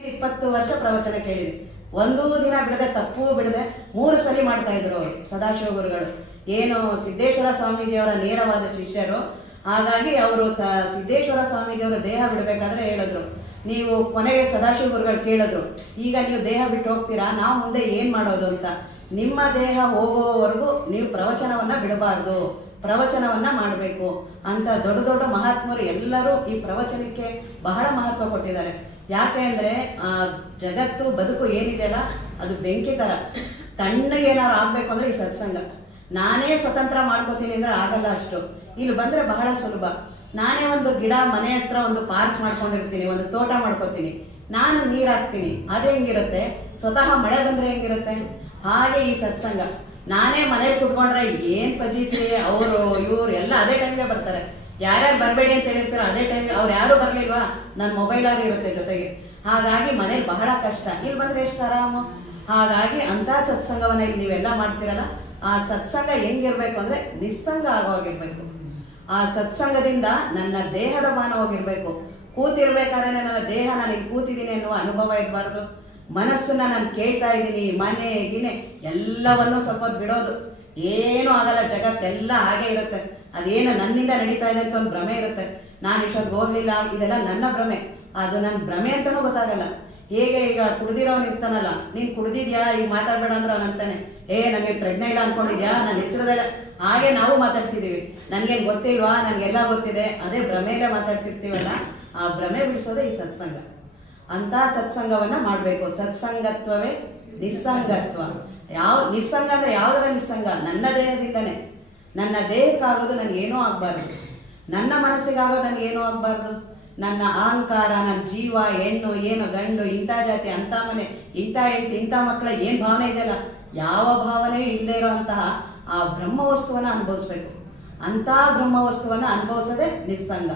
20 ವರ್ಷ ಪ್ರವಚನ ಕೇಳಿದೆ. ಒಂದೂ ದಿನ ಬಿಡದೆ, ತಪ್ಪು ಬಿಡದೆ 3 ಸಲ ಮಾಡ್ತಾ ಇದ್ರು ಅವರು ಸದಾಶಿವ ಗುರುಗಳು. ಏನು ಸಿದ್ದೇಶ್ವರ ಸ್ವಾಮೀಜಿಯವರ ನೇರವಾದ ಶಿಷ್ಯರು. ಹಾಗಾಗಿ ಅವರು ಸಿದ್ದೇಶ್ವರ ಸ್ವಾಮೀಜಿಯವರ ದೇಹ ಬಿಡಬೇಕಾದ್ರೆ ಹೇಳಿದ್ರು, ನೀವು ಕೊನೆಗೆ ಸದಾಶಿವ ಗುರುಗಳು ಕೇಳಿದ್ರು, ಈಗ ನೀವು ದೇಹ ಬಿಟ್ಟು ಹೋಗ್ತೀರಾ, ನಾವು ಮುಂದೆ ಏನು ಮಾಡೋದು ಅಂತ. ನಿಮ್ಮ ದೇಹ ಹೋಗುವವರೆಗೂ ನೀವು ಪ್ರವಚನವನ್ನು ಬಿಡಬಾರ್ದು, ಪ್ರವಚನವನ್ನು ಮಾಡಬೇಕು ಅಂತ ದೊಡ್ಡ ದೊಡ್ಡ ಮಹಾತ್ಮರು ಎಲ್ಲರೂ ಈ ಪ್ರವಚನಕ್ಕೆ ಬಹಳ ಮಹತ್ವ ಕೊಟ್ಟಿದ್ದಾರೆ. ಯಾಕೆ ಅಂದರೆ ಆ ಜಗತ್ತು ಬದುಕು ಏನಿದೆಯಲ್ಲ ಅದು ಬೆಂಕಿ ಥರ. ತಣ್ಣಗೆ ಏನಾದ್ರು ಆಗಬೇಕು ಅಂದರೆ ಈ ಸತ್ಸಂಗ. ನಾನೇ ಸ್ವತಂತ್ರ ಮಾಡ್ಕೋತೀನಿ ಅಂದರೆ ಆಗಲ್ಲ ಅಷ್ಟು. ಇಲ್ಲಿ ಬಂದರೆ ಬಹಳ ಸುಲಭ. ನಾನೇ ಒಂದು ಗಿಡ ಮನೆ ಹತ್ರ ಒಂದು ಪಾರ್ಕ್ ಮಾಡ್ಕೊಂಡಿರ್ತೀನಿ, ಒಂದು ತೋಟ ಮಾಡ್ಕೋತೀನಿ, ನಾನು ನೀರು ಹಾಕ್ತೀನಿ. ಅದು ಹೆಂಗಿರುತ್ತೆ? ಸ್ವತಃ ಮಳೆ ಬಂದರೆ ಹೆಂಗಿರುತ್ತೆ ಹಾಗೆ ಈ ಸತ್ಸಂಗ. ನಾನೇ ಮನೇಲಿ ಕೂತ್ಕೊಂಡ್ರೆ ಏನು ಪಜೀತಿ, ಅವರು ಇವರು ಎಲ್ಲ ಅದೇ ಟೈಮ್ಗೆ ಬರ್ತಾರೆ. ಯಾರ್ಯಾರು ಬರಬೇಡಿ ಅಂತ ಹೇಳಿರ್ತಾರೋ ಅದೇ ಟೈಮ್ಗೆ. ಅವ್ರು ಯಾರು ಬರಲಿಲ್ವಾ, ನನ್ನ ಮೊಬೈಲಾರು ಇರುತ್ತೆ ಜೊತೆಗೆ. ಹಾಗಾಗಿ ಮನೇಲಿ ಬಹಳ ಕಷ್ಟ. ಇಲ್ಲಿ ಬಂದರೆ ಎಷ್ಟು ಆರಾಮು. ಹಾಗಾಗಿ ಅಂಥ ಸತ್ಸಂಗವನ್ನು ಇಲ್ಲಿ ನೀವೆಲ್ಲ ಮಾಡ್ತೀರಲ್ಲ, ಆ ಸತ್ಸಂಗ ಹೆಂಗಿರ್ಬೇಕು ಅಂದರೆ ನಿಸ್ಸಂಗ ಆಗೋಗಿರ್ಬೇಕು. ಆ ಸತ್ಸಂಗದಿಂದ ನನ್ನ ದೇಹದ ಮಾನ ಹೋಗಿರ್ಬೇಕು. ಕೂತಿರ್ಬೇಕಾದ್ರೆ ನನ್ನ ದೇಹ ನನಗೆ ಕೂತಿದ್ದೀನಿ ಅನ್ನುವ ಅನುಭವ ಇರಬಾರ್ದು. ಮನಸ್ಸನ್ನ ನಾನು ಕೇಳ್ತಾ ಇದ್ದೀನಿ, ಮನೆ ಗಿನೆ ಎಲ್ಲವನ್ನೂ ಸ್ವಲ್ಪ ಬಿಡೋದು. ಏನೂ ಆಗಲ್ಲ, ಜಗತ್ತೆಲ್ಲ ಹಾಗೆ ಇರುತ್ತೆ. ಅದೇನು ನನ್ನಿಂದ ನಡೀತಾ ಇದೆ ಅಂತ ಒಂದು ಭ್ರಮೆ ಇರುತ್ತೆ. ನಾನು ಇಷ್ಟೊಂದು ಹೋಗ್ಲಿಲ್ಲ, ಇದೆಲ್ಲ ನನ್ನ ಭ್ರಮೆ. ಅದು ನನ್ನ ಭ್ರಮೆ ಅಂತಲೂ ಗೊತ್ತಾಗಲ್ಲ. ಹೇಗೆ ಈಗ ಕುಡ್ದಿರೋನು ಇರ್ತಾನಲ್ಲ, ನೀನು ಕುಡ್ದಿದ್ಯಾ ಈಗ ಮಾತಾಡಬೇಡ ಅಂದ್ರೆ ಅವನಂತಾನೆ, ನನಗೆ ಪ್ರಜ್ಞೆ ಇಲ್ಲ ಅಂದ್ಕೊಂಡಿದ್ಯಾ, ನಾನು ಎಚ್ಚರದಲ್ಲ. ಹಾಗೆ ನಾವು ಮಾತಾಡ್ತಿದ್ದೀವಿ, ನನಗೇನು ಗೊತ್ತಿಲ್ವಾ, ನನಗೆಲ್ಲ ಗೊತ್ತಿದೆ, ಅದೇ ಭ್ರಮೆಯಲ್ಲೇ ಮಾತಾಡ್ತಿರ್ತೀವಲ್ಲ. ಆ ಭ್ರಮೆ ಬಿಡಿಸೋದೇ ಈ ಸತ್ಸಂಗ. ಅಂಥ ಸತ್ಸಂಗವನ್ನು ಮಾಡಬೇಕು. ಸತ್ಸಂಗತ್ವವೇ ನಿಸ್ಸಂಗತ್ವ. ನಿಸ್ಸಂಗ ಅಂದರೆ ಯಾವುದರ ನಿಸ್ಸಂಗ? ನನ್ನ ದೇಹದಿಂದನೇ. ನನ್ನ ದೇಹಕ್ಕಾಗೋದು ನನಗೇನೂ ಆಗಬಾರ್ದು, ನನ್ನ ಮನಸ್ಸಿಗಾಗೋದು ನನಗೇನೂ ಆಗಬಾರ್ದು. ನನ್ನ ಅಹಂಕಾರ, ನನ್ನ ಜೀವ, ಹೆಣ್ಣು ಏನು, ಗಂಡು, ಇಂಥ ಜಾತಿ, ಅಂಥ ಮನೆ, ಇಂಥ ಹೆಂಡತಿ, ಇಂಥ ಮಕ್ಕಳ ಏನು ಭಾವನೆ ಇದೆಯಲ್ಲ, ಯಾವ ಭಾವನೆಯೂ ಇಲ್ಲದೇ ಇರೋಂತಹ ಆ ಬ್ರಹ್ಮವಸ್ತುವನ್ನು ಅನುಭವಿಸ್ಬೇಕು. ಅಂಥ ಬ್ರಹ್ಮವಸ್ತುವನ್ನು ಅನುಭವಿಸೋದೇ ನಿಸ್ಸಂಗ.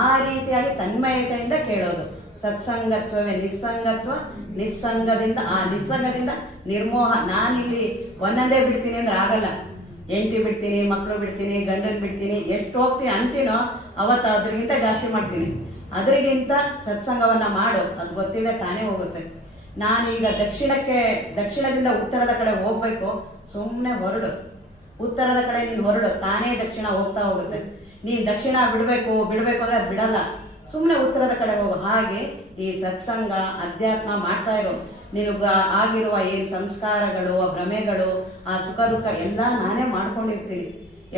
ಆ ರೀತಿಯಾಗಿ ತನ್ಮಯತೆಯಿಂದ ಕೇಳೋದು. ಸತ್ಸಂಗತ್ವವೇ ನಿಸ್ಸಂಗತ್ವ. ನಿಸ್ಸಂಗದಿಂದ, ಆ ನಿಸ್ಸಂಗದಿಂದ ನಿರ್ಮೋಹ. ನಾನಿಲ್ಲಿ ಒಂದೊಂದೇ ಬಿಡ್ತೀನಿ ಅಂದ್ರೆ ಆಗಲ್ಲ. ಹೆಂಡತಿ ಬಿಡ್ತೀನಿ, ಮಕ್ಕಳು ಬಿಡ್ತೀನಿ, ಗಂಡನ ಬಿಡ್ತೀನಿ, ಎಷ್ಟು ಹೋಗ್ತೀನಿ ಅಂತೀನೋ ಅವತ್ತು ಅದ್ರಿಗಿಂತ ಜಾಸ್ತಿ ಮಾಡ್ತೀನಿ. ಅದ್ರಿಗಿಂತ ಸತ್ಸಂಗವನ್ನು ಮಾಡು, ಅದು ಗೊತ್ತಿದೆ ತಾನೇ ಹೋಗುತ್ತೆ. ನಾನೀಗ ದಕ್ಷಿಣದಿಂದ ಉತ್ತರದ ಕಡೆ ಹೋಗ್ಬೇಕು, ಸುಮ್ಮನೆ ಹೊರಡು. ಉತ್ತರದ ಕಡೆ ನೀನು ಹೊರಡು, ತಾನೇ ದಕ್ಷಿಣ ಹೋಗ್ತಾ ಹೋಗುತ್ತೆ. ನೀನು ದಕ್ಷಿಣ ಬಿಡಬೇಕು ಅಂದರೆ ಅದು ಬಿಡಲ್ಲ, ಸುಮ್ಮನೆ ಉತ್ತರದ ಕಡೆ ಹೋಗು. ಹಾಗೆ ಈ ಸತ್ಸಂಗ ಅಧ್ಯಾತ್ಮ ಮಾಡ್ತಾ ಇರೋ ನಿನಗೆ ಆಗಿರುವ ಏನು ಸಂಸ್ಕಾರಗಳು, ಆ ಭ್ರಮೆಗಳು, ಆ ಸುಖ ದುಃಖ ಎಲ್ಲ ನಾನೇ ಮಾಡ್ಕೊಂಡಿರ್ತೀನಿ.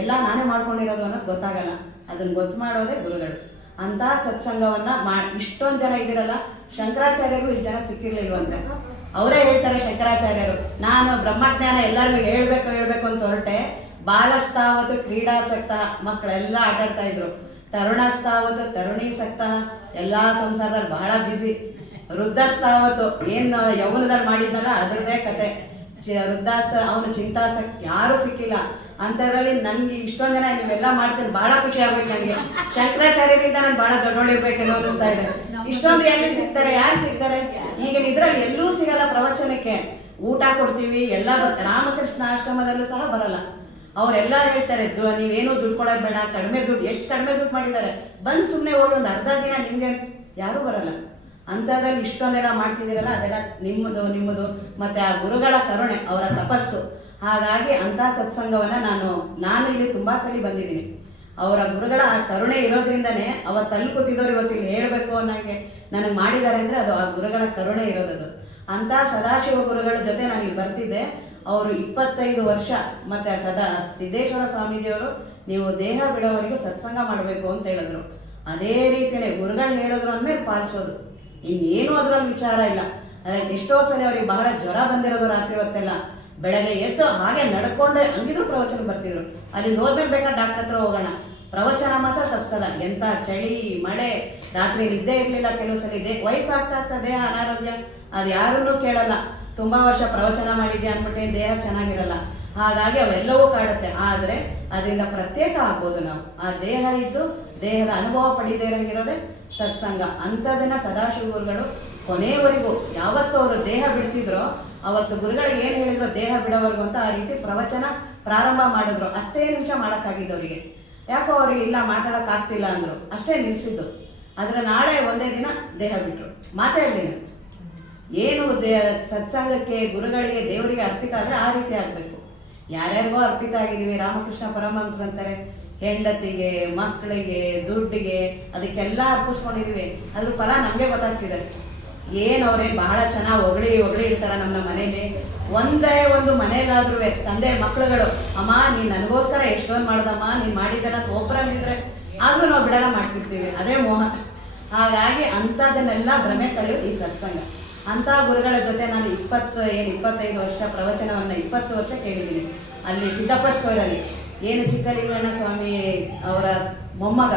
ಎಲ್ಲ ನಾನೇ ಮಾಡ್ಕೊಂಡಿರೋದು ಅನ್ನೋದು ಗೊತ್ತಾಗಲ್ಲ. ಅದನ್ನು ಗೊತ್ತು ಮಾಡೋದೇ ಗುರುಗಳು. ಅಂಥ ಸತ್ಸಂಗವನ್ನು ಇಷ್ಟೊಂದು ಜನ ಇದ್ದೀರಲ್ಲ, ಶಂಕರಾಚಾರ್ಯರು ಇಷ್ಟು ಜನ ಸಿಕ್ಕಿರ್ಲಿಲ್ವಂತೆ. ಅವರೇ ಹೇಳ್ತಾರೆ ಶಂಕರಾಚಾರ್ಯರು, ನಾನು ಬ್ರಹ್ಮಜ್ಞಾನ ಎಲ್ಲರಿಗೂ ಹೇಳ್ಬೇಕು ಅಂತ ಹೊರಟೆ. ಬಾಲಸ್ತಾವತ್ತು ಕ್ರೀಡಾಸಕ್ತ, ಮಕ್ಕಳೆಲ್ಲ ಆಟಾಡ್ತಾ ಇದ್ರು. ತರುಣಸ್ತಾವತ್ತು ತರುಣೀಸಕ್ತ, ಎಲ್ಲ ಸಂಸಾರದಲ್ಲಿ ಬಹಳ ಬ್ಯುಸಿ. ವೃದ್ಧಸ್ತಾವತ್ತು ಏನು ಯೌವನದಲ್ಲಿ ಮಾಡಿದ್ನಲ್ಲ ಅದರದೇ ಕತೆ. ಅವನು ಚಿಂತಾಸಕ್ತಿ, ಯಾರೂ ಸಿಕ್ಕಿಲ್ಲ. ಅಂಥದ್ರಲ್ಲಿ ನನಗೆ ಇಷ್ಟೊಂದು ಜನ ನೀವೆಲ್ಲ ಮಾಡ್ತೀನಿ, ಭಾಳ ಖುಷಿ ಆಗೋಯ್ತು ನನಗೆ. ಶಂಕರಾಚಾರ್ಯರಿಂದ ನಾನು ಭಾಳ ದೊಡ್ಡೋಳಿರ್ಬೇಕೆಲ್ಲ ಅನ್ನಿಸ್ತಾ ಇದೆ. ಇಷ್ಟೊಂದು ಎಲ್ಲಿ ಸಿಗ್ತಾರೆ, ಯಾರು ಸಿಗ್ತಾರೆ? ಈಗಿನ ಇದ್ರಲ್ಲಿ ಎಲ್ಲೂ ಸಿಗಲ್ಲ. ಪ್ರವಚನಕ್ಕೆ ಊಟ ಕೊಡ್ತೀವಿ ಎಲ್ಲ. ರಾಮಕೃಷ್ಣ ಆಶ್ರಮದಲ್ಲೂ ಸಹ ಬರಲ್ಲ. ಅವರೆಲ್ಲ ಹೇಳ್ತಾರೆ, ನೀವೇನು ದುಡ್ಡು ಕೊಡೋದು ಬೇಡ, ಕಡಿಮೆ ದುಡ್ಡು. ಎಷ್ಟು ಕಡಿಮೆ ದುಡ್ಡು ಮಾಡಿದ್ದಾರೆ, ಬಂದು ಸುಮ್ಮನೆ ಹೋಗಿ ಒಂದು ಅರ್ಧ ದಿನ ನಿಮಗೆ. ಯಾರೂ ಬರಲ್ಲ. ಅಂಥದ್ರಲ್ಲಿ ಇಷ್ಟೊಂದೆಲ್ಲ ಮಾಡ್ತಿದ್ದೀರಲ್ಲ, ಅದೆಲ್ಲ ನಿಮ್ಮದು ಮತ್ತು ಆ ಗುರುಗಳ ಕರುಣೆ, ಅವರ ತಪಸ್ಸು. ಹಾಗಾಗಿ ಅಂಥ ಸತ್ಸಂಗವನ್ನು ನಾನು ಇಲ್ಲಿ ತುಂಬ ಸಲ ಬಂದಿದ್ದೀನಿ. ಅವರ ಗುರುಗಳ ಆ ಕರುಣೆ ಇರೋದ್ರಿಂದನೇ ಅವತ್ತು ತಲುಪುತ್ತಿದ್ದವ್ರು ಇವತ್ತು ಇಲ್ಲಿ ಹೇಳಬೇಕು ಅನ್ನೋಂಗೆ ನನಗೆ ಮಾಡಿದ್ದಾರೆ ಅಂದರೆ ಅದು ಆ ಗುರುಗಳ ಕರುಣೆ ಇರೋದದು. ಅಂಥ ಸದಾಶಿವ ಗುರುಗಳ ಜೊತೆ ನಾನು ಇಲ್ಲಿ ಬರ್ತಿದ್ದೆ. ಅವರು 25 ವರ್ಷ. ಮತ್ತು ಸಿದ್ದೇಶ್ವರ ಸ್ವಾಮೀಜಿಯವರು ನೀವು ದೇಹ ಬಿಡೋವರೆಗೂ ಸತ್ಸಂಗ ಮಾಡಬೇಕು ಅಂತ ಹೇಳಿದ್ರು. ಅದೇ ರೀತಿಯೇ ಗುರುಗಳು ಹೇಳಿದ್ರು ಅಂದಮೇಲೆ ಪಾಲಿಸೋದು, ಇನ್ನೇನು ಅದರಲ್ಲಿ ವಿಚಾರ ಇಲ್ಲ. ಅದಕ್ಕೆ ಎಷ್ಟೋ ಸಲ ಅವ್ರಿಗೆ ಬಹಳ ಜ್ವರ ಬಂದಿರೋದು ರಾತ್ರಿ ಹೊತ್ತೆಲ್ಲ. ಬೆಳಗ್ಗೆ ಎದ್ದು ಹಾಗೆ ನಡ್ಕೊಂಡೆ ಹಂಗಿದ್ರು ಪ್ರವಚನ ಬರ್ತಿದ್ರು. ಅಲ್ಲಿಂದ ಹೋದ್ಮೇಲೆ ಬೇಕಾದ್ರೆ ಡಾಕ್ಟರ್ ಹತ್ರ ಹೋಗೋಣ, ಪ್ರವಚನ ಮಾತ್ರ ತಪ್ಸಲ್ಲ. ಎಂಥ ಚಳಿ ಮಳೆ, ರಾತ್ರಿ ನಿದ್ದೆ ಇರಲಿಲ್ಲ. ಕೆಲವು ಸಲ ವಯಸ್ಸಾಗ್ತಾ ದೇಹ ಅನಾರೋಗ್ಯ, ಅದು ಯಾರನ್ನೂ ಕೇಳಲ್ಲ. ತುಂಬ ವರ್ಷ ಪ್ರವಚನ ಮಾಡಿದ್ಯಾ ಅಂದ್ಬಿಟ್ಟು ದೇಹ ಚೆನ್ನಾಗಿರಲ್ಲ. ಹಾಗಾಗಿ ಅವೆಲ್ಲವೂ ಕಾಡುತ್ತೆ. ಆದರೆ ಅದರಿಂದ ಪ್ರತ್ಯೇಕ ಆಗ್ಬೋದು ನಾವು. ಆ ದೇಹ ಇದ್ದು ದೇಹದ ಅನುಭವ ಪಡೀದೇ ಇರೋಂಗಿರೋದೇ ಸತ್ಸಂಗ. ಅಂಥದನ್ನು ಸದಾಶಿವ ಗುರುಗಳು ಕೊನೆಯವರೆಗೂ ಯಾವತ್ತು ಅವರು ದೇಹ ಬಿಡ್ತಿದ್ರೋ ಅವತ್ತು ಗುರುಗಳಿಗೆ ಏನು ಹೇಳಿದ್ರು ದೇಹ ಬಿಡೋವರೆಗೂ ಅಂತ ಆ ರೀತಿ ಪ್ರವಚನ ಪ್ರಾರಂಭ ಮಾಡಿದ್ರು. 10 ನಿಮಿಷ ಮಾಡೋಕ್ಕಾಗಿದ್ದವರಿಗೆ. ಯಾಕೋ ಅವ್ರಿಗೆ ಇಲ್ಲ ಮಾತಾಡೋಕ್ಕಾಗ್ತಿಲ್ಲ ಅಂದರು, ಅಷ್ಟೇ ನಿಲ್ಲಿಸಿದ್ದು. ಆದರೆ ನಾಳೆ ಒಂದೇ ದಿನ ದೇಹ ಬಿಟ್ಟರು, ಮಾತಾಡಲಿಲ್ಲ. ಏನು ಸತ್ಸಂಗಕ್ಕೆ ಗುರುಗಳಿಗೆ ದೇವರಿಗೆ ಅರ್ಪಿತ ಆದರೆ ಆ ರೀತಿ ಆಗಬೇಕು. ಯಾರ್ಯಾರಿಗೋ ಅರ್ಪಿತ ಆಗಿದ್ದೀವಿ. ರಾಮಕೃಷ್ಣ ಪರಮಹಂಸರು ಅಂತಾರೆ, ಹೆಂಡತಿಗೆ, ಮಕ್ಕಳಿಗೆ, ದುಡ್ಡಿಗೆ, ಅದಕ್ಕೆಲ್ಲ ಅರ್ಪಿಸ್ಕೊಂಡಿದೀವಿ. ಅದ್ರ ಫಲ ನಮಗೆ ಗೊತ್ತಾಗ್ತಿದೆ. ಏನು ಅವ್ರೇನು ಬಹಳ ಚೆನ್ನಾಗಿ ಹೊಗಳಿ ಇರ್ತಾರೆ ನಮ್ಮ ಮನೇಲಿ. ಒಂದೇ ಒಂದು ಮನೇಲಾದ್ರೂ ತಂದೆ ಮಕ್ಕಳುಗಳು, ಅಮ್ಮ ನೀನು ನನಗೋಸ್ಕರ ಎಷ್ಟೊಂದು ಮಾಡ್ದಮ್ಮ, ನೀನು ಮಾಡಿದ್ದೆಲ್ಲ ತೋಪ್ರಂದಿದ್ರೆ ಆದರೂ ನಾವು ಬಿಡಲ್ಲ ಮಾಡ್ತಿರ್ತೀವಿ. ಅದೇ ಮೋಹ. ಹಾಗಾಗಿ ಅಂಥದ್ದನ್ನೆಲ್ಲ ಭ್ರಮೆ ಕಳೆಯೋದು ಈ ಸತ್ಸಂಗ. ಅಂಥ ಗುರುಗಳ ಜೊತೆ ನಾನು 25 ವರ್ಷ ಪ್ರವಚನವನ್ನು 20 ವರ್ಷ ಕೇಳಿದ್ದೀನಿ. ಅಲ್ಲಿ ಸಿದ್ದಪ್ಪ ಸ್ಕ್ವೇರಲ್ಲಿ ಏನು ಚಿಕ್ಕಲಿಂಗಣ್ಣ ಸ್ವಾಮಿ ಅವರ ಮೊಮ್ಮಗ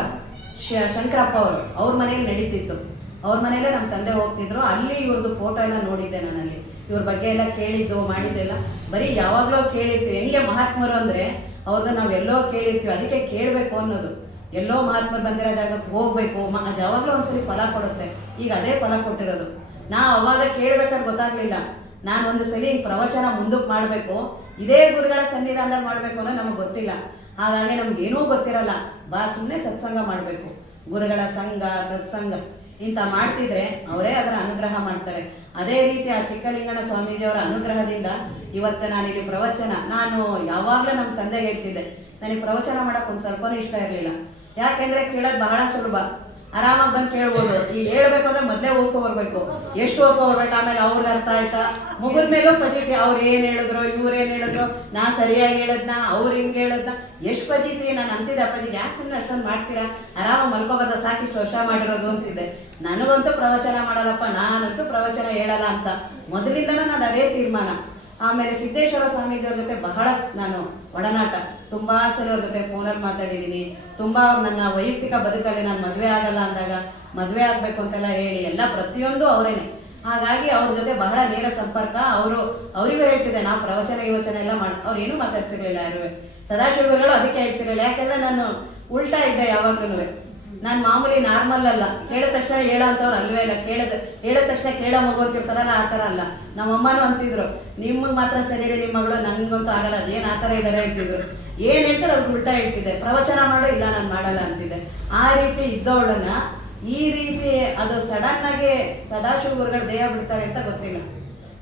ಶಂಕರಪ್ಪ ಅವ್ರ ಮನೆಯಲ್ಲಿ ನಡೀತಿತ್ತು. ಅವ್ರ ಮನೆಯಲ್ಲೇ ನಮ್ಮ ತಂದೆ ಹೋಗ್ತಿದ್ರು. ಅಲ್ಲಿ ಇವ್ರದ್ದು ಫೋಟೋ ಎಲ್ಲ ನೋಡಿದ್ದೆ ನಾನಲ್ಲಿ. ಇವ್ರ ಬಗ್ಗೆ ಎಲ್ಲ ಕೇಳಿದ್ದು ಮಾಡಿದ್ದೆಲ್ಲ ಬರೀ ಯಾವಾಗಲೂ ಕೇಳಿರ್ತೀವಿ. ಹೆಂಗೆ ಮಹಾತ್ಮರು ಅಂದರೆ ಅವ್ರದ್ದು ನಾವು ಎಲ್ಲೋ ಕೇಳಿರ್ತೀವಿ, ಅದಕ್ಕೆ ಕೇಳಬೇಕು ಅನ್ನೋದು. ಎಲ್ಲೋ ಮಹಾತ್ಮರು ಬಂದಿರೋ ಜಾಗಕ್ಕೆ ಹೋಗ್ಬೇಕು, ಅದು ಯಾವಾಗಲೂ ಒಂದ್ಸರಿ ಫಲ ಕೊಡುತ್ತೆ. ಈಗ ಅದೇ ಫಲ ಕೊಟ್ಟಿರೋದು. ನಾವು ಅವಾಗ ಕೇಳ್ಬೇಕಾದ್ರೆ ಗೊತ್ತಾಗ್ಲಿಲ್ಲ. ನಾನು ಒಂದು ಸಲ ಹಿಂಗೆ ಪ್ರವಚನ ಮುಂದಕ್ಕೆ ಮಾಡಬೇಕು, ಇದೇ ಗುರುಗಳ ಸನ್ನಿಧಾನದಲ್ಲಿ ಮಾಡಬೇಕು ಅನ್ನೋ ನಮಗೆ ಗೊತ್ತಿಲ್ಲ. ಹಾಗಾಗಿ ನಮ್ಗೇನೂ ಗೊತ್ತಿರಲ್ಲ. ಸುಮ್ಮನೆ ಸತ್ಸಂಗ ಮಾಡಬೇಕು, ಗುರುಗಳ ಸಂಘ ಸತ್ಸಂಗ ಇಂಥ ಮಾಡ್ತಿದ್ರೆ ಅವರೇ ಅದರ ಅನುಗ್ರಹ ಮಾಡ್ತಾರೆ. ಅದೇ ರೀತಿ ಆ ಚಿಕ್ಕಲಿಂಗಣ್ಣ ಸ್ವಾಮೀಜಿಯವರ ಅನುಗ್ರಹದಿಂದ ಇವತ್ತು ನಾನಿಲ್ಲಿ ಪ್ರವಚನ, ನಾನು ಯಾವಾಗಲೂ ನಮ್ಮ ತಂದೆಗೆ ಹೇಳ್ತಿದ್ದೆ, ನನಗೆ ಪ್ರವಚನ ಮಾಡೋಕೆ ಒಂದು ಸ್ವಲ್ಪನೂ ಇಷ್ಟ ಇರಲಿಲ್ಲ. ಯಾಕೆಂದರೆ ಕೇಳೋದು ಬಹಳ ಸುಲಭ, ಆರಾಮಾಗಿ ಬಂದು ಕೇಳ್ಬೋದು. ಈ ಹೇಳ್ಬೇಕು ಅಂದ್ರೆ ಮೊದಲೇ ಓದ್ಕೊಬರ್ಬೇಕು, ಎಷ್ಟು ಓದ್ಕೊಬರ್ಬೇಕು, ಆಮೇಲೆ ಅವ್ರಿಗೆ ಅರ್ಥ ಆಯ್ತಾ, ಮುಗಿದ ಮೇಲೂ ಪಜೀತಿ, ಅವ್ರು ಏನು ಹೇಳಿದ್ರು ಇವ್ರೇನು ಹೇಳಿದ್ರು, ನಾ ಸರಿಯಾಗಿ ಹೇಳದ್ನ ಅವ್ರು ಹಿಂಗೆ ಹೇಳದ್ನ, ಎಷ್ಟು ಪಜೀತಿ. ನಾನು ಅಂತಿದ್ದೆ, ಅಪ್ಪಾಜಿ ಯಾಕೆ ಸುಮ್ಮನೆ ಅಷ್ಟೊಂದು ಮಾಡ್ತೀರಾ, ಆರಾಮಾಗಿ ಮಲ್ಕೊಬಾರ್ದ, ಸಾಕಿಷ್ಟು ವರ್ಷ ಮಾಡಿರೋದು ಅಂತಿದ್ದೆ. ನನಗಂತೂ ಪ್ರವಚನ ಮಾಡಲ್ಲಪ್ಪ, ನಾನಂತೂ ಪ್ರವಚನ ಹೇಳಲ್ಲ ಅಂತ ಮೊದಲಿಂದನೂ ನಾನು ಅದೇ ತೀರ್ಮಾನ. ಆಮೇಲೆ ಸಿದ್ದೇಶ್ವರ ಸ್ವಾಮೀಜಿಯವ್ರ ಜೊತೆ ಬಹಳ ನಾನು ಒಡನಾಟ, ತುಂಬ ಸಲ ಅವ್ರ ಜೊತೆ ಫೋನಲ್ಲಿ ಮಾತಾಡಿದ್ದೀನಿ. ತುಂಬ ಅವ್ರು ನನ್ನ ವೈಯಕ್ತಿಕ ಬದುಕಲ್ಲಿ ನಾನು ಮದುವೆ ಆಗಲ್ಲ ಅಂದಾಗ ಮದುವೆ ಆಗಬೇಕು ಅಂತೆಲ್ಲ ಹೇಳಿ ಎಲ್ಲ ಪ್ರತಿಯೊಂದು ಅವರೇನೆ. ಹಾಗಾಗಿ ಅವ್ರ ಜೊತೆ ಬಹಳ ನೇರ ಸಂಪರ್ಕ. ಅವರಿಗೂ ಹೇಳ್ತಿದ್ದೆ, ನಾವು ಪ್ರವಚನ ಎಲ್ಲ ಅವ್ರು ಏನೂ ಮಾತಾಡ್ತಿರ್ಲಿಲ್ಲ ಯಾರು. ಸದಾಶಿವಗಳು ಅದಕ್ಕೆ ಹೇಳ್ತಿರ್ಲಿಲ್ಲ, ಯಾಕೆಂದರೆ ನಾನು ಉಲ್ಟಾ ಇದ್ದೆ ಯಾವಾಗ್ಲೂ. ನಾನು ಮಾಮೂಲಿ ನಾರ್ಮಲ್ ಅಲ್ಲ, ಕೇಳಿದ ತಕ್ಷಣ ಹೇಳೋ ಅಂಥವ್ರು ಅಲ್ವೇ ಇಲ್ಲ. ಹೇಳಿದ ತಕ್ಷಣ ಕೇಳೋ ಮಗು ಅಂತಿರ್ತಾರಲ್ಲ, ಆ ಥರ ಅಲ್ಲ. ನಮ್ಮಮ್ಮನೂ ಅಂತಿದ್ರು, ನಿಮಗೆ ಮಾತ್ರ ಸರಿ ನಿಮ್ಮ ಮಗಳು, ನನಗಂತೂ ಆಗಲ್ಲ, ಅದೇನು ಆ ಥರ ಇದ್ದಾರೆ ಅಂತಿದ್ರು. ಏನು ಹೇಳ್ತಾರೆ ಅವ್ರು ಉಲ್ಟಾ ಹೇಳ್ತಿದ್ದೆ, ಪ್ರವಚನ ಮಾಡೋ ಇಲ್ಲ ನಾನು ಮಾಡಲ್ಲ ಅಂತಿದ್ದೆ. ಆ ರೀತಿ ಇದ್ದವಳನ್ನ ಈ ರೀತಿ ಅದು ಸಡನ್ನಾಗಿ ಸದಾಶಿವ ಗುರುಗಳು ದೇಹ ಬಿಡ್ತಾರೆ ಅಂತ ಗೊತ್ತಿಲ್ಲ.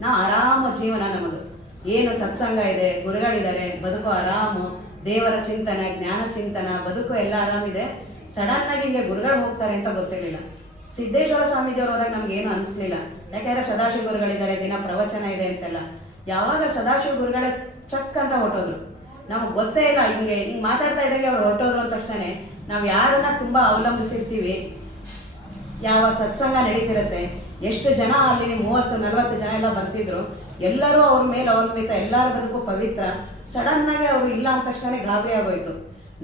ನಾವು ಆರಾಮ ಜೀವನ ನಮ್ಮದು, ಏನು ಸತ್ಸಂಗ ಇದೆ, ಗುರುಗಳಿದ್ದಾರೆ, ಬದುಕು ಆರಾಮು, ದೇವರ ಚಿಂತನೆ, ಜ್ಞಾನ ಚಿಂತನ, ಬದುಕು ಎಲ್ಲ ಆರಾಮಿದೆ. ಸಡನ್ನಾಗಿ ಹಿಂಗೆ ಗುರುಗಳು ಹೋಗ್ತಾರೆ ಅಂತ ಗೊತ್ತಿರಲಿಲ್ಲ. ಸಿದ್ದೇಶ್ವರ ಸ್ವಾಮೀಜಿಯವರು ಹೋದಾಗ ನಮಗೇನು ಅನಿಸ್ಲಿಲ್ಲ, ಯಾಕೆಂದರೆ ಸದಾಶಿವ ಗುರುಗಳಿದ್ದಾರೆ, ದಿನ ಪ್ರವಚನ ಇದೆ ಅಂತೆಲ್ಲ. ಯಾವಾಗ ಸದಾಶಿವ ಗುರುಗಳೇ ಚಕ್ ಅಂತ ಹೊಟ್ಟೋದ್ರು, ನಮಗೆ ಗೊತ್ತೇ ಇಲ್ಲ. ಹಿಂಗೆ ಮಾತಾಡ್ತಾ ಇದ್ದಂಗೆ ಅವ್ರು ಹೊರಟೋದ್ರು ಅಂದ ತಕ್ಷಣ ನಾವು ಯಾರನ್ನ ತುಂಬ ಅವಲಂಬಿಸಿರ್ತೀವಿ, ಯಾವ ಸತ್ಸಂಗ ನಡೀತಿರುತ್ತೆ, ಎಷ್ಟು ಜನ ಅಲ್ಲಿ 30-40 ಜನ ಎಲ್ಲ ಬರ್ತಿದ್ರು, ಎಲ್ಲರೂ ಅವ್ರ ಮೇಲೆ ಅವಲಂಬಿತ, ಎಲ್ಲರ ಬದುಕು ಪವಿತ್ರ. ಸಡನ್ನಾಗಿ ಅವರು ಇಲ್ಲ ಅಂದ ತಕ್ಷಣ ಗಾಬರಿ ಆಗೋಯ್ತು.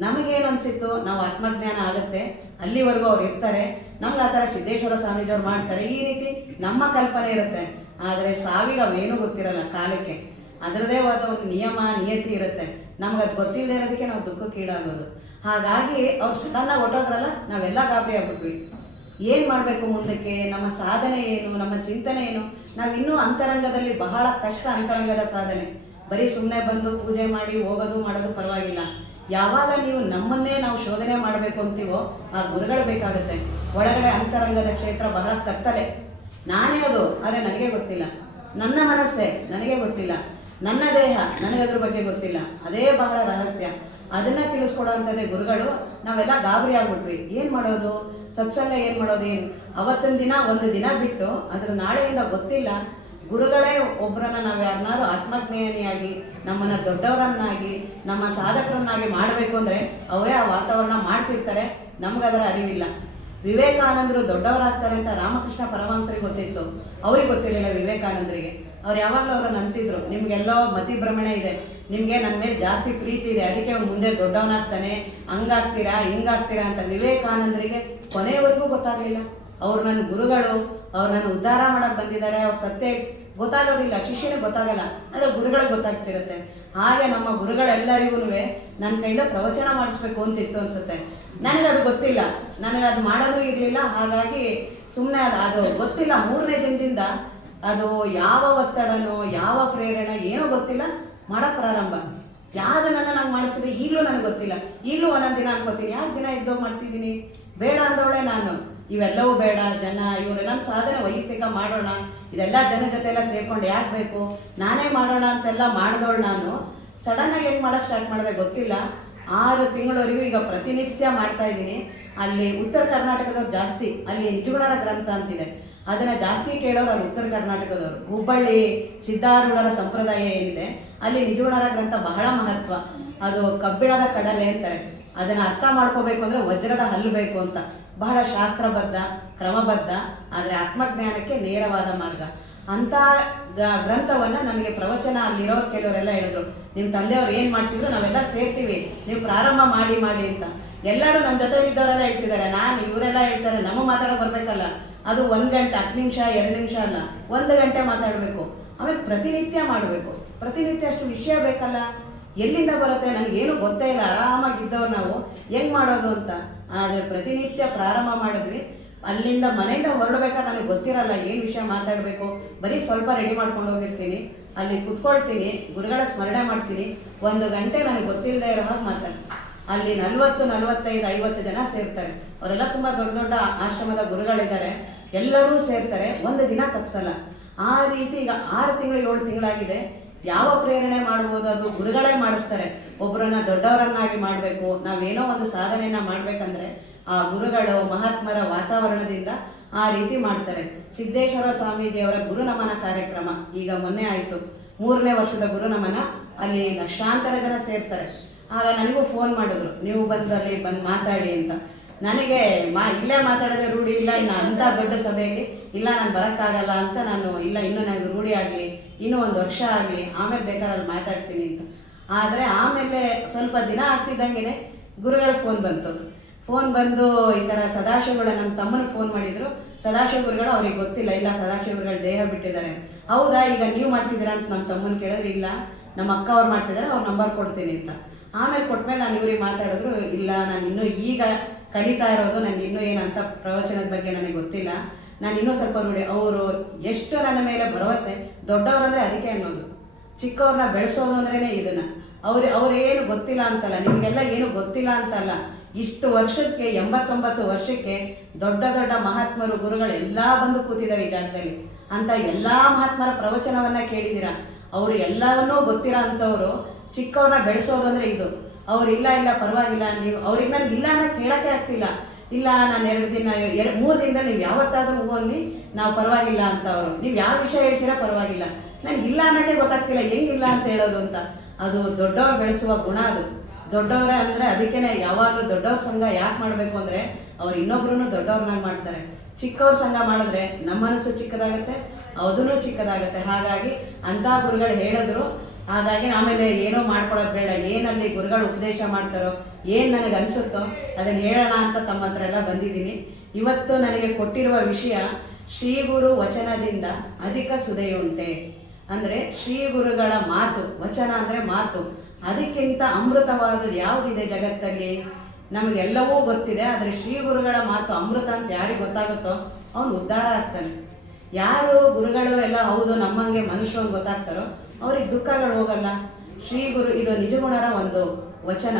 ನಮಗೇನು ಅನಿಸಿತ್ತು, ನಾವು ಆತ್ಮಜ್ಞಾನ ಆಗುತ್ತೆ ಅಲ್ಲಿವರೆಗೂ ಅವ್ರು ಇರ್ತಾರೆ, ನಮ್ಗೆ ಆ ಥರ ಸಿದ್ದೇಶ್ವರ ಸ್ವಾಮೀಜಿಯವ್ರು ಮಾಡ್ತಾರೆ, ಈ ರೀತಿ ನಮ್ಮ ಕಲ್ಪನೆ ಇರುತ್ತೆ. ಆದರೆ ಸಾವಿಗೆ ಅವೇನೂ ಗೊತ್ತಿರಲ್ಲ, ಕಾಲಕ್ಕೆ ಅದರದೇ ಆದ ಒಂದು ನಿಯತಿ ಇರುತ್ತೆ. ನಮ್ಗೆ ಅದು ಗೊತ್ತಿಲ್ಲದೆ ಇರೋದಕ್ಕೆ ನಾವು ದುಃಖಕ್ಕೀಡಾಗೋದು. ಹಾಗಾಗಿ ಅವ್ರು ಸಡನ್ನಾಗಿ ಹೊಟ್ಟೋದ್ರಲ್ಲ, ನಾವೆಲ್ಲ ಗಾಬರಿ ಆಗ್ಬಿಟ್ವಿ. ಏನು ಮಾಡಬೇಕು ಮುಂದಕ್ಕೆ, ನಮ್ಮ ಸಾಧನೆ ಏನು, ನಮ್ಮ ಚಿಂತನೆ ಏನು. ನಾವಿನ್ನೂ ಅಂತರಂಗದಲ್ಲಿ ಬಹಳ ಕಷ್ಟ, ಅಂತರಂಗದ ಸಾಧನೆ. ಬರೀ ಸುಮ್ಮನೆ ಬಂದು ಪೂಜೆ ಮಾಡಿ ಹೋಗೋದು ಮಾಡೋದು ಪರವಾಗಿಲ್ಲ. ಯಾವಾಗ ನೀವು ನಮ್ಮನ್ನೇ ನಾವು ಶೋಧನೆ ಮಾಡಬೇಕು ಅಂತೀವೋ ಆ ಗುರುಗಳು ಬೇಕಾಗುತ್ತೆ. ಒಳಗಡೆ ಅಂತರಂಗದ ಕ್ಷೇತ್ರ ಬಹಳ ಕತ್ತಲೆ, ನಾನೇ ಅದು, ಆದರೆ ನನಗೆ ಗೊತ್ತಿಲ್ಲ. ನನ್ನ ಮನಸ್ಸೇ ನನಗೆ ಗೊತ್ತಿಲ್ಲ, ನನ್ನ ದೇಹ ನನಗದ್ರ ಬಗ್ಗೆ ಗೊತ್ತಿಲ್ಲ. ಅದೇ ಬಹಳ ರಹಸ್ಯ. ಅದನ್ನು ತಿಳಿಸ್ಕೊಡೋ ಅಂಥದ್ದೇ ಗುರುಗಳು. ನಾವೆಲ್ಲ ಗಾಬರಿ ಆಗ್ಬಿಟ್ವಿ, ಏನು ಮಾಡೋದು, ಸತ್ಸಂಗ ಏನು ಮಾಡೋದು, ಏನು ಅವತ್ತಿನ ದಿನ ಒಂದು ದಿನ ಬಿಟ್ಟು ಅದ್ರ ನಾಳೆಯಿಂದ ಗೊತ್ತಿಲ್ಲ. ಗುರುಗಳೇ ಒಬ್ಬರನ್ನ ನಾವು ಯಾರನ್ನಾರು ಆತ್ಮಜ್ಞಾನಿಯಾಗಿ, ನಮ್ಮನ್ನು ದೊಡ್ಡವರನ್ನಾಗಿ, ನಮ್ಮ ಸಾಧಕರನ್ನಾಗಿ ಮಾಡಬೇಕು ಅಂದರೆ ಅವರೇ ಆ ವಾತಾವರಣ ಮಾಡ್ತಿರ್ತಾರೆ, ನಮಗದರ ಅರಿವಿಲ್ಲ. ವಿವೇಕಾನಂದರು ದೊಡ್ಡವರಾಗ್ತಾರೆ ಅಂತ ರಾಮಕೃಷ್ಣ ಪರಮಹಂಸರಿಗೆ ಗೊತ್ತಿತ್ತು, ಅವ್ರಿಗೆ ಗೊತ್ತಿರಲಿಲ್ಲ ವಿವೇಕಾನಂದರಿಗೆ. ಅವ್ರು ಯಾವಾಗಲೂ ಅವ್ರನ್ನ ಅಂತಿದ್ರು, ನಿಮಗೆಲ್ಲೋ ಮತಿಭ್ರಮಣ ಇದೆ, ನಿಮಗೆ ನನ್ನ ಮೇಲೆ ಜಾಸ್ತಿ ಪ್ರೀತಿ ಇದೆ, ಅದಕ್ಕೆ ಅವ್ನು ಮುಂದೆ ದೊಡ್ಡವನಾಗ್ತಾನೆ, ಹಂಗಾಗ್ತೀರಾ ಹಿಂಗಾಗ್ತೀರಾ ಅಂತ. ವಿವೇಕಾನಂದರಿಗೆ ಕೊನೆಯವರೆಗೂ ಗೊತ್ತಾಗಲಿಲ್ಲ. ಅವ್ರು ನನ್ನ ಗುರುಗಳು, ಅವ್ರು ನನ್ನ ಉದ್ಧಾರ ಮಾಡೋಕ್ಕೆ ಬಂದಿದ್ದಾರೆ, ಅವ್ರು ಸತ್ಯ ಗೊತ್ತಾಗೋದಿಲ್ಲ, ಶಿಷ್ಯನಿಗೆ ಗೊತ್ತಾಗಲ್ಲ, ಆದರೆ ಗುರುಗಳಿಗೆ ಗೊತ್ತಾಗ್ತಿರುತ್ತೆ. ಹಾಗೆ ನಮ್ಮ ಗುರುಗಳೆಲ್ಲರಿಗೂ ನನ್ನ ಕೈಯಿಂದ ಪ್ರವಚನ ಮಾಡಿಸ್ಬೇಕು ಅಂತಿತ್ತು ಅನ್ಸುತ್ತೆ. ನನಗದು ಗೊತ್ತಿಲ್ಲ, ನನಗದು ಮಾಡೋದು ಇರಲಿಲ್ಲ. ಹಾಗಾಗಿ ಸುಮ್ಮನೆ ಅದು ಗೊತ್ತಿಲ್ಲ. 3ನೇ ದಿನದಿಂದ ಅದು ಯಾವ ಒತ್ತಡನೋ ಯಾವ ಪ್ರೇರಣೆ ಏನೋ ಗೊತ್ತಿಲ್ಲ, ಮಾಡೋಕ್ಕೆ ಪ್ರಾರಂಭ. ಯಾವುದನ್ನ ನಾನು ಮಾಡಿಸಿದೆ ಈಗಲೂ ನನಗೆ ಗೊತ್ತಿಲ್ಲ. ಈಗಲೂ ಒಂದೊಂದು ದಿನ ಅನ್ಕೋತೀನಿ, ಯಾಕೆ ದಿನ ಎದ್ದೋಗಿ ಮಾಡ್ತಿದ್ದೀನಿ, ಬೇಡ ಅಂದವಳೆ ನಾನು. ಇವೆಲ್ಲವೂ ಬೇಡ, ಜನ ಇವರೆಲ್ಲ ಸಾಧನೆ ವೈಯಕ್ತಿಕ ಮಾಡೋಣ, ಇದೆಲ್ಲ ಜನ ಜೊತೆ ಎಲ್ಲ ಸೇರ್ಕೊಂಡು ಯಾಕೆ ಬೇಕು, ನಾನೇ ಮಾಡೋಣ ಅಂತೆಲ್ಲ ಮಾಡಿದವಳು ನಾನು. ಸಡನ್ನಾಗಿ ಹೆಂಗೆ ಮಾಡೋಕ್ಕೆ ಸ್ಟಾರ್ಟ್ ಮಾಡಿದೆ ಗೊತ್ತಿಲ್ಲ. 6 ತಿಂಗಳವರೆಗೂ ಈಗ ಪ್ರತಿನಿತ್ಯ ಮಾಡ್ತಾ ಇದ್ದೀನಿ. ಅಲ್ಲಿ ಉತ್ತರ ಕರ್ನಾಟಕದವ್ರು ಜಾಸ್ತಿ, ಅಲ್ಲಿ ನಿಜಗುಣರ ಗ್ರಂಥ ಅಂತಿದೆ, ಅದನ್ನು ಜಾಸ್ತಿ ಕೇಳೋರು ಅಲ್ಲಿ ಉತ್ತರ ಕರ್ನಾಟಕದವರು. ಹುಬ್ಬಳ್ಳಿ ಸಿದ್ಧಾರೂಢರ ಸಂಪ್ರದಾಯ ಏನಿದೆ ಅಲ್ಲಿ ನಿಜಗುಣರ ಗ್ರಂಥ ಬಹಳ ಮಹತ್ವ. ಅದು ಕಬ್ಬಿಣದ ಕಡಲೆ ಅಂತಾರೆ. ಅದನ್ನು ಅರ್ಥ ಮಾಡ್ಕೋಬೇಕು ಅಂದರೆ ವಜ್ರದ ಹಲ್ಲು ಬೇಕು ಅಂತ. ಬಹಳ ಶಾಸ್ತ್ರಬದ್ಧ, ಕ್ರಮಬದ್ಧ, ಆದರೆ ಆತ್ಮಜ್ಞಾನಕ್ಕೆ ನೇರವಾದ ಮಾರ್ಗ ಅಂತ ಗ್ರಂಥವನ್ನು ನನಗೆ ಪ್ರವಚನ ಅಲ್ಲಿರೋರು ಕೆಲವರೆಲ್ಲ ಹೇಳಿದ್ರು, ನಿಮ್ಮ ತಂದೆಯವ್ರು ಏನು ಮಾಡ್ತಿದ್ರು ನಾವೆಲ್ಲ ಸೇರ್ತೀವಿ, ನೀವು ಪ್ರಾರಂಭ ಮಾಡಿ ಅಂತ. ಎಲ್ಲರೂ ನಮ್ಮ ಜೊತೆ ಇದ್ದವರೆಲ್ಲ ಹೇಳ್ತಿದ್ದಾರೆ. ನಾನು ಇವರೆಲ್ಲ ಹೇಳ್ತಾರೆ ನಮ್ಮ ಮಾತಾಡೋ ಬರಬೇಕಲ್ಲ, ಅದು 1 ಗಂಟೆ 10 ನಿಮಿಷ 2 ನಿಮಿಷ ಅಲ್ಲ, 1 ಗಂಟೆ ಮಾತಾಡಬೇಕು. ಆಮೇಲೆ ಪ್ರತಿನಿತ್ಯ ಮಾಡಬೇಕು. ಪ್ರತಿನಿತ್ಯ ಅಷ್ಟು ವಿಷಯ ಬೇಕಲ್ಲ, ಎಲ್ಲಿಂದ ಬರುತ್ತೆ ನನಗೇನು ಗೊತ್ತೇ ಇಲ್ಲ. ಆರಾಮಾಗಿದ್ದವ್ರು ನಾವು ಹೆಂಗೆ ಮಾಡೋದು ಅಂತ. ಆದರೆ ಪ್ರತಿನಿತ್ಯ ಪ್ರಾರಂಭ ಮಾಡಿದ್ವಿ. ಅಲ್ಲಿಂದ ಮನೆಯಿಂದ ಹೊರಡ್ಬೇಕಾದ್ರೆ ನನಗೆ ಗೊತ್ತಿರಲ್ಲ ಏನು ವಿಷಯ ಮಾತಾಡಬೇಕು. ಬರೀ ಸ್ವಲ್ಪ ರೆಡಿ ಮಾಡ್ಕೊಂಡು ಹೋಗಿರ್ತೀನಿ, ಅಲ್ಲಿ ಕುತ್ಕೊಳ್ತೀನಿ, ಗುರುಗಳ ಸ್ಮರಣೆ ಮಾಡ್ತೀನಿ. 1 ಗಂಟೆ ನನಗೆ ಗೊತ್ತಿಲ್ಲದೆ ಇರೋ ಹಾಗೆ ಮಾತಾಡ್ತೀನಿ. ಅಲ್ಲಿ 40, 45, 50 ಜನ ಸೇರ್ತಾರೆ. ಅವರೆಲ್ಲ ತುಂಬ ದೊಡ್ಡ ದೊಡ್ಡ ಆಶ್ರಮದ ಗುರುಗಳಿದ್ದಾರೆ. ಎಲ್ಲರೂ ಸೇರ್ತಾರೆ, 1 ದಿನ ತಪ್ಪಿಸಲ್ಲ. ಆ ರೀತಿ ಈಗ 6 ತಿಂಗಳು 7 ತಿಂಗಳಾಗಿದೆ. ಯಾವ ಪ್ರೇರಣೆ ಮಾಡ್ಬೋದು, ಅದು ಗುರುಗಳೇ ಮಾಡಿಸ್ತಾರೆ. ಒಬ್ಬರನ್ನ ದೊಡ್ಡವರನ್ನಾಗಿ ಮಾಡಬೇಕು, ನಾವೇನೋ ಒಂದು ಸಾಧನೆಯನ್ನ ಮಾಡಬೇಕಂದ್ರೆ ಆ ಗುರುಗಳು ಮಹಾತ್ಮರ ವಾತಾವರಣದಿಂದ ಆ ರೀತಿ ಮಾಡ್ತಾರೆ. ಸಿದ್ದೇಶ್ವರ ಸ್ವಾಮೀಜಿಯವರ ಗುರುನಮನ ಕಾರ್ಯಕ್ರಮ ಈಗ ಮೊನ್ನೆ ಆಯಿತು, 3ನೇ ವರ್ಷದ ಗುರುನಮನ. ಅಲ್ಲಿ ಲಕ್ಷಾಂತರ ಜನ ಸೇರ್ತಾರೆ. ಆಗ ನನಗೂ ಫೋನ್ ಮಾಡಿದ್ರು, ನೀವು ಅಲ್ಲಿ ಬಂದು ಮಾತಾಡಿ ಅಂತ. ನನಗೆ ಇಲ್ಲೇ ಮಾತಾಡೋದೇ ರೂಢಿ ಇಲ್ಲ, ಇನ್ನು ಅಂಥ ದೊಡ್ಡ ಸಭೆಯಲ್ಲಿ ಇಲ್ಲ, ನಾನು ಬರೋಕ್ಕಾಗಲ್ಲ ಅಂತ ನಾನು ಇಲ್ಲ, ಇನ್ನೂ ನನಗೆ ರೂಢಿ ಆಗಲಿ, ಇನ್ನೂ 1 ವರ್ಷ ಆಗಲಿ, ಆಮೇಲೆ ಬೇಕಾದ್ರೆ ಅಲ್ಲಿ ಮಾತಾಡ್ತೀನಿ ಅಂತ. ಆದರೆ ಆಮೇಲೆ ಸ್ವಲ್ಪ ದಿನ ಆಗ್ತಿದ್ದಂಗೆ ಗುರುಗಳ ಫೋನ್ ಬಂದು ಈ ಥರ ಸದಾಶಿವಗಳು ನಮ್ಮ ತಮ್ಮನಿಗೆ ಫೋನ್ ಮಾಡಿದರು. ಸದಾಶಿವ ಗುರುಗಳು ಅವ್ರಿಗೆ ಗೊತ್ತಿಲ್ಲ, ಇಲ್ಲ ಸದಾಶಿವ ಗುರುಗಳು ದೇಹ ಬಿಟ್ಟಿದ್ದಾರೆ. ಹೌದಾ, ಈಗ ನೀವು ಮಾಡ್ತಿದ್ದೀರಾ ಅಂತ ನಮ್ಮ ತಮ್ಮನ ಕೇಳಿದ್ರೆ, ಇಲ್ಲ ನಮ್ಮ ಅಕ್ಕ ಅವ್ರು ಮಾಡ್ತಿದ್ದಾರೆ, ಅವ್ರ ನಂಬರ್ ಕೊಡ್ತೀನಿ ಅಂತ. ಆಮೇಲೆ ಕೊಟ್ಮೇಲೆ ನಾನು ಇವ್ರಿಗೆ ಮಾತಾಡಿದ್ರು, ಇಲ್ಲ ನಾನು ಇನ್ನೂ ಈಗ ಕಲಿತಾ ಇರೋದು, ನನಗೆ ಇನ್ನೂ ಏನಂತ ಪ್ರವಚನದ ಬಗ್ಗೆ ನನಗೆ ಗೊತ್ತಿಲ್ಲ, ನಾನು ಇನ್ನೂ ಸ್ವಲ್ಪ ನೋಡಿ. ಅವರು ಎಷ್ಟು ನನ್ನ ಮೇಲೆ ಭರವಸೆ, ದೊಡ್ಡವರಂದರೆ ಅದಕ್ಕೆ ಅನ್ನೋದು, ಚಿಕ್ಕವ್ರನ್ನ ಬೆಳೆಸೋದು ಅಂದ್ರೇ ಇದನ್ನು. ಅವ್ರೇನು ಗೊತ್ತಿಲ್ಲ ಅಂತಲ್ಲ, ನಿಮಗೆಲ್ಲ ಏನು ಗೊತ್ತಿಲ್ಲ ಅಂತಲ್ಲ. ಇಷ್ಟು ವರ್ಷಕ್ಕೆ 89 ವರ್ಷಕ್ಕೆ ದೊಡ್ಡ ದೊಡ್ಡ ಮಹಾತ್ಮರು ಗುರುಗಳು ಎಲ್ಲ ಬಂದು ಕೂತಿದ್ದಾರೆ ಈ ಜಾಗದಲ್ಲಿ. ಅಂತ ಎಲ್ಲ ಮಹಾತ್ಮರ ಪ್ರವಚನವನ್ನು ಕೇಳಿದ್ದೀರಾ. ಅವರು ಎಲ್ಲವನ್ನೂ ಗೊತ್ತಿರೋ ಅಂಥವ್ರು ಚಿಕ್ಕವ್ರನ್ನ ಬೆಳೆಸೋದು ಅಂದರೆ ಇದು. ಅವ್ರು ಇಲ್ಲ ಪರವಾಗಿಲ್ಲ, ನೀವು ಅವ್ರಿಗೆ ನನಗೆ ಇಲ್ಲ ಅನ್ನೋ ಕೇಳೋಕ್ಕೆ ಆಗ್ತಿಲ್ಲ. ಇಲ್ಲ ನಾನು 2 ದಿನ 3 ದಿನದಲ್ಲಿ ನೀವು ಯಾವತ್ತಾದರೂ ಹೂವಲ್ಲಿ ನಾವು ಪರವಾಗಿಲ್ಲ ಅಂತ. ಅವರು ನೀವು ಯಾವ ವಿಷಯ ಹೇಳ್ತೀರಾ ಪರವಾಗಿಲ್ಲ, ನನಗೆ ಇಲ್ಲ ಅನ್ನೋಕ್ಕೆ ಗೊತ್ತಾಗ್ತಿಲ್ಲ, ಹೆಂಗಿಲ್ಲ ಅಂತ ಹೇಳೋದು ಅಂತ. ಅದು ದೊಡ್ಡವ್ರು ಬೆಳೆಸುವ ಗುಣ. ಅದು ದೊಡ್ಡವರೇ ಅಂದರೆ ಅದಕ್ಕೇ ಯಾವಾಗಲೂ ದೊಡ್ಡವ್ರ ಸಂಘ ಯಾಕೆ ಮಾಡಬೇಕು ಅಂದರೆ ಅವ್ರು ಇನ್ನೊಬ್ರು ದೊಡ್ಡವ್ರನ್ನಾಗಿ ಮಾಡ್ತಾರೆ. ಚಿಕ್ಕವ್ರ ಸಂಘ ಮಾಡಿದ್ರೆ ನಮ್ಮ ಮನಸ್ಸು ಚಿಕ್ಕದಾಗತ್ತೆ, ಅದೂ ಚಿಕ್ಕದಾಗತ್ತೆ. ಹಾಗಾಗಿ ಅಂಥ ಗುರುಗಳು ಹೇಳಿದ್ರು. ಹಾಗಾಗಿ ಆಮೇಲೆ ಏನೋ ಮಾಡ್ಕೊಳ್ಳೋದು ಬೇಡ, ಏನಲ್ಲಿ ಗುರುಗಳು ಉಪದೇಶ ಮಾಡ್ತಾರೋ, ಏನು ನನಗೆ ಅನಿಸುತ್ತೋ ಅದನ್ನು ಹೇಳೋಣ ಅಂತ ತಮ್ಮ ಹತ್ರ ಎಲ್ಲ ಬಂದಿದ್ದೀನಿ. ಇವತ್ತು ನನಗೆ ಕೊಟ್ಟಿರುವ ವಿಷಯ, ಶ್ರೀ ಗುರು ವಚನದಿಂದ ಅಧಿಕ ಸುದೆಯುಂಟೆ. ಅಂದರೆ ಶ್ರೀ ಗುರುಗಳ ಮಾತು, ವಚನ ಅಂದರೆ ಮಾತು, ಅದಕ್ಕಿಂತ ಅಮೃತವಾದದ್ದು ಯಾವುದಿದೆ ಜಗತ್ತಲ್ಲಿ? ನಮಗೆಲ್ಲವೂ ಗೊತ್ತಿದೆ, ಆದರೆ ಶ್ರೀ ಗುರುಗಳ ಮಾತು ಅಮೃತ ಅಂತ ಯಾರಿಗೆ ಗೊತ್ತಾಗುತ್ತೋ ಅವನು ಉದ್ಧಾರ ಆಗ್ತಾನೆ. ಯಾರು ಗುರುಗಳು ಎಲ್ಲ ಹೌದು ನಮ್ಮಂಗೆ ಮನುಷ್ಯರು ಗೊತ್ತಾಗ್ತಾರೋ ಅವ್ರಿಗೆ ದುಃಖಗಳು ಹೋಗಲ್ಲ. ಶ್ರೀ ಗುರು ಇದು ನಿಜಗುಣರ ಒಂದು ವಚನ.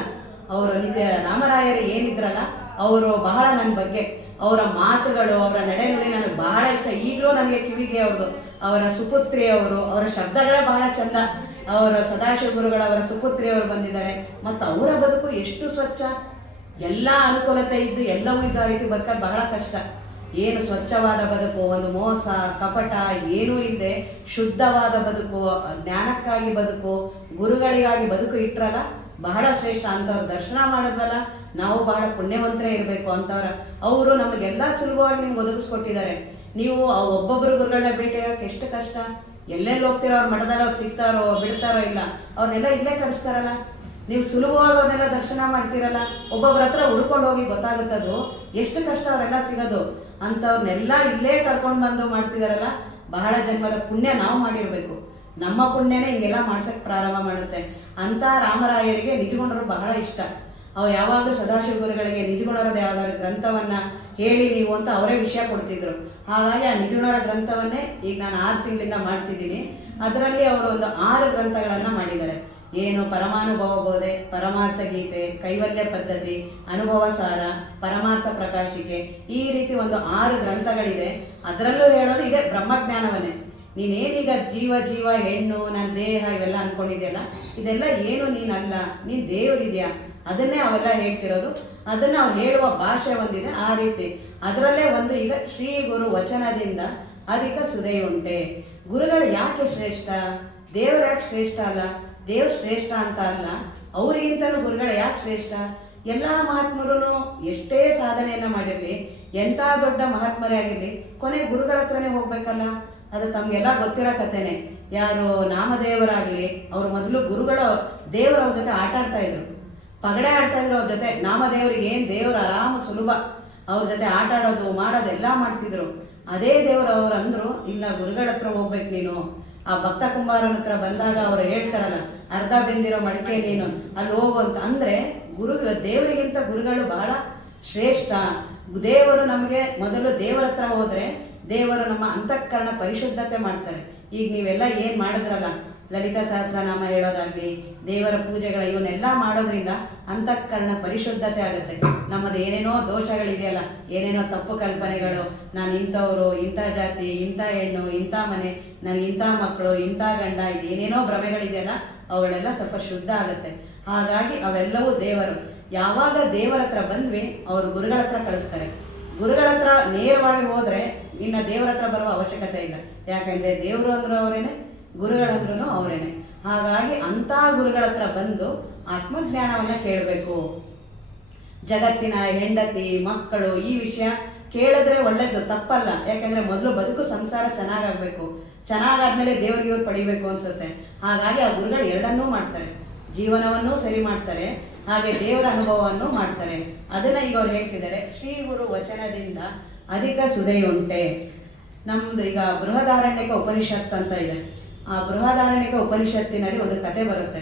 ಅವರು ನಿಜ ರಾಮರಾಯರು ಏನಿದ್ರಲ್ಲ, ಅವರು ಬಹಳ ನನ್ನ ಬಗ್ಗೆ, ಅವರ ಮಾತುಗಳು, ಅವರ ನಡೆನುಡಿ ನನಗೆ ಬಹಳ ಇಷ್ಟ. ಈಗಲೂ ನನಗೆ ಕಿವಿಗೆ ಅವ್ರದ್ದು, ಅವರ ಸುಪುತ್ರಿಯವರು, ಅವರ ಶಬ್ದಗಳೇ ಬಹಳ ಚಂದ. ಅವರ ಸದಾಶಿವ ಗುರುಗಳವರ ಸುಪುತ್ರಿಯವರು ಬಂದಿದ್ದಾರೆ, ಮತ್ತು ಅವರ ಬದುಕು ಎಷ್ಟು ಸ್ವಚ್ಛ, ಎಲ್ಲ ಅನುಕೂಲತೆ ಇದ್ದು ಎಲ್ಲವೂ ಇದ್ದು ಆ ರೀತಿ ಬದುಕೋದು ಬಹಳ ಕಷ್ಟ. ಏನು ಸ್ವಚ್ಛವಾದ ಬದುಕು, ಒಂದು ಮೋಸ ಕಪಟ ಏನೂ ಇಲ್ಲದೆ ಶುದ್ಧವಾದ ಬದುಕು, ಜ್ಞಾನಕ್ಕಾಗಿ ಬದುಕು, ಗುರುಗಳಿಗಾಗಿ ಬದುಕು ಇಟ್ಟರಲ್ಲ, ಬಹಳ ಶ್ರೇಷ್ಠ. ಅಂಥವ್ರ ದರ್ಶನ ಮಾಡಿದ್ವಲ್ಲ, ನಾವು ಬಹಳ ಪುಣ್ಯವಂತರೇ ಇರಬೇಕು ಅಂಥವ್ರ. ಅವರು ನಮಗೆಲ್ಲ ಸುಲಭವಾಗಿ ನಿಮ್ಗೆ ಒದಗಿಸ್ಕೊಟ್ಟಿದ್ದಾರೆ. ನೀವು ಒಬ್ಬೊಬ್ಬರು ಗುರುಗಳನ್ನ ಭೇಟಿಯಾಗಕ್ಕೆ ಎಷ್ಟು ಕಷ್ಟ. ಎಲ್ಲೆಲ್ಲಿ ಹೋಗ್ತೀರೋ ಅವ್ರ ಮಠದಲ್ಲಿ ಅವ್ರು ಸಿಗ್ತಾರೋ ಬಿಡ್ತಾರೋ ಇಲ್ಲ, ಅವ್ರನ್ನೆಲ್ಲ ಇಲ್ಲೇ ಕರೆಸ್ತಾರಲ್ಲ. ನೀವು ಸುಲಭವಾಗಿ ಅವ್ರನ್ನೆಲ್ಲ ದರ್ಶನ ಮಾಡ್ತೀರಲ್ಲ, ಒಬ್ಬೊಬ್ಬರ ಹತ್ರ ಹುಡ್ಕೊಂಡು ಹೋಗಿ ಗೊತ್ತಾಗುತ್ತದು ಎಷ್ಟು ಕಷ್ಟ ಅವರೆಲ್ಲ ಸಿಗೋದು. ಅಂಥವ್ರನ್ನೆಲ್ಲ ಇಲ್ಲೇ ಕರ್ಕೊಂಡು ಬಂದು ಮಾಡ್ತಿದಾರಲ್ಲ, ಬಹಳ ಜನ್ಮದ ಪುಣ್ಯ ನಾವು ಮಾಡಿರಬೇಕು. ನಮ್ಮ ಪುಣ್ಯನೇ ಹಿಂಗೆಲ್ಲ ಮಾಡ್ಸೋಕ್ಕೆ ಪ್ರಾರಂಭ ಮಾಡುತ್ತೆ. ಅಂಥ ರಾಮರಾಯರಿಗೆ ನಿಜಗುಣರು ಬಹಳ ಇಷ್ಟ. ಅವ್ರು ಯಾವಾಗಲೂ ಸದಾಶಿವ ಗುರುಗಳಿಗೆ ನಿಜಗುಣರದ ಯಾವ್ದಾದ್ರು ಗ್ರಂಥವನ್ನು ಹೇಳಿ ನೀವು ಅಂತ ಅವರೇ ವಿಷಯ ಕೊಡ್ತಿದ್ರು. ಹಾಗಾಗಿ ಆ ನಿಜಗುಣರ ಗ್ರಂಥವನ್ನೇ ಈಗ ನಾನು 6 ತಿಂಗಳಿಂದ ಮಾಡ್ತಿದ್ದೀನಿ. ಅದರಲ್ಲಿ ಅವರು ಒಂದು 6 ಗ್ರಂಥಗಳನ್ನು ಮಾಡಿದ್ದಾರೆ. ಏನು ಪರಮಾನುಭವ ಬೋಧೆ, ಪರಮಾರ್ಥ ಗೀತೆ, ಕೈವಲ್ಯ ಪದ್ಧತಿ, ಅನುಭವ ಸಾರ, ಪರಮಾರ್ಥ ಪ್ರಕಾಶಿಕೆ, ಈ ರೀತಿ ಒಂದು 6 ಗ್ರಂಥಗಳಿದೆ. ಅದರಲ್ಲೂ ಹೇಳೋದು ಇದೆ ಬ್ರಹ್ಮಜ್ಞಾನವನ್ನೇ. ನೀನೇನೀಗ ಜೀವ ಹೆಣ್ಣು, ನನ್ನ ದೇಹ ಇವೆಲ್ಲ ಅಂದ್ಕೊಂಡಿದೆಯಲ್ಲ, ಇದೆಲ್ಲ ಏನು ನೀನಲ್ಲ, ನೀನು ದೇವರಿದೆಯಾ, ಅದನ್ನೇ ಅವೆಲ್ಲ ಹೇಳ್ತಿರೋದು. ಅದನ್ನು ಅವ್ರು ಹೇಳುವ ಭಾಷೆ ಒಂದಿದೆ ಆ ರೀತಿ. ಅದರಲ್ಲೇ ಒಂದು ಈಗ ಶ್ರೀ ಗುರು ವಚನದಿಂದ ಅಧಿಕ ಸುದೆಯುಂಟೆ. ಗುರುಗಳು ಯಾಕೆ ಶ್ರೇಷ್ಠ? ದೇವರು ಯಾಕೆ ಶ್ರೇಷ್ಠ ಅಲ್ಲ? ದೇವ್ರು ಶ್ರೇಷ್ಠ ಅಂತ ಅಲ್ಲ, ಅವ್ರಿಗಿಂತಲೂ ಗುರುಗಳು ಯಾಕೆ ಶ್ರೇಷ್ಠ? ಎಲ್ಲ ಮಹಾತ್ಮರು ಎಷ್ಟೇ ಸಾಧನೆಯನ್ನು ಮಾಡಿರಲಿ, ಎಂಥ ದೊಡ್ಡ ಮಹಾತ್ಮರೇ ಆಗಿರಲಿ, ಕೊನೆ ಗುರುಗಳ ಹತ್ರನೇ ಹೋಗ್ಬೇಕಲ್ಲ. ಅದು ತಮಗೆಲ್ಲ ಗೊತ್ತಿರೋ ಕಥೆನೇ. ಯಾರು ನಾಮದೇವರಾಗಲಿ, ಅವರು ಮೊದಲು ಗುರುಗಳು ದೇವರು ಅವ್ರ ಜೊತೆ ಆಟ ಆಡ್ತಾ ಇದ್ರು, ಪಗಡೆ ಆಡ್ತಾ ಇದ್ರು ಅವ್ರ ಜೊತೆ. ನಾಮದೇವರಿಗೆ ಏನು ದೇವರು ಆರಾಮ ಸುಲಭ, ಅವ್ರ ಜೊತೆ ಆಟ ಆಡೋದು ಮಾಡೋದೆಲ್ಲ ಮಾಡ್ತಿದ್ರು. ಅದೇ ದೇವರು ಅವ್ರು ಅಂದರು, ಇಲ್ಲ ಗುರುಗಳ ಹತ್ರ ಹೋಗ್ಬೇಕು ನೀನು. ಆ ಭಕ್ತ ಕುಂಬಾರನ ಹತ್ರ ಬಂದಾಗ ಅವ್ರು ಹೇಳ್ತಾರಲ್ಲ, ಅರ್ಧ ಬೆಂದಿರೋ ಮಡಿಕೆ ನೀನು ಅಲ್ಲಿ ಹೋಗು ಅಂತ. ಅಂದರೆ ದೇವರಿಗಿಂತ ಗುರುಗಳು ಬಹಳ ಶ್ರೇಷ್ಠ. ದೇವರು ನಮಗೆ ಮೊದಲು ದೇವರ ಹತ್ರ ಹೋದರೆ ದೇವರು ನಮ್ಮ ಅಂತಃಕರಣ ಪರಿಶುದ್ಧತೆ ಮಾಡ್ತಾರೆ. ಈಗ ನೀವೆಲ್ಲ ಏನು ಮಾಡಿದ್ರಲ್ಲ, ಲಲಿತಾ ಸಹಸ್ರನಾಮ ಹೇಳೋದಾಗಲಿ, ದೇವರ ಪೂಜೆಗಳ ಇವನ್ನೆಲ್ಲ ಮಾಡೋದ್ರಿಂದ ಅಂತಃಕರಣ ಪರಿಶುದ್ಧತೆ ಆಗುತ್ತೆ. ನಮ್ಮದು ಏನೇನೋ ದೋಷಗಳಿದೆಯಲ್ಲ, ಏನೇನೋ ತಪ್ಪು ಕಲ್ಪನೆಗಳು, ನಾನು ಇಂಥವ್ರು, ಇಂಥ ಜಾತಿ, ಇಂಥ ಹೆಣ್ಣು, ಇಂಥ ಮನೆ, ನನಗೆ ಇಂಥ ಮಕ್ಕಳು, ಇಂಥ ಗಂಡ, ಇದು ಏನೇನೋ ಭ್ರಮೆಗಳಿದೆಯಲ್ಲ, ಅವುಗಳೆಲ್ಲ ಸ್ವಲ್ಪ ಶುದ್ಧ ಆಗುತ್ತೆ. ಹಾಗಾಗಿ ಅವೆಲ್ಲವೂ ದೇವರು. ಯಾವಾಗ ದೇವರ ಹತ್ರ ಬಂದ್ವಿ, ಅವರು ಗುರುಗಳ ಹತ್ರ ಕಳಿಸ್ತಾರೆ. ಗುರುಗಳ ಹತ್ರ ನೇರವಾಗಿ ಹೋದರೆ ಇನ್ನು ದೇವರ ಹತ್ರ ಬರುವ ಅವಶ್ಯಕತೆ ಇಲ್ಲ. ಯಾಕಂದರೆ ದೇವರು ಅಂದರೂ ಅವರೇನೆ, ಗುರುಗಳಂದ್ರೂ ಅವರೇನೆ. ಹಾಗಾಗಿ ಅಂಥ ಗುರುಗಳ ಹತ್ರ ಬಂದು ಆತ್ಮಜ್ಞಾನವನ್ನು ಕೇಳಬೇಕು. ಜಗತ್ತಿನ ಹೆಂಡತಿ, ಮಕ್ಕಳು ಈ ವಿಷಯ ಕೇಳಿದ್ರೆ ಒಳ್ಳೇದು, ತಪ್ಪಲ್ಲ. ಯಾಕೆಂದರೆ ಮೊದಲು ಬದುಕು ಸಂಸಾರ ಚೆನ್ನಾಗಾಗಬೇಕು, ಚೆನ್ನಾಗಾದ್ಮೇಲೆ ದೇವರಿಗೆ ಇವ್ರು ಪಡಿಬೇಕು ಅನಿಸುತ್ತೆ. ಹಾಗಾಗಿ ಆ ಗುರುಗಳು ಎರಡನ್ನೂ ಮಾಡ್ತಾರೆ, ಜೀವನವನ್ನೂ ಸರಿ ಮಾಡ್ತಾರೆ, ಹಾಗೆ ದೇವರ ಅನುಭವವನ್ನು ಮಾಡ್ತಾರೆ. ಅದನ್ನು ಈಗ ಅವ್ರು ಹೇಳ್ತಿದ್ದಾರೆ, ಶ್ರೀ ಗುರು ವಚನದಿಂದ ಅಧಿಕ ಸುದೆಯುಂಟೆ. ನಮ್ದು ಈಗ ಬೃಹದಾರಣ್ಯಕ ಉಪನಿಷತ್ ಅಂತ ಇದೆ. ಆ ಬೃಹದಾರಣ್ಯಕ ಉಪನಿಷತ್ತಿನಲ್ಲಿ ಒಂದು ಕತೆ ಬರುತ್ತೆ.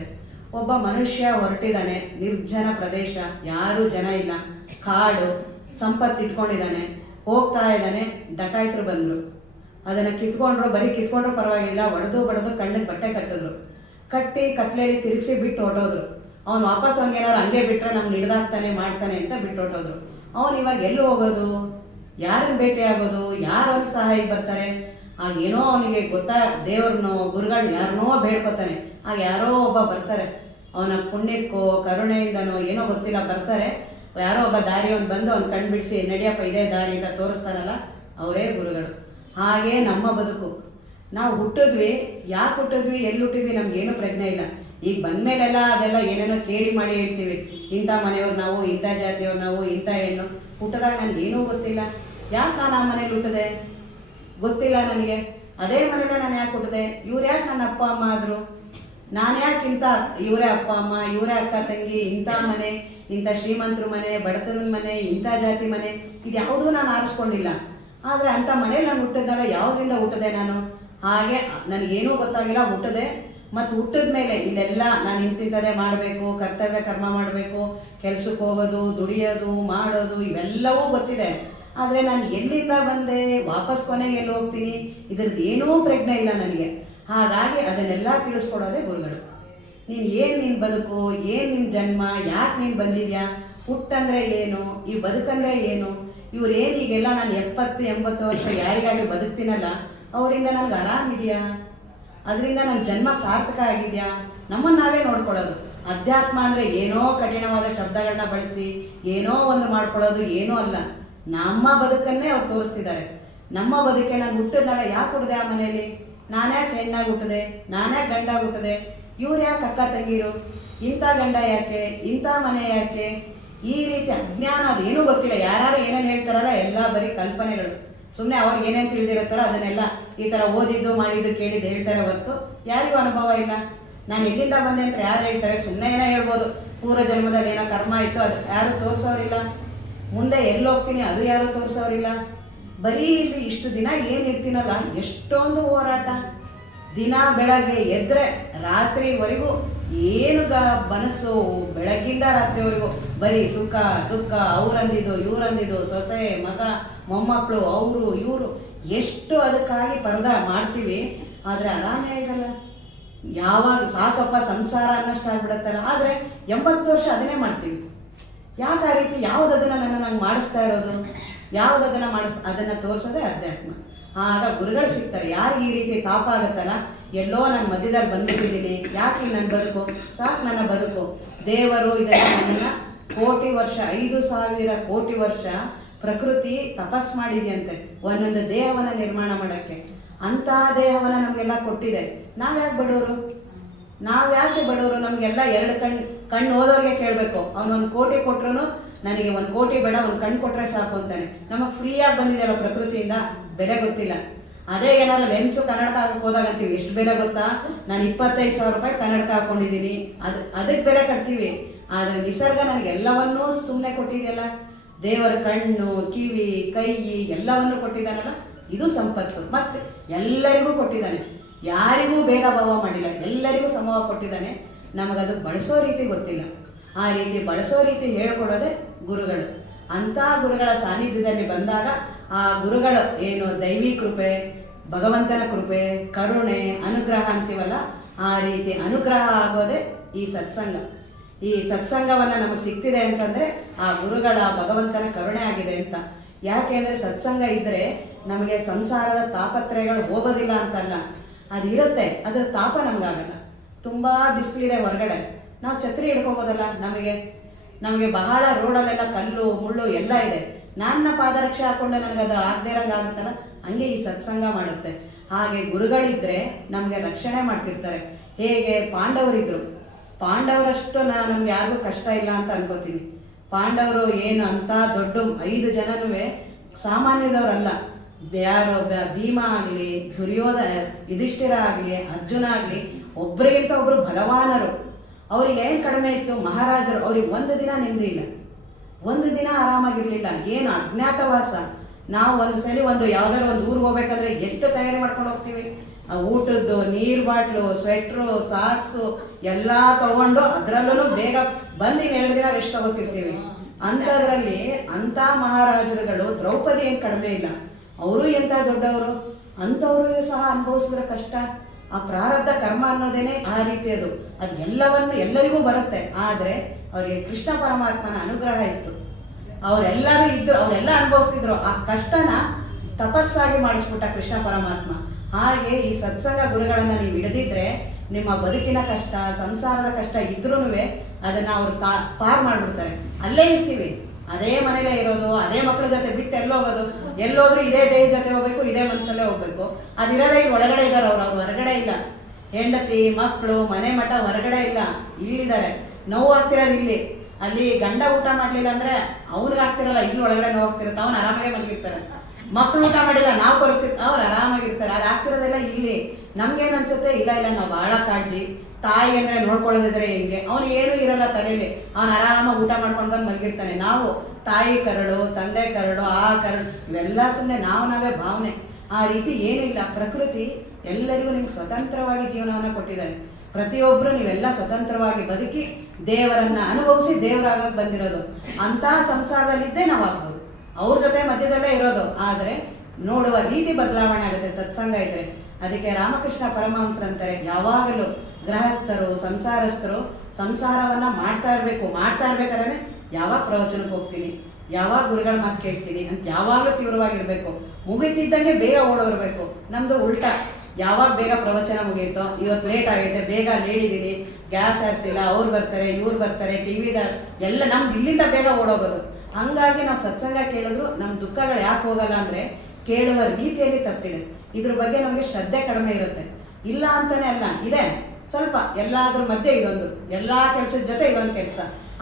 ಒಬ್ಬ ಮನುಷ್ಯ ಹೊರಟಿದ್ದಾನೆ, ನಿರ್ಜನ ಪ್ರದೇಶ, ಯಾರೂ ಜನ ಇಲ್ಲ, ಕಾಡು, ಸಂಪತ್ತು ಇಟ್ಕೊಂಡಿದ್ದಾನೆ, ಹೋಗ್ತಾ ಇದ್ದಾನೆ. ಡಕಾಯಿತರು ಬಂದರು, ಅದನ್ನು ಕಿತ್ಕೊಂಡ್ರು. ಬರೀ ಕಿತ್ಕೊಂಡ್ರು ಪರವಾಗಿಲ್ಲ, ಒಡೆದು ಕಣ್ಣಿಗೆ ಬಟ್ಟೆ ಕಟ್ಟಿದ್ರು, ಕಟ್ಟಿ ಕತ್ಲೆಯಲ್ಲಿ ತಿರುಗಿಸಿ ಬಿಟ್ಟು ಹೊಟ್ಟೋದ್ರು. ಅವ್ನು ವಾಪಸ್ ಅವ್ನಿಗೇನಾದ್ರು ಹಂಗೆ ಬಿಟ್ಟರೆ ನಮ್ಗೆ ಹಿಡ್ದಾಕ್ತಾನೆ ಮಾಡ್ತಾನೆ ಅಂತ ಬಿಟ್ಟು ಹೊಟ್ಟೋದ್ರು. ಅವನು ಇವಾಗ ಎಲ್ಲಿ ಹೋಗೋದು, ಯಾರನ್ನು ಭೇಟಿ ಆಗೋದು, ಯಾರು ಅವ್ನಿಗೆ ಸಹಾಯಕ್ಕೆ ಬರ್ತಾರೆ? ಆಗೇನೋ ಅವನಿಗೆ ಗೊತ್ತಾ, ದೇವ್ರನ್ನೋ ಗುರುಗಳನ್ನ ಯಾರನ್ನೋ ಬೇಡ್ಕೊತಾನೆ. ಆಗ ಯಾರೋ ಒಬ್ಬ ಬರ್ತಾರೆ, ಅವನ ಪುಣ್ಯಕ್ಕೋ ಕರುಣೆಯಿಂದನೋ ಏನೋ ಗೊತ್ತಿಲ್ಲ ಬರ್ತಾರೆ. ಯಾರೋ ಒಬ್ಬ ದಾರಿಯವನು ಬಂದು ಅವ್ನು ಕಣ್ಣು ಬಿಡಿಸಿ, ನಡಿಯಪ್ಪ ಇದೇ ದಾರಿ ಅಂತ ತೋರಿಸ್ತಾನಲ್ಲ, ಅವರೇ ಗುರುಗಳು. ಹಾಗೇ ನಮ್ಮ ಬದುಕು. ನಾವು ಹುಟ್ಟಿದ್ವಿ, ಯಾಕೆ ಹುಟ್ಟಿದ್ವಿ, ಎಲ್ಲಿ ಹುಟ್ಟಿದ್ವಿ ನಮಗೇನು ಪ್ರಜ್ಞೆ ಇಲ್ಲ. ಈಗ ಬಂದಮೇಲೆಲ್ಲ ಅದೆಲ್ಲ ಏನೇನೋ ಕೇಳಿ ಮಾಡಿ ಹೇಳ್ತೀವಿ, ಇಂಥ ಮನೆಯವ್ರು ನಾವು, ಇಂಥ ಜಾತಿಯವ್ರು ನಾವು, ಇಂಥ ಹೆಣ್ಣು. ಹುಟ್ಟಿದಾಗ ನನಗೇನೂ ಗೊತ್ತಿಲ್ಲ. ಯಾಕೆ ನಾನು ಆ ಮನೇಲಿ ಹುಟ್ಟಿದೆ ಗೊತ್ತಿಲ್ಲ ನನಗೆ. ಅದೇ ಮನೇಲಿ ನಾನು ಯಾಕೆ ಹುಟ್ಟಿದೆ, ಇವ್ರು ಯಾಕೆ ನನ್ನ ಅಪ್ಪ ಅಮ್ಮ ಆದರು, ನಾನು ಯಾಕೆ ಇಂಥ, ಇವರೇ ಅಪ್ಪ ಅಮ್ಮ, ಇವರೇ ಅಕ್ಕ ತಂಗಿ, ಇಂಥ ಮನೆ, ಇಂಥ ಶ್ರೀಮಂತರ ಮನೆ, ಬಡತನದ ಮನೆ, ಇಂಥ ಜಾತಿ ಮನೆ, ಇದು ಯಾವುದೂ ನಾನು ಆರಿಸ್ಕೊಂಡಿಲ್ಲ. ಆದರೆ ಅಂಥ ಮನೇಲಿ ನಾನು ಹುಟ್ಟಿದ್ನಲ್ಲ, ಯಾವುದರಿಂದ ಹುಟ್ಟಿದೆ ನಾನು? ಹಾಗೆ ನನಗೇನೂ ಗೊತ್ತಾಗಿಲ್ಲ, ಹುಟ್ಟಿದೆ. ಮತ್ತು ಹುಟ್ಟಿದ ಮೇಲೆ ಇಲ್ಲೆಲ್ಲ ನಾನು ಇಂತಿಂಥದೇ ಮಾಡಬೇಕು, ಕರ್ತವ್ಯ ಕರ್ಮ ಮಾಡಬೇಕು, ಕೆಲ್ಸಕ್ಕೆ ಹೋಗೋದು, ದುಡಿಯೋದು, ಮಾಡೋದು, ಇವೆಲ್ಲವೂ ಗೊತ್ತಿದೆ. ಆದರೆ ನಾನು ಎಲ್ಲಿಂದ ಬಂದೆ, ವಾಪಸ್ ಕೊನೆಗೆ ಎಲ್ಲಿ ಹೋಗ್ತೀನಿ, ಇದ್ರದ್ದು ಏನೂ ಪ್ರಜ್ಞೆ ಇಲ್ಲ ನನಗೆ. ಹಾಗಾಗಿ ಅದನ್ನೆಲ್ಲ ತಿಳಿಸ್ಕೊಡೋದೇ ಗುರುಗಳು. ನೀನು ಏನು ನಿನ್ನ ಬದುಕು, ಏನು ನಿನ್ನ ಜನ್ಮ, ಯಾಕೆ ನೀನು ಬಂದಿದ್ಯಾ, ಹುಟ್ಟಂದರೆ ಏನು, ಈ ಬದುಕಂದರೆ ಏನು, ಇವ್ರು ಏನೀಗೆಲ್ಲ ನಾನು 70-80 ವರ್ಷ ಯಾರಿಗಾಗಿ ಬದುಕ್ತೀನಲ್ಲ, ಅವರಿಂದ ನನಗೆ ಆರಾಮಿದೆಯಾ, ಅದರಿಂದ ನನ್ನ ಜನ್ಮ ಸಾರ್ಥಕ ಆಗಿದೆಯಾ? ನಮ್ಮನ್ನು ನಾವೇ ನೋಡ್ಕೊಳ್ಳೋದು. ಅಧ್ಯಾತ್ಮ ಅಂದರೆ ಏನೋ ಕಠಿಣವಾದ ಶಬ್ದಗಳನ್ನ ಬಳಸಿ ಏನೋ ಒಂದು ಮಾಡ್ಕೊಳ್ಳೋದು ಏನೂ ಅಲ್ಲ. ನಮ್ಮ ಬದುಕನ್ನೇ ಅವ್ರು ತೋರಿಸ್ತಿದ್ದಾರೆ. ನಮ್ಮ ಬದುಕೆ ನಾನು ಹುಟ್ಟಿದ್ನಲ್ಲ, ಯಾಕೆ ಹುಟ್ಟಿದೆ ಆ ಮನೆಯಲ್ಲಿ, ನಾನ್ಯಾಕೆ ಹೆಣ್ಣಾಗಿ ಹುಟ್ಟಿದೆ, ನಾನ್ಯಾಕೆ ಗಂಡಾಗಿ ಹುಟ್ಟಿದೆ, ಇವ್ರು ಯಾಕೆ ಅಕ್ಕ ತಂಗಿರು, ಇಂಥ ಗಂಡ ಯಾಕೆ, ಇಂಥ ಮನೆ ಯಾಕೆ, ಈ ರೀತಿ ಅಜ್ಞಾನ, ಅದು ಏನೂ ಗೊತ್ತಿಲ್ಲ. ಯಾರು ಏನೇನು ಹೇಳ್ತಾರಲ್ಲ ಎಲ್ಲ ಬರೀ ಕಲ್ಪನೆಗಳು. ಸುಮ್ಮನೆ ಅವ್ರಿಗೆ ಏನೇನು ತಿಳಿದಿರುತ್ತಲ್ಲ ಅದನ್ನೆಲ್ಲ ಈ ಥರ ಓದಿದ್ದು ಮಾಡಿದ್ದು ಕೇಳಿದ್ದು ಹೇಳ್ತಾರೆ ಹೊರತು ಯಾರಿಗೂ ಅನುಭವ ಇಲ್ಲ. ನಾನು ಎಲ್ಲಿಂದ ಬಂದೆ ಅಂತ ಯಾರು ಹೇಳ್ತಾರೆ? ಸುಮ್ಮನೆ ಏನೋ ಹೇಳ್ಬೋದು, ಪೂರ್ವ ಜನ್ಮದಲ್ಲಿ ಏನೋ ಕರ್ಮ ಇತ್ತು, ಅದು ಯಾರು ತೋರಿಸೋರಿಲ್ಲ. ಮುಂದೆ ಎಲ್ಲಿ ಹೋಗ್ತೀನಿ ಅದು ಯಾರು ತೋರಿಸೋರಿಲ್ಲ. ಬರೀ ಇಲ್ಲಿ ಇಷ್ಟು ದಿನ ಏನಿರ್ತೀನಲ್ಲ, ಎಷ್ಟೊಂದು ಹೋರಾಟ. ದಿನ ಬೆಳಗ್ಗೆ ಎದ್ದರೆ ರಾತ್ರಿವರೆಗೂ ಏನು ಮನಸ್ಸು, ಬೆಳಗ್ಗಿಂದ ರಾತ್ರಿವರೆಗೂ ಬರೀ ಸುಖ ದುಃಖ, ಅವ್ರಂದಿದ್ದು ಇವ್ರಂದಿದ್ದು, ಸೊಸೆ ಮಗ ಮೊಮ್ಮಕ್ಕಳು, ಅವರು ಇವರು, ಎಷ್ಟು ಅದಕ್ಕಾಗಿ ಪರದ ಮಾಡ್ತೀವಿ. ಆದರೆ ಆರಾಮೇ ಇರಲ್ಲ. ಯಾವಾಗ ಸಾಕಪ್ಪ ಸಂಸಾರ ಅನ್ನಷ್ಟಾಗ್ಬಿಡುತ್ತಲ್ಲ. ಆದರೆ 80 ವರ್ಷ ಅದನ್ನೇ ಮಾಡ್ತೀವಿ. ಯಾಕೆ ಆ ರೀತಿ? ಯಾವುದನ್ನು ನಂಗೆ ಮಾಡಿಸ್ತಾ ಇರೋದು, ಯಾವುದನ್ನು ಅದನ್ನು ತೋರಿಸೋದೇ ಅಧ್ಯಾತ್ಮ. ಆಗ ಗುರುಗಳು ಸಿಗ್ತಾರೆ. ಯಾರಿಗೆ ಈ ರೀತಿ ತಾಪ ಆಗುತ್ತಲ್ಲ, ಎಲ್ಲೋ ನಾನು ಮಧ್ಯದಲ್ಲಿ ಬಂದ್ಬಿಟ್ಟಿದ್ದೀನಿ, ಯಾಕೆ ನನ್ನ ಬದುಕು ಸಾಕು, ನನ್ನ ಬದುಕು ದೇವರು ಇದನ್ನು ನನ್ನನ್ನು ಕೋಟಿ ವರ್ಷ 5,000 ಕೋಟಿ ವರ್ಷ ಪ್ರಕೃತಿ ತಪಸ್ ಮಾಡಿದೆಯಂತೆ ಒಂದೊಂದು ದೇಹವನ್ನು ನಿರ್ಮಾಣ ಮಾಡೋಕ್ಕೆ. ಅಂಥ ದೇಹವನ್ನು ನಮಗೆಲ್ಲ ಕೊಟ್ಟಿದೆ. ನಾವ್ಯಾಕೆ ಬಡವರು? ನಾವ್ಯಾಕೆ ಬಡವರು? ನಮಗೆಲ್ಲ 2 ಕಣ್ಣು ಓದೋರಿಗೆ ಕೇಳಬೇಕು. ಅವನು 1 ಕೋಟಿ ಕೊಟ್ಟರು ನನಗೆ 1 ಕೋಟಿ ಬೇಡ, 1 ಕಣ್ಣು ಕೊಟ್ಟರೆ ಸಾಕು ಅಂತಾನೆ. ನಮಗೆ ಫ್ರೀಯಾಗಿ ಬಂದಿದೆಯಲ್ಲ ಪ್ರಕೃತಿಯಿಂದ, ಬೆಲೆ ಗೊತ್ತಿಲ್ಲ. ಅದೇ ಏನಾದ್ರು ಲೆನ್ಸು ಕನ್ನಡಕ ಹಾಕಕ್ಕೆ ಹೋದಾಗಂತೀವಿ, ಎಷ್ಟು ಬೆಲೆ ಗೊತ್ತಾ? ನಾನು 25,000 ರೂಪಾಯಿ ಕನ್ನಡಕ ಹಾಕ್ಕೊಂಡಿದ್ದೀನಿ, ಅದಕ್ಕೆ ಬೆಲೆ ಕಟ್ತೀವಿ. ಆದರೆ ನಿಸರ್ಗ ನನಗೆಲ್ಲವನ್ನೂ ಸುಮ್ಮನೆ ಕೊಟ್ಟಿದೆಯಲ್ಲ, ದೇವರ ಕಣ್ಣು, ಕಿವಿ, ಕೈ ಎಲ್ಲವನ್ನೂ ಕೊಟ್ಟಿದ್ದಾನಲ್ಲ, ಇದು ಸಂಪತ್ತು. ಮತ್ತು ಎಲ್ಲರಿಗೂ ಕೊಟ್ಟಿದ್ದಾನೆ, ಯಾರಿಗೂ ಭೇದ ಭಾವ ಮಾಡಿಲ್ಲ, ಎಲ್ಲರಿಗೂ ಸಮವಾಗಿ ಕೊಟ್ಟಿದ್ದಾನೆ. ನಮಗದು ಬಳಸೋ ರೀತಿ ಗೊತ್ತಿಲ್ಲ. ಆ ರೀತಿ ಬಳಸೋ ರೀತಿ ಹೇಳ್ಕೊಡೋದೇ ಗುರುಗಳು. ಅಂಥ ಗುರುಗಳ ಸಾನ್ನಿಧ್ಯದಲ್ಲಿ ಬಂದಾಗ ಆ ಗುರುಗಳು ಏನು ದೈವಿ ಕೃಪೆ, ಭಗವಂತನ ಕೃಪೆ, ಕರುಣೆ, ಅನುಗ್ರಹ ಅಂತೀವಲ್ಲ, ಆ ರೀತಿ ಅನುಗ್ರಹ ಆಗೋದೇ ಈ ಸತ್ಸಂಗ. ಈ ಸತ್ಸಂಗವನ್ನು ನಮಗೆ ಸಿಗ್ತಿದೆ ಅಂತಂದರೆ ಆ ಗುರುಗಳ ಭಗವಂತನ ಕರುಣೆ ಆಗಿದೆ ಅಂತ. ಯಾಕೆ ಅಂದರೆ ಸತ್ಸಂಗ ಇದ್ದರೆ ನಮಗೆ ಸಂಸಾರದ ತಾಪತ್ರಯಗಳು ಹೋಗೋದಿಲ್ಲ ಅಂತಲ್ಲ, ಅದು ಇರುತ್ತೆ, ಅದರ ತಾಪ ನಮಗಾಗಲ್ಲ. ತುಂಬ ಬಿಸಿಲಿದೆ ಹೊರಗಡೆ, ನಾವು ಛತ್ರಿ ಹಿಡ್ಕೋಬೋದಲ್ಲ. ನಮಗೆ ಬಹಳ ರೋಡಲ್ಲೆಲ್ಲ ಕಲ್ಲು ಮುಳ್ಳು ಎಲ್ಲ ಇದೆ, ನನ್ನ ಪಾದರಕ್ಷೆ ಹಾಕ್ಕೊಂಡು ನನಗದು ಆಗದೇ ಇರೋಂಗಾಗುತ್ತಲ್ಲ, ಹಂಗೆ ಈ ಸತ್ಸಂಗ ಮಾಡುತ್ತೆ. ಹಾಗೆ ಗುರುಗಳಿದ್ದರೆ ನಮಗೆ ರಕ್ಷಣೆ ಮಾಡ್ತಿರ್ತಾರೆ. ಹೇಗೆ ಪಾಂಡವರಿದ್ದರು, ಪಾಂಡವರಷ್ಟು ನಮ್ಗೆ ಯಾರಿಗೂ ಕಷ್ಟ ಇಲ್ಲ ಅಂತ ಅನ್ಕೋತೀನಿ. ಪಾಂಡವರು ಏನು ಅಂತ ದೊಡ್ಡ 5 ಜನನೂ ಸಾಮಾನ್ಯದವರಲ್ಲ. ಯಾರು ಭೀಮ ಆಗಲಿ, ಯುಧಿಷ್ಠಿರ ಆಗಲಿ, ಅರ್ಜುನ ಆಗಲಿ, ಒಬ್ಬರಿಗಿಂತ ಒಬ್ಬರು ಬಲವಾನರು. ಅವ್ರಿಗೆ ಏನು ಕಡಿಮೆ ಇತ್ತು? ಮಹಾರಾಜರು. ಅವ್ರಿಗೆ 1 ದಿನ ನೆಮ್ಮದಿ ಇಲ್ಲ, 1 ದಿನ ಆರಾಮಾಗಿರಲಿಲ್ಲ. ಏನು ಅಜ್ಞಾತವಾಸ. ನಾವು ಯಾವುದಾದ್ರು ಒಂದು ಊರಿಗೆ ಹೋಗ್ಬೇಕಂದ್ರೆ ಎಷ್ಟು ತಯಾರಿ ಮಾಡ್ಕೊಂಡು ಹೋಗ್ತೀವಿ. ಊಟದ್ದು, ನೀರು ಬಾಟ್ಲು, ಸ್ವೆಟ್ರು, ಸಾಕ್ಸು ಎಲ್ಲ ತಗೊಂಡು ಅದರಲ್ಲೂ ಬೇಗ ಬಂದು 2 ದಿನ ರೆಸ್ಟ್ ತಗೋತಿರ್ತೀವಿ. ಅಂಥದ್ರಲ್ಲಿ ಅಂಥ ಮಹಾರಾಜರುಗಳು, ದ್ರೌಪದಿ ಏನು ಕಡಿಮೆ ಇಲ್ಲ, ಅವರು ಎಂಥ ದೊಡ್ಡವರು. ಅಂಥವರು ಸಹ ಅನುಭವಿಸಿದ್ರೆ ಕಷ್ಟ. ಆ ಪ್ರಾರಬ್ಧ ಕರ್ಮ ಅನ್ನೋದೇನೆ ಆ ರೀತಿ. ಅದು ಎಲ್ಲರಿಗೂ ಬರುತ್ತೆ. ಆದರೆ ಅವರಿಗೆ ಕೃಷ್ಣ ಪರಮಾತ್ಮನ ಅನುಗ್ರಹ ಇತ್ತು. ಅವರೆಲ್ಲರೂ ಇದ್ರು, ಅವರೆಲ್ಲ ಅನುಭವಿಸ್ತಿದ್ರು. ಆ ಕಷ್ಟನ ತಪಸ್ಸಾಗಿ ಮಾಡಿಸ್ಬಿಟ್ಟ ಕೃಷ್ಣ ಪರಮಾತ್ಮ. ಹಾಗೆ ಈ ಸತ್ಸಂಗ ಗುರುಗಳನ್ನು ನೀವು ಹಿಡಿದಿದ್ರೆ ನಿಮ್ಮ ಬದುಕಿನ ಕಷ್ಟ, ಸಂಸಾರದ ಕಷ್ಟ ಇದ್ರೂ ಅದನ್ನು ಅವರು ಪಾರ್ ಮಾಡಿಬಿಡ್ತಾರೆ. ಅಲ್ಲೇ ಇರ್ತೀವಿ, ಅದೇ ಮನೇಲೇ ಇರೋದು, ಅದೇ ಮಕ್ಕಳ ಜೊತೆ ಬಿಟ್ಟು ಎಲ್ಲೋಗೋದು, ಎಲ್ಲೋದ್ರೂ ಇದೇ ದೇಹ ಜೊತೆ ಹೋಗ್ಬೇಕು, ಇದೇ ಮನಸ್ಸಲ್ಲೇ ಹೋಗ್ಬೇಕು. ಅದಿರೋದೇ ಇಲ್ಲಿ ಒಳಗಡೆ ಇದ್ದಾರೆ. ಅವ್ರು ಹೊರಗಡೆ ಇಲ್ಲ. ಹೆಂಡತಿ ಮಕ್ಕಳು ಮನೆ ಮಠ ಹೊರಗಡೆ ಇಲ್ಲ, ಇಲ್ಲಿದ್ದಾರೆ. ನೋವು ಆಗ್ತಿರೋದು ಇಲ್ಲಿ. ಅಲ್ಲಿ ಗಂಡ ಊಟ ಮಾಡಲಿಲ್ಲ ಅಂದರೆ ಅವ್ನಿಗೆ ಆಗ್ತಿರಲ್ಲ, ಇಲ್ಲಿ ಒಳಗಡೆ ನೋವು ಆಗ್ತಿರುತ್ತೆ, ಅವ್ನು ಆರಾಮಾಗೆ ಮಲಗಿರ್ತಾರೆ. ಮಕ್ಕಳು ಊಟ ಮಾಡಿಲ್ಲ, ನಾವು ಕೊರಗ್ತಿರ್ತೀವಿ, ಅವ್ರು ಆರಾಮಾಗಿರ್ತಾರೆ. ಅದು ಆಗ್ತಿರೋದೆಲ್ಲ ಇಲ್ಲಿ. ನಮ್ಗೇನು ಅನ್ಸುತ್ತೆ? ಇಲ್ಲ ನಾವು ಭಾಳ ಕಾಳಜಿ, ತಾಯಿ ಅಂದರೆ ನೋಡ್ಕೊಳ್ಳೋದಿದ್ರೆ ಹೆಂಗೆ, ಅವನು ಏನೂ ಇರಲ್ಲ ತಲೆಯಲ್ಲಿ, ಅವನು ಆರಾಮಾಗಿ ಊಟ ಮಾಡ್ಕೊಂಡು ಬಂದು ಮಲಗಿರ್ತಾನೆ. ನಾವು ತಾಯಿ ಕರಡು, ತಂದೆ ಕರಡು, ಆ ಕರಡು, ಇವೆಲ್ಲ ಸುಮ್ಮನೆ ನಾವೇ ಭಾವನೆ. ಆ ರೀತಿ ಏನಿಲ್ಲ. ಪ್ರಕೃತಿ ಎಲ್ಲರಿಗೂ ನಿಮ್ಗೆ ಸ್ವತಂತ್ರವಾಗಿ ಜೀವನವನ್ನು ಕೊಟ್ಟಿದ್ದಾರೆ. ಪ್ರತಿಯೊಬ್ಬರು ನೀವೆಲ್ಲ ಸ್ವತಂತ್ರವಾಗಿ ಬದುಕಿ ದೇವರನ್ನು ಅನುಭವಿಸಿ ದೇವರಾಗಕ್ಕೆ ಬಂದಿರೋದು. ಅಂಥ ಸಂಸಾರದಲ್ಲಿದ್ದೇ ನಾವು ಆಗ್ಬೋದು. ಅವ್ರ ಜೊತೆ ಮಧ್ಯದಲ್ಲೇ ಇರೋದು. ಆದರೆ ನೋಡುವ ರೀತಿ ಬದಲಾವಣೆ ಆಗುತ್ತೆ ಸತ್ಸಂಗ ಇದ್ದರೆ. ಅದಕ್ಕೆ ರಾಮಕೃಷ್ಣ ಪರಮಹಂಸರಂತಾರೆ, ಯಾವಾಗಲೂ ಗೃಹಸ್ಥರು, ಸಂಸಾರಸ್ಥರು ಸಂಸಾರವನ್ನು ಮಾಡ್ತಾ ಇರ್ಬೇಕಾದ್ರೆ ಯಾವಾಗ ಪ್ರವಚನಕ್ಕೆ ಹೋಗ್ತೀನಿ, ಯಾವಾಗ ಗುರುಗಳ ಮಾತು ಕೇಳ್ತೀನಿ ಅಂತ ಯಾವಾಗಲೂ ತೀವ್ರವಾಗಿರಬೇಕು. ಮುಗಿತಿದ್ದಂಗೆ ಬೇಗ ಓಡೋರ್ಬೇಕು. ನಮ್ಮದು ಉಲ್ಟಾ. ಯಾವಾಗ ಬೇಗ ಪ್ರವಚನ ಮುಗೀತೋ, ಇವತ್ತು ಲೇಟ್ ಆಗೈತೆ, ಬೇಗ ಹೇಳಿದ್ದೀನಿ, ಗ್ಯಾಸ್ ಹಾರಿಸಿಲ್ಲ, ಅವ್ರು ಬರ್ತಾರೆ, ಇವ್ರು ಬರ್ತಾರೆ, ಟಿವಿದ ಎಲ್ಲ ನಮ್ದು ಇಲ್ಲಿಂದ ಬೇಗ ಓಡೋಗೋದು. ಹಂಗಾಗಿ ನಾವು ಸತ್ಸಂಗ ಕೇಳಿದ್ರು ನಮ್ಮ ದುಃಖಗಳು ಯಾಕೆ ಹೋಗಲ್ಲ ಅಂದರೆ ಕೇಳುವ ರೀತಿಯಲ್ಲಿ ತಪ್ಪಿದೆ. ಇದ್ರ ಬಗ್ಗೆ ನಮಗೆ ಶ್ರದ್ಧೆ ಕಡಿಮೆ ಇರುತ್ತೆ. ಇಲ್ಲ ಅಂತಲೇ ಅಲ್ಲ, ಇದೆ ಸ್ವಲ್ಪ. ಎಲ್ಲಾದ್ರ ಮಧ್ಯೆ ಇದೊಂದು, ಎಲ್ಲ ಕೆಲಸದ ಜೊತೆ ಇದೊಂದು ಕೆಲಸ.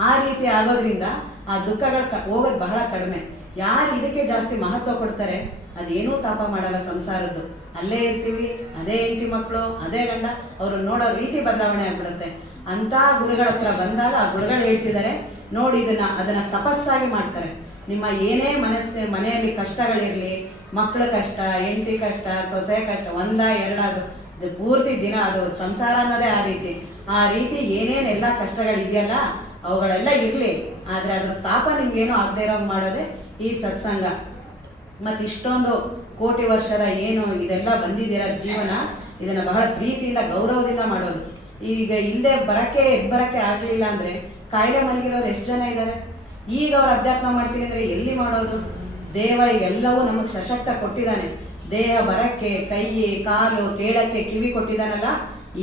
ಆ ರೀತಿ ಆಗೋದ್ರಿಂದ ಆ ದುಃಖಗಳು ಹೋಗೋದು ಬಹಳ ಕಡಿಮೆ. ಯಾರು ಇದಕ್ಕೆ ಜಾಸ್ತಿ ಮಹತ್ವ ಕೊಡ್ತಾರೆ ಅದೇನೂ ತಾಪ ಮಾಡಲ್ಲ ಸಂಸಾರದ್ದು. ಅಲ್ಲೇ ಇರ್ತೀವಿ, ಅದೇ ಹೆಂಡತಿ ಮಕ್ಕಳು, ಅದೇ ಗಂಡ, ಅವರು ನೋಡೋ ರೀತಿ ಬದಲಾವಣೆ ಆಗ್ಬಿಡುತ್ತೆ. ಅಂಥ ಗುರುಗಳ ಹತ್ರ ಬಂದಾಗ ಆ ಗುರುಗಳು ಹೇಳ್ತಿದ್ದಾರೆ, ನೋಡಿ ಅದನ್ನು ತಪಸ್ಸಾಗಿ ಮಾಡ್ತಾರೆ. ನಿಮ್ಮ ಏನೇ ಮನೆಯಲ್ಲಿ ಕಷ್ಟಗಳಿರಲಿ, ಮಕ್ಕಳ ಕಷ್ಟ, ಹೆಂಡತಿ ಕಷ್ಟ, ಸೊಸೆ ಕಷ್ಟ, 1-2 ಅದು ಪೂರ್ತಿ ದಿನ ಅದು ಸಂಸಾರ ಅನ್ನೋದೇ ಆ ರೀತಿ ಏನೇನೆಲ್ಲ ಕಷ್ಟಗಳಿದೆಯಲ್ಲ ಅವುಗಳೆಲ್ಲ ಇರಲಿ. ಆದರೆ ಅದ್ರ ತಾಪ ನಿಮ್ಗೇನು ಆಗದೆ ಇರೋ ಮಾಡೋದೇ ಈ ಸತ್ಸಂಗ. ಮತ್ತು ಇಷ್ಟೊಂದು ಕೋಟಿ ವರ್ಷದ ಏನು ಇದೆಲ್ಲ ಬಂದಿದ್ದೀರ ಜೀವನ, ಇದನ್ನು ಬಹಳ ಪ್ರೀತಿಯಿಂದ ಗೌರವದಿಂದ ಮಾಡೋದು. ಈಗ ಇಲ್ಲೇ ಬರಕ್ಕೆ ಆಗಲಿಲ್ಲ ಅಂದರೆ ಕಾಯಿಲೆ ಮಲಗಿರೋರು ಎಷ್ಟು ಜನ ಇದ್ದಾರೆ. ಈಗ ಅವ್ರು ಅಧ್ಯಾತ್ಮ ಮಾಡ್ತೀನಿ ಅಂದರೆ ಎಲ್ಲಿ ಮಾಡೋದು? ದೇವ ಎಲ್ಲವೂ ನಮಗೆ ಸಶಕ್ತ ಕೊಟ್ಟಿದ್ದಾನೆ. ದೇಹ ಬರಕ್ಕೆ, ಕೈ ಕಾಲು ಕೇಳಕ್ಕೆ ಕಿವಿ ಕೊಟ್ಟಿದ್ದಾನಲ್ಲ.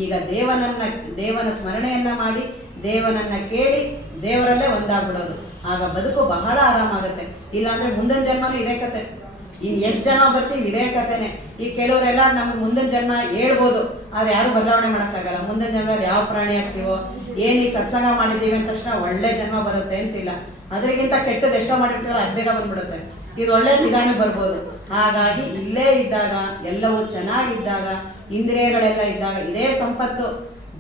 ಈಗ ದೇವನ ಸ್ಮರಣೆಯನ್ನ ಮಾಡಿ, ದೇವನನ್ನ ಕೇಳಿ, ದೇವರಲ್ಲೇ ಒಂದಾಗ್ಬಿಡೋದು. ಆಗ ಬದುಕು ಬಹಳ ಆರಾಮಾಗುತ್ತೆ. ಇಲ್ಲಾಂದ್ರೆ ಮುಂದಿನ ಜನ್ಮನೂ ಇದೇ ಕತೆ. ಇನ್ನು ಎಷ್ಟು ಜನ ಬರ್ತೀವಿ ಇದೇ ಕತೆನೆ. ಈ ಕೆಲವರೆಲ್ಲ ನಮ್ಗೆ ಮುಂದಿನ ಜನ್ಮ ಹೇಳ್ಬೋದು, ಆದ್ರೆ ಯಾರು ಬದಲಾವಣೆ ಮಾಡೋಕ್ಕಾಗಲ್ಲ. ಮುಂದಿನ ಜನ್ಮದಲ್ಲಿ ಯಾವ ಪ್ರಾಣಿ ಆಗ್ತೀವೋ, ಏನೀಗ ಸತ್ಸಂಗ ಮಾಡಿದ್ದೀವಿ ಅಂದ ತಕ್ಷಣ ಒಳ್ಳೆ ಜನ್ಮ ಬರುತ್ತೆ ಅಂತಿಲ್ಲ. ಅದರಿಗಿಂತ ಕೆಟ್ಟದ್ದು ಎಷ್ಟೋ ಮಾಡಿರ್ತೀವಲ್ಲ ಅದು ಬೇಗ ಬಂದ್ಬಿಡುತ್ತೆ. ಇದು ಒಳ್ಳೆ ನಿಧಾನ ಬರ್ಬೋದು. ಹಾಗಾಗಿ ಇಲ್ಲೇ ಇದ್ದಾಗ, ಎಲ್ಲವೂ ಚೆನ್ನಾಗಿದ್ದಾಗ, ಇಂದ್ರಿಯಗಳೆಲ್ಲ ಇದ್ದಾಗ, ಇದೇ ಸಂಪತ್ತು.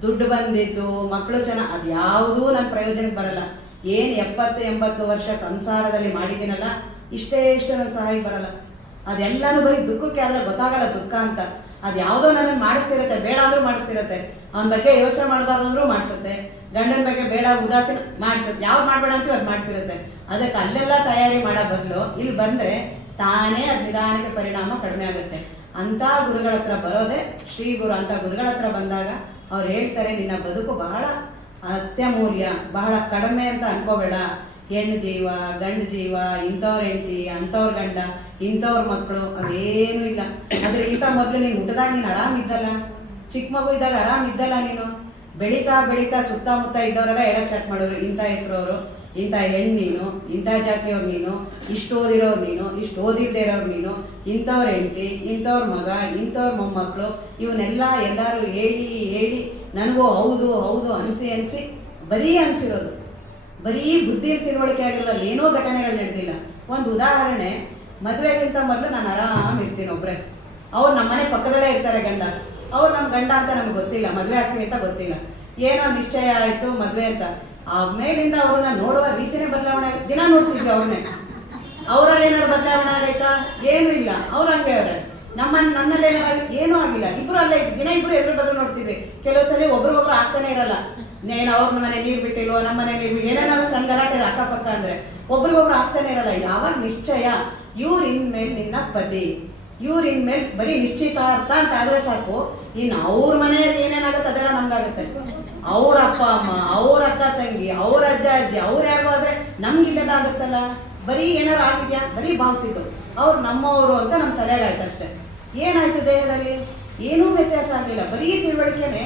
ದುಡ್ಡು ಬಂದಿದ್ದು, ಮಕ್ಕಳು ಚೆನ್ನಾಗಿ, ಅದು ಯಾವುದೂ ನನ್ನ ಪ್ರಯೋಜನಕ್ಕೆ ಬರಲ್ಲ. ಏನು 70-80 ವರ್ಷ ಸಂಸಾರದಲ್ಲಿ ಮಾಡಿದ್ದೀನಲ್ಲ, ಇಷ್ಟೇ ನನ್ನ ಸಹಾಯಕ್ಕೆ ಬರಲ್ಲ. ಅದೆಲ್ಲನೂ ಬರೀ ದುಃಖಕ್ಕೆ, ಆದರೆ ಗೊತ್ತಾಗಲ್ಲ ದುಃಖ ಅಂತ. ಅದು ಯಾವುದೋ ನನ್ನನ್ನು ಮಾಡಿಸ್ತಿರುತ್ತೆ, ಬೇಡ ಅಂದ್ರೂ ಮಾಡಿಸ್ತಿರುತ್ತೆ. ಅವನ ಬಗ್ಗೆ ಯೋಚನೆ ಮಾಡಬಾರ್ದು ಅಂದ್ರೂ ಮಾಡಿಸುತ್ತೆ. ಗಂಡನ ಬಗ್ಗೆ ಬೇಡ ಉದಾಸೀನ ಮಾಡಿಸುತ್ತೆ. ಯಾವ್ದು ಮಾಡಬೇಡ ಅಂತೀವಿ ಅದು ಮಾಡ್ತಿರುತ್ತೆ. ಅದಕ್ಕೆ ಅಲ್ಲೆಲ್ಲ ತಯಾರಿ ಮಾಡೋ ಬದಲು ಇಲ್ಲಿ ಬಂದರೆ ತಾನೇ ಅದು ನಿಧಾನಕ್ಕೆ ಪರಿಣಾಮ ಕಡಿಮೆ ಆಗುತ್ತೆ. ಅಂಥ ಗುರುಗಳ ಹತ್ರ ಬರೋದೇ ಶ್ರೀ ಗುರು. ಅಂಥ ಗುರುಗಳ ಹತ್ರ ಬಂದಾಗ ಅವ್ರು ಹೇಳ್ತಾರೆ, ನಿನ್ನ ಬದುಕು ಬಹಳ ಅತ್ಯಮೂಲ್ಯ, ಬಹಳ ಕಡಿಮೆ ಅಂತ ಅನ್ಕೋಬೇಡ. ಹೆಣ್ಣು ಜೀವ, ಗಂಡು ಜೀವ, ಇಂಥವ್ರ ಹೆಂಡತಿ, ಅಂಥವ್ರ ಗಂಡ, ಇಂಥವ್ರ ಮಕ್ಕಳು, ಅವೇನೂ ಇಲ್ಲ. ಅದ್ರಿಗಿಂತ ಮೊದಲು ನೀನು ಹುಟ್ಟಿದಾಗ ನೀನು ಆರಾಮಿದ್ದಲ್ಲ, ಚಿಕ್ಕ ಮಗು ಇದ್ದಾಗ ಆರಾಮಿದ್ದಲ್ಲ ನೀನು. ಬೆಳೀತಾ ಸುತ್ತಮುತ್ತ ಇದ್ದವರೆಲ್ಲ ಹೇಳಕ್ ಸ್ಟಾರ್ಟ್ ಮಾಡೋರು, ಇಂಥ ಹೆಸರವರು, ಇಂಥ ಹೆಣ್ಣು ನೀನು, ಇಂಥ ಜಾತಿಯವ್ರು ನೀನು, ಇಷ್ಟು ಓದಿರೋರು ನೀನು, ಇಷ್ಟು ಓದಿಲ್ಲದೆ ಇರೋರು ನೀನು, ಇಂಥವ್ರ ಹೆಂಡತಿ, ಇಂಥವ್ರ ಮಗ, ಇಂಥವ್ರ ಮೊಮ್ಮಕ್ಕಳು, ಇವನ್ನೆಲ್ಲ ಎಲ್ಲರೂ ಹೇಳಿ ನನಗೂ ಹೌದು ಅನಿಸಿ ಬರೀ ಅನಿಸಿರೋದು. ಬರೀ ಬುದ್ಧಿ ತಿಳುವಳಿಕೆ ಆಗಿರೋದ್ರಲ್ಲಿ ಏನೋ ಘಟನೆಗಳು ನಡೆದಿಲ್ಲ. ಒಂದು ಉದಾಹರಣೆ, ಮದುವೆಗಿಂತ ಮೊದಲು ನಾನು ಆರಾಮ್ ಇರ್ತೀನಿ ಒಬ್ಬರೇ. ಅವ್ರು ನಮ್ಮನೆ ಪಕ್ಕದಲ್ಲೇ ಇರ್ತಾರೆ ಗಂಡ. ಅವ್ರು ನಮ್ಮ ಗಂಡ ಅಂತ ನಮ್ಗೆ ಗೊತ್ತಿಲ್ಲ, ಮದುವೆ ಆಗ್ತೀವಿ ಅಂತ ಗೊತ್ತಿಲ್ಲ. ಏನೋ ನಿಶ್ಚಯ ಆಯಿತು ಮದುವೆ ಅಂತ. ಆಮೇಲಿಂದ ಅವ್ರನ್ನ ನೋಡುವ ರೀತಿನೇ ಬದಲಾವಣೆ ಆಗುತ್ತೆ. ದಿನ ನೋಡ್ತಿದ್ವಿ ಅವ್ರನ್ನೇ. ಅವರಲ್ಲಿ ಏನಾದ್ರು ಬದಲಾವಣೆ ಆಗೈತಾ? ಏನೂ ಇಲ್ಲ. ಅವ್ರು ಹಂಗೆ ಅವ್ರೆ. ನನ್ನಲ್ಲಿ ಏನೂ ಆಗಿಲ್ಲ. ಇಬ್ರು ಅಲ್ಲೇ ದಿನ ಇಬ್ರು ಎದುರು ಬದಲು ನೋಡ್ತಿದ್ವಿ. ಕೆಲವು ಸಲ ಒಬ್ರಿಗೊಬ್ರು ಆಗ್ತಾನೆ ಇರಲ್ಲ. ನೇನು ಅವ್ರ ಮನೆ ನೀರು ಬಿಟ್ಟಿಲ್ವೋ, ನಮ್ಮ ಮನೆ ನೀರು ಏನೇನಾದ್ರು ಸಣ್ಣ ಗಲಾಟೆ ಅಕ್ಕಪಕ್ಕ ಅಂದರೆ ಒಬ್ರಿಗೊಬ್ರು ಆಗ್ತಾನೆ ಇರಲ್ಲ. ಯಾವಾಗ ನಿಶ್ಚಯ, ಇವ್ರ ಇನ್ಮೇಲೆ ನಿನ್ನ ಪತಿ, ಇವ್ರ ಇನ್ಮೇಲೆ ಬರೀ ನಿಶ್ಚಿತಾರ್ಥ ಅಂತ ಆದ್ರೆ ಸಾಕು. ಇನ್ನು ಅವ್ರ ಮನೆಯಲ್ಲಿ ಏನೇನಾಗುತ್ತೆ ಅದೆಲ್ಲ ನಮ್ಗಾಗುತ್ತೆ. ಅವ್ರ ಅಪ್ಪ ಅಮ್ಮ, ಅವ್ರ ಅಕ್ಕ ತಂಗಿ, ಅವ್ರ ಅಜ್ಜ ಅಜ್ಜಿ, ಅವ್ರು ಯಾರಿಗೂ ಆದ್ರೆ ನಮ್ಗಿಲ್ಲೆಲ್ಲ ಆಗುತ್ತಲ್ಲ. ಬರೀ ಏನಾರು ಆಗಿದ್ಯಾ, ಬರೀ ಭಾವಿಸಿದ್ದು ಅವ್ರು ನಮ್ಮವರು ಅಂತ ನಮ್ಮ ತಲೆಗಾಯ್ತು ಅಷ್ಟೆ. ಏನಾಯ್ತು ದೇಹದಲ್ಲಿ? ಏನೂ ವ್ಯತ್ಯಾಸ ಆಗಲಿಲ್ಲ. ಬರೀ ತಿಳುವಳಿಕೆನೆ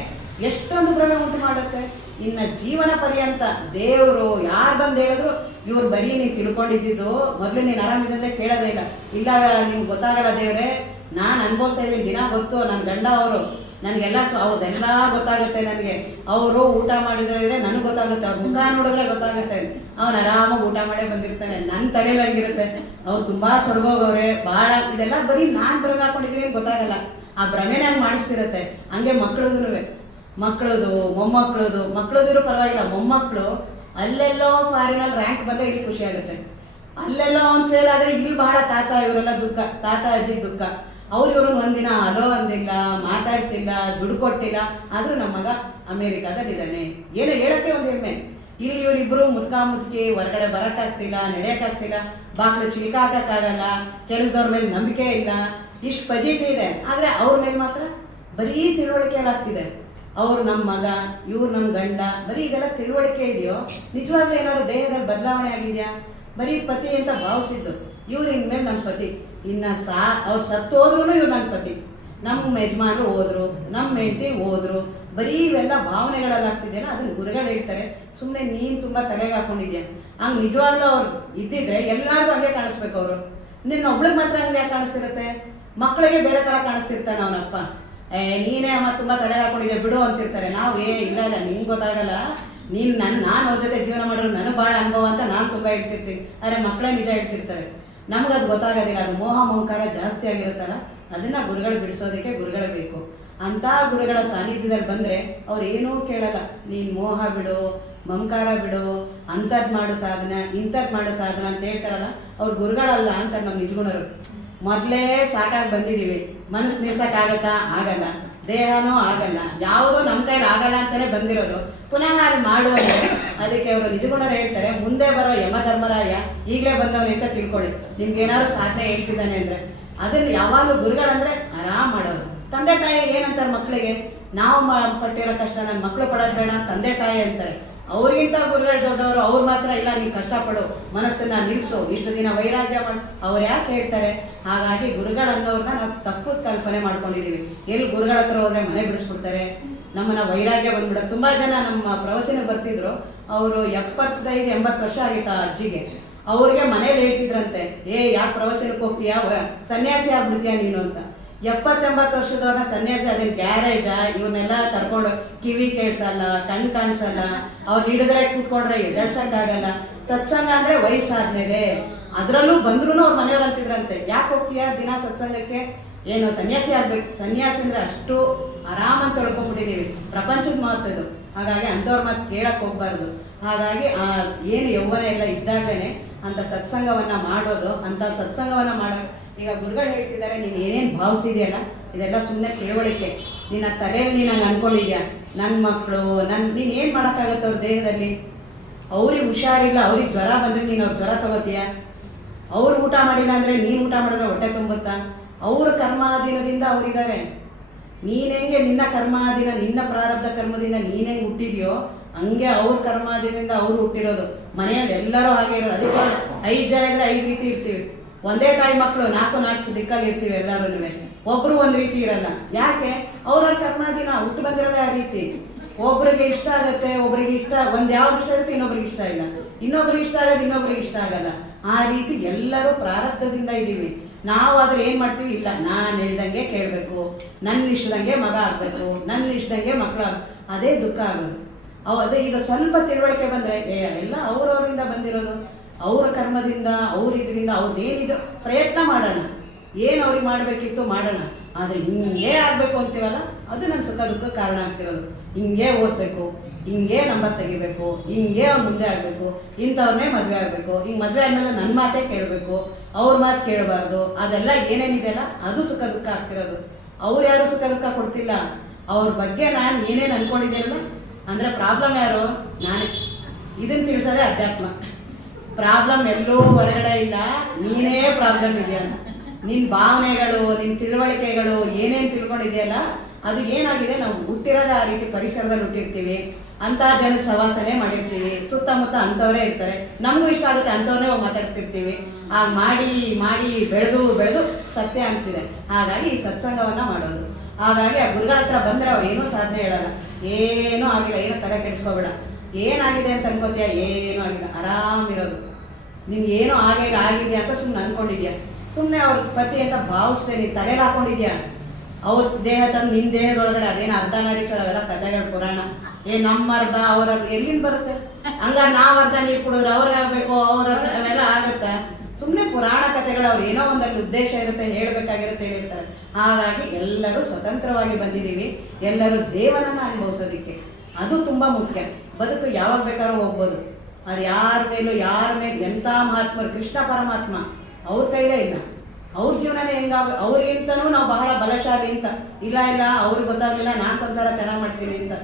ಎಷ್ಟೊಂದು ಭ್ರಮೆ ಉಂಟು ಮಾಡುತ್ತೆ. ಇನ್ನು ಜೀವನ ಪರ್ಯಂತ ದೇವರು ಯಾರು ಬಂದು ಹೇಳಿದ್ರು, ಇವ್ರು ಬರೀ ನೀನು ತಿಳ್ಕೊಂಡಿದ್ದು ಮೊದಲು ನೀನು ಆರಾಮಿದ್ರೆ ಕೇಳೋದೇ ಇಲ್ಲ ನಿಮ್ಗೆ ಗೊತ್ತಾಗಲ್ಲ ದೇವ್ರೆ, ನಾನು ಅನುಭವಿಸ್ತಾ ಇದ್ದೀನಿ, ದಿನ ಗೊತ್ತು. ನನ್ನ ಗಂಡ ಅವರು ನನಗೆಲ್ಲ ಹೌದೆಲ್ಲ ಗೊತ್ತಾಗುತ್ತೆ. ನನಗೆ ಅವರು ಊಟ ಮಾಡಿದ್ರೆ ನನಗೆ ಗೊತ್ತಾಗುತ್ತೆ, ಅವ್ರ ಮುಖ ನೋಡಿದ್ರೆ ಗೊತ್ತಾಗುತ್ತೆ. ಅವ್ನು ಆರಾಮಾಗಿ ಊಟ ಮಾಡೇ ಬಂದಿರ್ತಾನೆ. ನನ್ನ ತಲೆಯಲ್ಲಿ ಹಂಗಿರುತ್ತೆ. ಅವ್ರು ತುಂಬ ಸೊಡ್ಗೋಗವ್ರೆ ಭಾಳ. ಇದೆಲ್ಲ ಬರೀ ನಾನು ಭ್ರಮೆ ಹಾಕೊಂಡಿದ್ದೀನಿ ಅಂತ ಗೊತ್ತಾಗಲ್ಲ. ಆ ಭ್ರಮೆ ನಾನು ಮಾಡಿಸ್ತಿರುತ್ತೆ. ಹಂಗೆ ಮಕ್ಕಳದು ಮಕ್ಕಳದಿರೋ ಪರವಾಗಿಲ್ಲ. ಮೊಮ್ಮಕ್ಕಳು ಅಲ್ಲೆಲ್ಲೋ ಫಾರಿನಲ್ಲಿ ರ್ಯಾಂಕ್ ಬಂದರೆ ಇಲ್ಲಿ ಖುಷಿ ಆಗುತ್ತೆ. ಅಲ್ಲೆಲ್ಲೋ ಅವ್ನು ಫೇಲ್ ಆದರೆ ಇಲ್ಲಿ ಬಹಳ ಇವರೆಲ್ಲ ದುಃಖ, ತಾತ ಅಜ್ಜಿ ದುಃಖ. ಇವ್ರನ್ನ ಒಂದಿನ ಅಲೋ ಅಂದಿಲ್ಲ, ಮಾತಾಡ್ಸಿಲ್ಲ, ದುಡ್ಡು ಕೊಟ್ಟಿಲ್ಲ. ಆದರೂ ನಮ್ಮ ಮಗ ಅಮೇರಿಕಾದಲ್ಲಿದ್ದಾನೆ. ಏನೋ ಹೇಳಕ್ಕೆ ಒಂದು ಹೆಮ್ಮೆ. ಇಲ್ಲಿ ಇವರಿಬ್ಬರು ಮುದುಕಿ ಹೊರಗಡೆ ಬರೋಕ್ಕಾಗ್ತಿಲ್ಲ, ನಡೆಯೋಕ್ಕಾಗ್ತಿಲ್ಲ, ಬಾಗಿಲು ಚಿಲ್ಕ ಹಾಕೋಕ್ಕಾಗಲ್ಲ, ಕೆಲಸದವ್ರ ಮೇಲೆ ನಂಬಿಕೆ ಇಲ್ಲ, ಇಷ್ಟು ಫಜೀತಿ ಇದೆ. ಆದರೆ ಅವ್ರ ಮೇಲೆ ಮಾತ್ರ ಬರೀ ತಿಳುವಳಿಕೆಯಲ್ಲಿ ಆಗ್ತಿದೆ. ಅವ್ರು ನಮ್ಮ ಮಗ, ಇವ್ರು ನಮ್ಮ ಗಂಡ, ಬರೀ ಇದೆಲ್ಲ ತಿಳುವಳಿಕೆ ಇದೆಯೋ? ನಿಜವಾಗ್ಲೂ ಏನಾದ್ರು ದೇಹದಲ್ಲಿ ಬದಲಾವಣೆ ಆಗಿದೆಯಾ? ಬರೀ ಪತಿ ಅಂತ ಭಾವಿಸಿದ್ದು, ಇವ್ರು ಇನ್ಮೇಲೆ ನಮ್ಮ ಪತಿ. ಇನ್ನು ಅವ್ರು ಸತ್ತು ಹೋದ್ರೂ ಇವ್ರು ನನ್ನ ಪತಿ. ನಮ್ಮ ಯಜಮಾನರು ಹೋದ್ರು, ನಮ್ಮ ಹೆಂಡತಿ ಹೋದ್ರು. ಬರೀ ಇವೆಲ್ಲ ಭಾವನೆಗಳೆಲ್ಲ ಆಗ್ತಿದೆಯಲ್ಲ, ಅದನ್ನು ಗುರುಗಳು ಹೇಳ್ತಾರೆ. ಸುಮ್ಮನೆ ನೀನು ತುಂಬ ತಲೆಗೆ ಹಾಕೊಂಡಿದ್ಯಾ. ಹಂಗೆ ನಿಜವಾಗ್ಲೂ ಅವ್ರು ಇದ್ದಿದ್ರೆ ಎಲ್ಲರಿಗೂ ಹಂಗೆ ಕಾಣಿಸ್ಬೇಕು. ಅವರು ನಿನ್ನ ಒಬ್ಳಿಗೆ ಮಾತ್ರ ಹಂಗೆ ಯಾಕೆ ಕಾಣಿಸ್ತಿರುತ್ತೆ? ಮಕ್ಕಳಿಗೆ ಬೇರೆ ಥರ ಕಾಣಿಸ್ತಿರ್ತಾನೆ ಅವನಪ್ಪ. ನೀನೇ ಅಮ್ಮ ತುಂಬ ತಲೆ ಹಾಕೊಂಡಿದ್ದೆ ಬಿಡು ಅಂತಿರ್ತಾರೆ. ನಾವು ಇಲ್ಲ ನಿಂಗೆ ಗೊತ್ತಾಗಲ್ಲ, ನೀನು ನಾನು ಅವ್ರ ಜೊತೆ ಜೀವನ ಮಾಡಿದ್ರು ನನಗೆ ಭಾಳ ಅನುಭವ ಅಂತ ನಾನು ತುಂಬ ಹೇಳ್ತಿರ್ತೀನಿ. ಆದರೆ ಮಕ್ಕಳೇ ನಿಜ ಹೇಳ್ತಿರ್ತಾರೆ. ನಮಗದು ಗೊತ್ತಾಗೋದಿಲ್ಲ. ಅದು ಮೋಹ ಮಮಕಾರ ಜಾಸ್ತಿ ಆಗಿರುತ್ತಲ್ಲ, ಅದನ್ನು ಗುರುಗಳು ಬಿಡಿಸೋದಕ್ಕೆ ಗುರುಗಳು ಬೇಕು. ಅಂಥ ಗುರುಗಳ ಸಾನ್ನಿಧ್ಯದಲ್ಲಿ ಬಂದರೆ ಅವ್ರು ಏನೂ ಕೇಳಲ್ಲ. ನೀನು ಮೋಹ ಬಿಡು, ಮಮಕಾರ ಬಿಡು, ಅಂಥದ್ದು ಮಾಡು ಸಾಧನ, ಇಂಥದ್ದು ಮಾಡು ಸಾಧನ ಅಂತ ಹೇಳ್ತಾರಲ್ಲ, ಅವ್ರು ಗುರುಗಳಲ್ಲ ಅಂತ ನಮ್ಮ ನಿಜಗುಣರು. ಮೊದಲೇ ಸಾಕಾಗಿ ಬಂದಿದ್ದೀವಿ. ಮನಸ್ಸು ನಿಲ್ಸೋಕ್ಕಾಗತ್ತಾ? ಆಗಲ್ಲ. ದೇಹನೂ ಆಗಲ್ಲ. ಯಾವುದೋ ನಮ್ಮ ಕೈಲಿ ಆಗಲ್ಲ ಅಂತಲೇ ಬಂದಿರೋದು. ಪುನಃ ಅಲ್ಲಿ ಮಾಡುವಂತೆ ಅದಕ್ಕೆ ಅವರು ನಿಜಗುಣರು ಹೇಳ್ತಾರೆ, ಮುಂದೆ ಬರೋ ಯಮಧರ್ಮರಾಯ ಈಗಲೇ ಬಂದವನು ಅಂತ ತಿಳ್ಕೊಳ್ಳಿ. ನಿಮ್ಗೆ ಏನಾದ್ರು ಸಾಧನೆ ಹೇಳ್ತಿದ್ದಾನೆ ಅಂದರೆ ಅದನ್ನು ಯಾವಾಗಲೂ ಗುರುಗಳಂದರೆ ಆರಾಮ್ ಮಾಡೋರು. ತಂದೆ ತಾಯಿ ಏನಂತಾರೆ ಮಕ್ಕಳಿಗೆ, ನಾವು ಪಟ್ಟಿರೋ ಕಷ್ಟ ನನ್ನ ಮಕ್ಕಳು ಪಡೋದು ಬೇಡ ತಂದೆ ತಾಯಿ ಅಂತಾರೆ. ಅವ್ರಿಗಿಂತ ಗುರುಗಳು ದೊಡ್ಡವರು, ಅವ್ರು ಮಾತ್ರ ಇಲ್ಲ ನೀನು ಕಷ್ಟಪಡು, ಮನಸ್ಸನ್ನ ನಿಲ್ಲಿಸು, ಇಷ್ಟು ದಿನ ವೈರಾಗ್ಯ ಮಾಡು, ಅವ್ರು ಯಾಕೆ ಹೇಳ್ತಾರೆ? ಹಾಗಾಗಿ ಗುರುಗಳನ್ನೋರ್ನ ನಾವು ತಪ್ಪು ಕಲ್ಪನೆ ಮಾಡ್ಕೊಂಡಿದ್ದೀವಿ. ಎಲ್ಲಿ ಗುರುಗಳ ಹತ್ರ ಹೋದ್ರೆ ಮನೆ ಬಿಡಿಸ್ಬಿಡ್ತಾರೆ, ನಮ್ಮನ್ನ ವೈರಾಗ್ಯ ಬಂದ್ಬಿಡೋದು. ತುಂಬ ಜನ ನಮ್ಮ ಪ್ರವಚನ ಬರ್ತಿದ್ರು, ಅವರು 75-80 ವರ್ಷ ಆಗಿತ್ತು ಆ ಅಜ್ಜಿಗೆ. ಅವ್ರಿಗೆ ಮನೇಲಿ ಹೇಳ್ತಿದ್ರಂತೆ, ಯಾಕೆ ಪ್ರವಚನಕ್ಕೆ ಹೋಗ್ತೀಯಾ, ಸನ್ಯಾಸಿ ಆಗ್ಬಿಡ್ತೀಯಾ ನೀನು ಅಂತ. 70-80 ವರ್ಷದವ್ರನ್ನ ಸನ್ಯಾಸಿ ಅದೇನು ಗ್ಯಾರೇಜಾ, ಇವನ್ನೆಲ್ಲ ಕರ್ಕೊಂಡು ಕಿವಿ ಕೇಳಿಸಲ್ಲ, ಕಣ್ಣು ಕಾಣಿಸಲ್ಲ, ಅವ್ರು ಹಿಡಿದ್ರೆ ಕೂತ್ಕೊಂಡ್ರೆ ಎಡ್ಸಕ್ಕಾಗಲ್ಲ. ಸತ್ಸಂಗ ಅಂದರೆ ವಯಸ್ಸಾದ್ಮೇಲೆ, ಅದರಲ್ಲೂ ಬಂದ್ರೂ ಅವ್ರ ಮನೆಯವ್ರು ಅಂತಿದ್ರಂತೆ, ಯಾಕೆ ಹೋಗ್ತೀಯಾ ದಿನ ಸತ್ಸಂಗಕ್ಕೆ, ಏನು ಸನ್ಯಾಸಿ ಆಗ್ಬೇಕು. ಸನ್ಯಾಸಿ ಅಂದರೆ ಅಷ್ಟು ಆರಾಮಂತ ತಿಳ್ಕೊಂಡ್ಬಿಟ್ಟಿದ್ದೀವಿ, ಪ್ರಪಂಚದ ಮಾತದು. ಹಾಗಾಗಿ ಅಂಥವ್ರ ಮಾತು ಕೇಳಕ್ಕೆ ಹೋಗ್ಬಾರ್ದು. ಹಾಗಾಗಿ ಏನು ಯೌವನ ಎಲ್ಲ ಇದ್ದಾಗಲೇ ಅಂಥ ಸತ್ಸಂಗವನ್ನು ಮಾಡೋದು, ಅಂಥ ಸತ್ಸಂಗವನ್ನು ಮಾಡೋ. ಈಗ ಗುರುಗಳು ಹೇಳ್ತಿದ್ದಾರೆ, ನೀನು ಏನೇನು ಭಾವಿಸಿದೆಯಲ್ಲ ಇದೆಲ್ಲ ಸುಮ್ಮನೆ ತಿಳುವಳಿಕೆ. ನಿನ್ನ ತಲೆಯಲ್ಲಿ ನೀನು ಹಂಗೆ ಅಂದ್ಕೊಂಡಿದ್ಯಾ, ನನ್ನ ಮಕ್ಕಳು ನೀನು ಏನು ಮಾಡೋಕ್ಕಾಗತ್ತೆ ಅವ್ರ ದೇಹದಲ್ಲಿ? ಅವ್ರಿಗೆ ಹುಷಾರಿಲ್ಲ, ಅವ್ರಿಗೆ ಜ್ವರ ಬಂದರೆ ನೀನು ಅವ್ರ ಜ್ವರ ತಗೋತೀಯ? ಅವ್ರು ಊಟ ಮಾಡಿಲ್ಲ ಅಂದರೆ ನೀನು ಊಟ ಮಾಡಿದ್ರೆ ಹೊಟ್ಟೆ ತುಂಬುತ್ತಾ? ಅವ್ರ ಕರ್ಮಾಧೀನದಿಂದ ಅವರಿದ್ದಾರೆ. ನೀನು ಹೆಂಗೆ ನಿನ್ನ ಕರ್ಮಾಧೀನ, ನಿನ್ನ ಪ್ರಾರಬ್ಧ ಕರ್ಮದಿಂದ ನೀನು ಹೆಂಗೆ ಹುಟ್ಟಿದೆಯೋ ಹಂಗೆ ಅವ್ರ ಕರ್ಮಾಧೀನದಿಂದ ಅವ್ರು ಹುಟ್ಟಿರೋದು. ಮನೆಯಲ್ಲಿ ಎಲ್ಲರೂ ಹಾಗೆ ಇರೋದು. ಅದಕ್ಕೆ 5 ಜನ ಇದ್ರೆ 5 ರೀತಿ ಇರ್ತೀವಿ. ಒಂದೇ ತಾಯಿ ಮಕ್ಕಳು 4 ದಿಕ್ಕಲ್ಲಿ ಇರ್ತೀವಿ ಎಲ್ಲರೂ. ಒಬ್ರು ಒಂದು ರೀತಿ ಇರಲ್ಲ. ಯಾಕೆ? ಅವ್ರವ್ರ ಕರ್ಮಾಧೀನ, ಹುಟ್ಟು ಬಂದಿರೋದೇ ಆ ರೀತಿ. ಒಬ್ರಿಗೆ ಇಷ್ಟ ಆಗುತ್ತೆ, ಒಬ್ರಿಗೆ ಇಷ್ಟ, ಒಂದು ಯಾವ್ದು ಇಷ್ಟ ಇರುತ್ತೆ ಇನ್ನೊಬ್ರಿಗೆ ಇಷ್ಟ ಇಲ್ಲ, ಇನ್ನೊಬ್ರಿಗೆ ಇಷ್ಟ ಆಗೋದು ಇನ್ನೊಬ್ರಿಗೆ ಇಷ್ಟ ಆಗಲ್ಲ. ಆ ರೀತಿ ಎಲ್ಲರೂ ಪ್ರಾರಬ್ಧದಿಂದ ಇದ್ದೀವಿ. ನಾವು ಆದ್ರೆ ಏನು ಮಾಡ್ತೀವಿ, ಇಲ್ಲ ನಾನು ಹೇಳ್ದಂಗೆ ಕೇಳಬೇಕು, ನನ್ನ ಇಷ್ಟದಂಗೆ ಮಗ ಆಗಬೇಕು, ನನ್ನ ಇಷ್ಟದಂಗೆ ಮಕ್ಕಳು, ಅದೇ ದುಃಖ ಆಗೋದು. ಅದೇ ಈಗ ಸ್ವಲ್ಪ ತಿಳುವಳಿಕೆ ಬಂದರೆ ಎಲ್ಲ ಅವ್ರವರಿಂದ ಬಂದಿರೋದು, ಅವರ ಕರ್ಮದಿಂದ, ಇದರಿಂದ ಅವ್ರದ್ದೇನಿದು ಪ್ರಯತ್ನ ಮಾಡೋಣ, ಏನು ಅವ್ರಿಗೆ ಮಾಡಬೇಕಿತ್ತು ಮಾಡೋಣ. ಆದರೆ ಹಿಂಗೆ ಆಗಬೇಕು ಅಂತೀವಲ್ಲ, ಅದು ನನ್ನ ಸುಖ ದುಃಖ ಕಾರಣ ಆಗ್ತಿರೋದು. ಹಿಂಗೆ ಓದಬೇಕು, ಹಿಂಗೆ ನಂಬರ್ ತೆಗಿಬೇಕು, ಹಿಂಗೆ ಅವ್ರು ಮುಂದೆ ಆಗಬೇಕು, ಇಂಥವ್ರನ್ನೇ ಮದುವೆ ಆಗಬೇಕು, ಹಿಂಗೆ ಮದುವೆ ಆದಮೇಲೆ ನನ್ನ ಮಾತೇ ಕೇಳಬೇಕು, ಅವ್ರ ಮಾತು ಕೇಳಬಾರ್ದು. ಅದೆಲ್ಲ ಏನೇನಿದೆಯಲ್ಲ ಅದು ಸುಖ ದುಃಖ ಆಗ್ತಿರೋದು. ಅವ್ರು ಯಾರು ಸುಖ ದುಃಖ ಕೊಡ್ತಿಲ್ಲ. ಅವ್ರ ಬಗ್ಗೆ ನಾನು ಏನೇನು ಅಂದ್ಕೊಂಡಿದ್ದೀನಲ್ಲ, ಅಂದರೆ ಪ್ರಾಬ್ಲಮ್ ಯಾರು? ನಾನೇ. ಇದನ್ನು ತಿಳಿಸೋದೇ ಅಧ್ಯಾತ್ಮ. ಪ್ರಾಬ್ಲಮ್ ಎಲ್ಲೋ ಹೊರಗಡೆ ಇಲ್ಲ, ನೀನೇ ಪ್ರಾಬ್ಲಮ್ ಇದೆಯಲ್ಲ. ನಿನ್ನ ಭಾವನೆಗಳು, ನಿನ್ನ ತಿಳುವಳಿಕೆಗಳು ಏನೇನು ತಿಳ್ಕೊಂಡಿದೆಯಲ್ಲ, ಅದು ಏನಾಗಿದೆ, ನಾವು ಹುಟ್ಟಿರೋದೇ ಆ ರೀತಿ ಪರಿಸರದಲ್ಲಿ ಹುಟ್ಟಿರ್ತೀವಿ, ಅಂಥ ಜನದ ಸವಾಸನೆ ಮಾಡಿರ್ತೀವಿ, ಸುತ್ತಮುತ್ತ ಅಂಥವರೇ ಇರ್ತಾರೆ, ನಮಗೂ ಇಷ್ಟ ಆಗುತ್ತೆ ಅಂಥವ್ರನ್ನೇ ಹೋಗಿ ಮಾತಾಡ್ತಿರ್ತೀವಿ. ಆಗ ಮಾಡಿ ಬೆಳೆದು ಸತ್ಯ ಅನಿಸಿದೆ. ಹಾಗಾಗಿ ಈ ಸತ್ಸಂಗವನ್ನು ಮಾಡೋದು. ಹಾಗಾಗಿ ಆ ಗುರುಗಳ ಹತ್ರ ಬಂದರೆ ಅವ್ರು ಏನೂ ಸಾಧನೆ ಹೇಳಲ್ಲ, ಏನೂ ಆಗಿಲ್ಲ, ಏನೋ ತಲೆ ಕೆಡಿಸ್ಕೋಬೇಡ, ಏನಾಗಿದೆ ಅಂತ ಅನ್ಕೋತೀಯ, ಏನೂ ಆಗಿಲ್ಲ, ಆರಾಮಿರೋದು. ನಿನ್ಗೆ ಏನೋ ಆಗಿದೆಯಾ ಅಂತ ಸುಮ್ಮನೆ ಅಂದ್ಕೊಂಡಿದ್ಯಾ, ಸುಮ್ಮನೆ ಅವ್ರ ಪತಿ ಅಂತ ಭಾವಿಸ್ದೆ, ನೀನು ತಲೆಗೆ ಹಾಕೊಂಡಿದ್ಯಾ. ಅವ್ರ ದೇಹ ತಂದು ನಿನ್ನ ದೇಹದೊಳಗಡೆ ಅದೇನು ಅರ್ಧನಾರೀಶ್ವರ, ಅವೆಲ್ಲ ಕಥೆಗಳು, ಪುರಾಣ. ನಮ್ಮ ಅರ್ಧ ಅವ್ರ ಎಲ್ಲಿಂದ ಬರುತ್ತೆ? ಹಂಗಾರೆ ನಾವು ಅರ್ಧ ನೀರು ಕುಡಿದ್ರೆ ಅವ್ರಿಗೆ ಆಗಬೇಕು, ಅವೆಲ್ಲ ಆಗುತ್ತೆ. ಸುಮ್ಮನೆ ಪುರಾಣ ಕಥೆಗಳು. ಅವ್ರು ಏನೋ ಒಂದಲ್ಲಿ ಉದ್ದೇಶ ಇರುತ್ತೆ, ಹೇಳಬೇಕಾಗಿರುತ್ತೆ, ಹೇಳಿರ್ತಾರೆ. ಹಾಗಾಗಿ ಎಲ್ಲರೂ ಸ್ವತಂತ್ರವಾಗಿ ಬಂದಿದ್ದೀವಿ, ಎಲ್ಲರೂ ದೇವನನ್ನು ಅನುಭವಿಸೋದಕ್ಕೆ. ಅದು ತುಂಬ ಮುಖ್ಯ. ಬದುಕು ಯಾವಾಗ ಬೇಕಾದ್ರೂ ಹೋಗ್ಬೋದು. ಅದು ಯಾರ ಮೇಲೆ ಎಂಥ ಮಹಾತ್ಮರು, ಕೃಷ್ಣ ಪರಮಾತ್ಮ ಅವ್ರ ಕೈಲೇ ಇಲ್ಲ. ಅವ್ರ ಜೀವನನೇ ಅವ್ರಿಗಿಂತನೂ ನಾವು ಬಹಳ ಬಲಶಾಲಿ ಅಂತ ಇಲ್ಲ, ಅವ್ರಿಗೆ ಗೊತ್ತಾಗಲಿಲ್ಲ ನಾನು ಸಂಸಾರ ಚೆನ್ನಾಗಿ ಮಾಡ್ತೀನಿ ಅಂತ.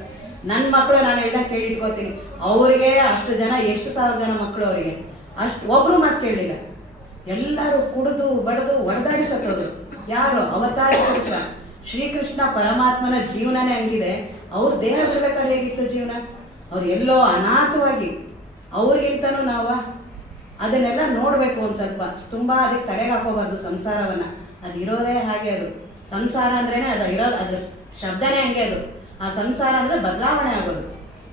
ನನ್ನ ಮಕ್ಕಳು ನಾನು ಹೇಳ್ದಂಗೆ ಕೇಳಿಟ್ಕೋತೀನಿ. ಅವರಿಗೆ ಅಷ್ಟು ಜನ, ಎಷ್ಟು ಸಾವಿರ ಜನ ಮಕ್ಕಳು ಅವರಿಗೆ, ಅಷ್ಟು ಒಬ್ಬರು ಮಾತು ಕೇಳಲಿಲ್ಲ. ಎಲ್ಲರೂ ಕುಡಿದು ಬಡಿದು ಹೊಡೆದಾಡಿ ಸತ್ತೋದು. ಯಾರು? ಅವತಾರ ಪುರುಷ ಶ್ರೀಕೃಷ್ಣ ಪರಮಾತ್ಮನ ಜೀವನನೇ ಹಂಗಿದೆ. ಅವ್ರ ದೇಹ ಬಿಡಬೇಕಾದ್ರೆ ಹೇಗಿತ್ತು ಜೀವನ? ಅವ್ರು ಎಲ್ಲೋ ಅನಾಥವಾಗಿ, ಅವ್ರಿಗಿಂತನೂ ಅದನ್ನೆಲ್ಲ ನೋಡಬೇಕು ಒಂದು ಸ್ವಲ್ಪ. ತುಂಬ ಅದಕ್ಕೆ ತಲೆಗೆ ಹಾಕೋಬಾರ್ದು ಸಂಸಾರವನ್ನು. ಅದು ಇರೋದೇ ಹಾಗೆ. ಅದು ಸಂಸಾರ ಅಂದ್ರೇ ಅದು ಇರೋದು, ಅದ್ರ ಶಬ್ದನೇ ಹಂಗೆ. ಅದು ಆ ಸಂಸಾರ ಅಂದರೆ ಬದಲಾವಣೆ ಆಗೋದು,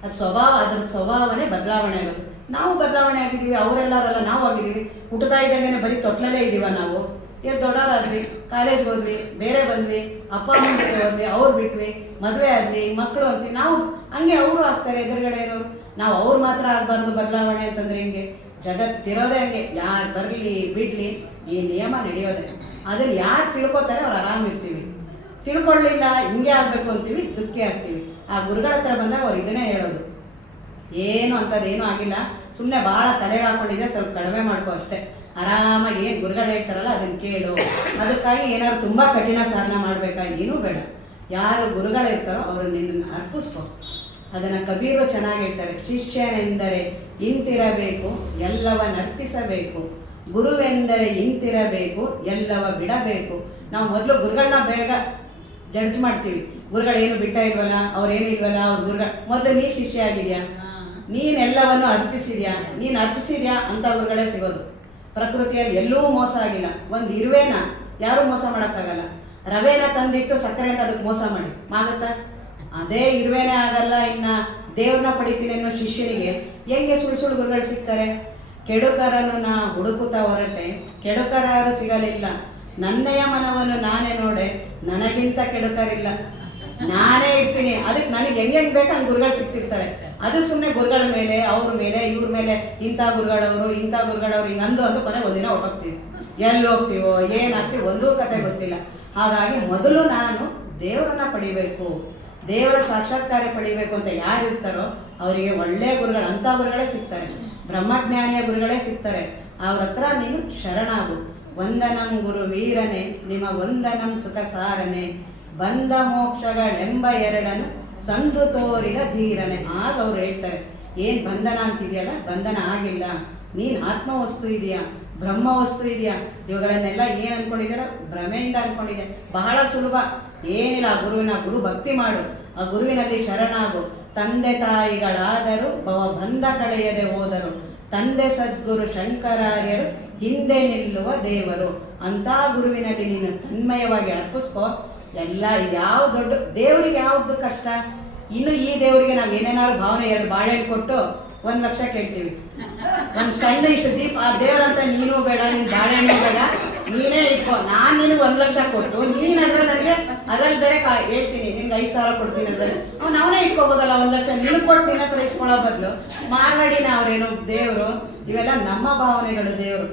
ಅದು ಸ್ವಭಾವ, ಅದ್ರ ಸ್ವಭಾವನೇ ಬದಲಾವಣೆ ಆಗೋದು. ನಾವು ಬದಲಾವಣೆ ಆಗಿದ್ದೀವಿ, ಅವರೆಲ್ಲರಲ್ಲ ನಾವು ಆಗಿದ್ದೀವಿ. ಹುಟ್ಟುತ್ತಾ ಇದ್ದಾಗೇನೆ ಬರೀ ತೊಟ್ಲಲ್ಲೇ ಇದ್ದೀವ ನಾವು. ಏನು ದೊಡ್ಡವರಾದ್ವಿ, ಕಾಲೇಜ್ಗೆ ಹೋದ್ವಿ, ಬೇರೆ ಬಂದ್ವಿ, ಅಪ್ಪ ಅಮ್ಮನ ಜೊತೆ ಹೋದ್ವಿ, ಅವ್ರು ಬಿಟ್ವಿ, ಮದುವೆ ಆದ್ವಿ, ಮಕ್ಕಳು ಅಂತೀವಿ. ನಾವು ಹಂಗೆ ಅವರು ಆಗ್ತಾರೆ ಎದುರುಗಡೆ ಇರೋರು. ನಾವು ಅವ್ರು ಮಾತ್ರ ಆಗಬಾರ್ದು ಬದಲಾವಣೆ ಅಂತಂದರೆ ಹಿಂಗೆ. ಜಗತ್ತಿರೋದೇ ಹಂಗೆ, ಯಾರು ಬರಲಿ ಬಿಡಲಿ ಈ ನಿಯಮ ನಡೆಯೋದೆ. ಅದನ್ನು ಯಾರು ತಿಳ್ಕೊತಾರೆ ಅವ್ರು ಆರಾಮಿರ್ತೀವಿ. ತಿಳ್ಕೊಳ್ಳಿಲ್ಲ ಹಿಂಗೆ ಆಗಬೇಕು ಅಂತೀವಿ, ದುಃಖಿ ಆಗ್ತೀವಿ. ಆ ಗುರುಗಳ ಹತ್ರ ಬಂದಾಗ ಅವ್ರು ಇದನ್ನೇ ಹೇಳೋದು, ಏನು ಅಂಥದ್ದೇನೂ ಆಗಿಲ್ಲ, ಸುಮ್ಮನೆ ಭಾಳ ತಲೆಗೆ ಹಾಕೊಂಡಿದ್ರೆ ಸ್ವಲ್ಪ ಕಡಿಮೆ ಮಾಡ್ಕೋ ಅಷ್ಟೇ, ಆರಾಮಾಗಿ ಏನು ಗುರುಗಳು ಹೇಳ್ತಾರಲ್ಲ ಅದನ್ನು ಕೇಳು. ಅದಕ್ಕಾಗಿ ಏನಾದ್ರು ತುಂಬ ಕಠಿಣ ಸಾಧನೆ ಮಾಡಬೇಕಾಗಿ ಏನೂ ಬೇಡ. ಯಾರು ಗುರುಗಳಿರ್ತಾರೋ ಅವರು ನಿನ್ನನ್ನು ಅರ್ಪಿಸ್ಕೋ. ಅದನ್ನು ಕಬೀರು ಚೆನ್ನಾಗಿ ಹೇಳ್ತಾರೆ, ಶಿಷ್ಯನೆಂದರೆ ಇಂತಿರಬೇಕು, ಎಲ್ಲವನ್ನರ್ಪಿಸಬೇಕು, ಗುರುವೆಂದರೆ ಇಂತಿರಬೇಕು, ಎಲ್ಲವ ಬಿಡಬೇಕು. ನಾವು ಮೊದಲು ಗುರುಗಳನ್ನ ಬೇಗ ಜಡ್ಜ್ ಮಾಡ್ತೀವಿ. ಗುರುಗಳೇನು ಬಿಟ್ಟ ಇಲ್ವಲ್ಲ, ಅವ್ರೇನು ಇಲ್ವಲ್ಲ, ಅವ್ರ ಗುರುಗಳು. ಮೊದಲು ನೀ ಶಿಷ್ಯ ಆಗಿದ್ಯಾ, ನೀನೆಲ್ಲವನ್ನು ಅರ್ಪಿಸಿದ್ಯಾ, ನೀನು ಅರ್ಪಿಸಿದ್ಯಾ ಅಂತ ಗುರುಗಳೇ ಸಿಗೋದು. ಪ್ರಕೃತಿಯಲ್ಲಿ ಎಲ್ಲೂ ಮೋಸ ಆಗಿಲ್ಲ. ಒಂದು ಇರುವೆನ ಯಾರೂ ಮೋಸ ಮಾಡೋಕ್ಕಾಗಲ್ಲ. ರವೆನ ತಂದಿಟ್ಟು ಸಕ್ಕರೆ ಅಂತ ಅದಕ್ಕೆ ಮೋಸ ಮಾಡಿ ಆಗುತ್ತಾ? ಅದೇ ಇರುವೆನೇ ಆಗಲ್ಲ. ಇನ್ನು ದೇವ್ರನ್ನ ಪಡಿತೀನಿ ಅನ್ನೋ ಶಿಷ್ಯನಿಗೆ ಹೆಂಗೆ ಸುಳ್ಳು ಗುರುಗಳು ಸಿಗ್ತಾರೆ? ಕೆಡುಕರನ್ನು ನಾ ಹುಡುಕುತ್ತಾ ಹೊರಟೆ, ಕೆಡುಕರಾರು ಸಿಗಲಿಲ್ಲ. ನನ್ನೆಯ ಮನವನ್ನು ನಾನೇ ನೋಡೆ, ನನಗಿಂತ ಕೆಡುಕರಿಲ್ಲ. ನಾನೇ ಇರ್ತೀನಿ, ಅದಕ್ಕೆ ನನಗೆ ಹೆಂಗೆ ಬೇಕು ಹಂಗೆ ಗುರುಗಳು ಸಿಗ್ತಿರ್ತಾರೆ. ಅದು ಸುಮ್ಮನೆ ಗುರುಗಳ ಮೇಲೆ, ಅವ್ರ ಮೇಲೆ, ಇವ್ರ ಮೇಲೆ, ಇಂಥ ಗುರುಗಳವರು ಇಂಥ ಗುರುಗಳವ್ರು ಹಿಂಗೆ ಅಂದು ಕೊನೆಗೆ ಒಂದಿನ ಹೊರಟೋಗ್ತೀವಿ. ಎಲ್ಲಿ ಹೋಗ್ತೀವೋ ಏನಾಗ್ತೀವಿ ಒಂದೂ ಕತೆ ಗೊತ್ತಿಲ್ಲ. ಹಾಗಾಗಿ ಮೊದಲು ನಾನು ದೇವರನ್ನ ಪಡಿಬೇಕು, ದೇವರ ಸಾಕ್ಷಾತ್ಕಾರ ಪಡಿಬೇಕು ಅಂತ ಯಾರು ಇರ್ತಾರೋ ಅವರಿಗೆ ಒಳ್ಳೆಯ ಗುರುಗಳು, ಅಂಥ ಗುರುಗಳೇ ಸಿಗ್ತಾರೆ. ಬ್ರಹ್ಮಜ್ಞಾನಿಯ ಗುರುಗಳೇ ಸಿಗ್ತಾರೆ. ಅವ್ರ ಹತ್ರ ನೀನು ಶರಣಾಗು. ವಂದನಂ ಗುರು ವೀರನೆ, ನಿಮ್ಮ ವಂದನಂ ಸುಖ ಸಾರನೆ, ಬಂಧ ಮೋಕ್ಷಗಳೆಂಬ ಎರಡನ್ನು ಸಂದು ತೋರಿದ ಧೀರನೆ. ಆಗ ಅವ್ರು ಹೇಳ್ತಾರೆ, ಏನು ಬಂಧನ ಅಂತಿದೆಯಲ್ಲ, ಬಂಧನ ಆಗಿಲ್ಲ. ನೀನು ಆತ್ಮವಸ್ತು ಇದೆಯಾ, ಬ್ರಹ್ಮ ವಸ್ತು ಇದೆಯಾ, ಇವುಗಳನ್ನೆಲ್ಲ ಏನು ಅಂದ್ಕೊಂಡಿದ್ದೀರ? ಭ್ರಮೆಯಿಂದ ಅಂದ್ಕೊಂಡಿದ್ದೆ. ಬಹಳ ಸುಲಭ, ಏನಿಲ್ಲ. ಗುರು ಭಕ್ತಿ ಮಾಡು, ಆ ಗುರುವಿನಲ್ಲಿ ಶರಣಾಗು. ತಂದೆ ತಾಯಿಗಳಾದರೂ ಬಂಧ ಕಳೆಯದೆ ಹೋದರು, ತಂದೆ ಸದ್ಗುರು ಶಂಕರಾರ್ಯರು ಹಿಂದೆ ನಿಲ್ಲುವ ದೇವರು. ಅಂಥ ಗುರುವಿನಲ್ಲಿ ನೀನು ತನ್ಮಯವಾಗಿ ಅರ್ಪಿಸ್ಕೋ. ಎಲ್ಲ ಯಾವ ದೊಡ್ಡ ದೇವರಿಗೆ ಯಾವ್ದು ಕಷ್ಟ? ಇನ್ನು ಈ ದೇವರಿಗೆ ನಾವು ಏನೇನಾದ್ರು ಭಾವನೆ 2 ಬಾಳೆಹಣ್ಣು ಕೊಟ್ಟು 1 ಲಕ್ಷ ಕೇಳ್ತೀವಿ. ಒಂದು ಸಣ್ಣ ಇಷ್ಟು ದೀಪ, ಆ ದೇವರಂತ ನೀನು ಬೇಡ, ನಿನ್ನ ಬಾಳೆಹಣ್ಣು ಬೇಡ, ನೀನೇ ಇಟ್ಕೋ. ನಾನು ನಿನಗೆ 1 ಲಕ್ಷ ಕೊಟ್ಟು ನೀನು ಅದ್ರಲ್ಲಿ ನನಗೆ ಅದ್ರಲ್ಲಿ ಬೇರೆ ಹೇಳ್ತೀನಿ, ನಿನ್ಗೆ 5,000 ಕೊಡ್ತೀನಿ ಅದ್ರಲ್ಲಿ. ಅವನೇ ಇಟ್ಕೋಬೋದಲ್ಲ 1 ಲಕ್ಷ. ನಿನಗೆ ಕೊಟ್ಟು ನಿನ್ನ ಹತ್ರ ಇಸ್ಕೊಳ್ಳೋ ಬದಲು ಮಾರ್ವಾಡಿನ ಅವ್ರೇನು ದೇವರು. ಇವೆಲ್ಲ ನಮ್ಮ ಭಾವನೆಗಳು. ದೇವರು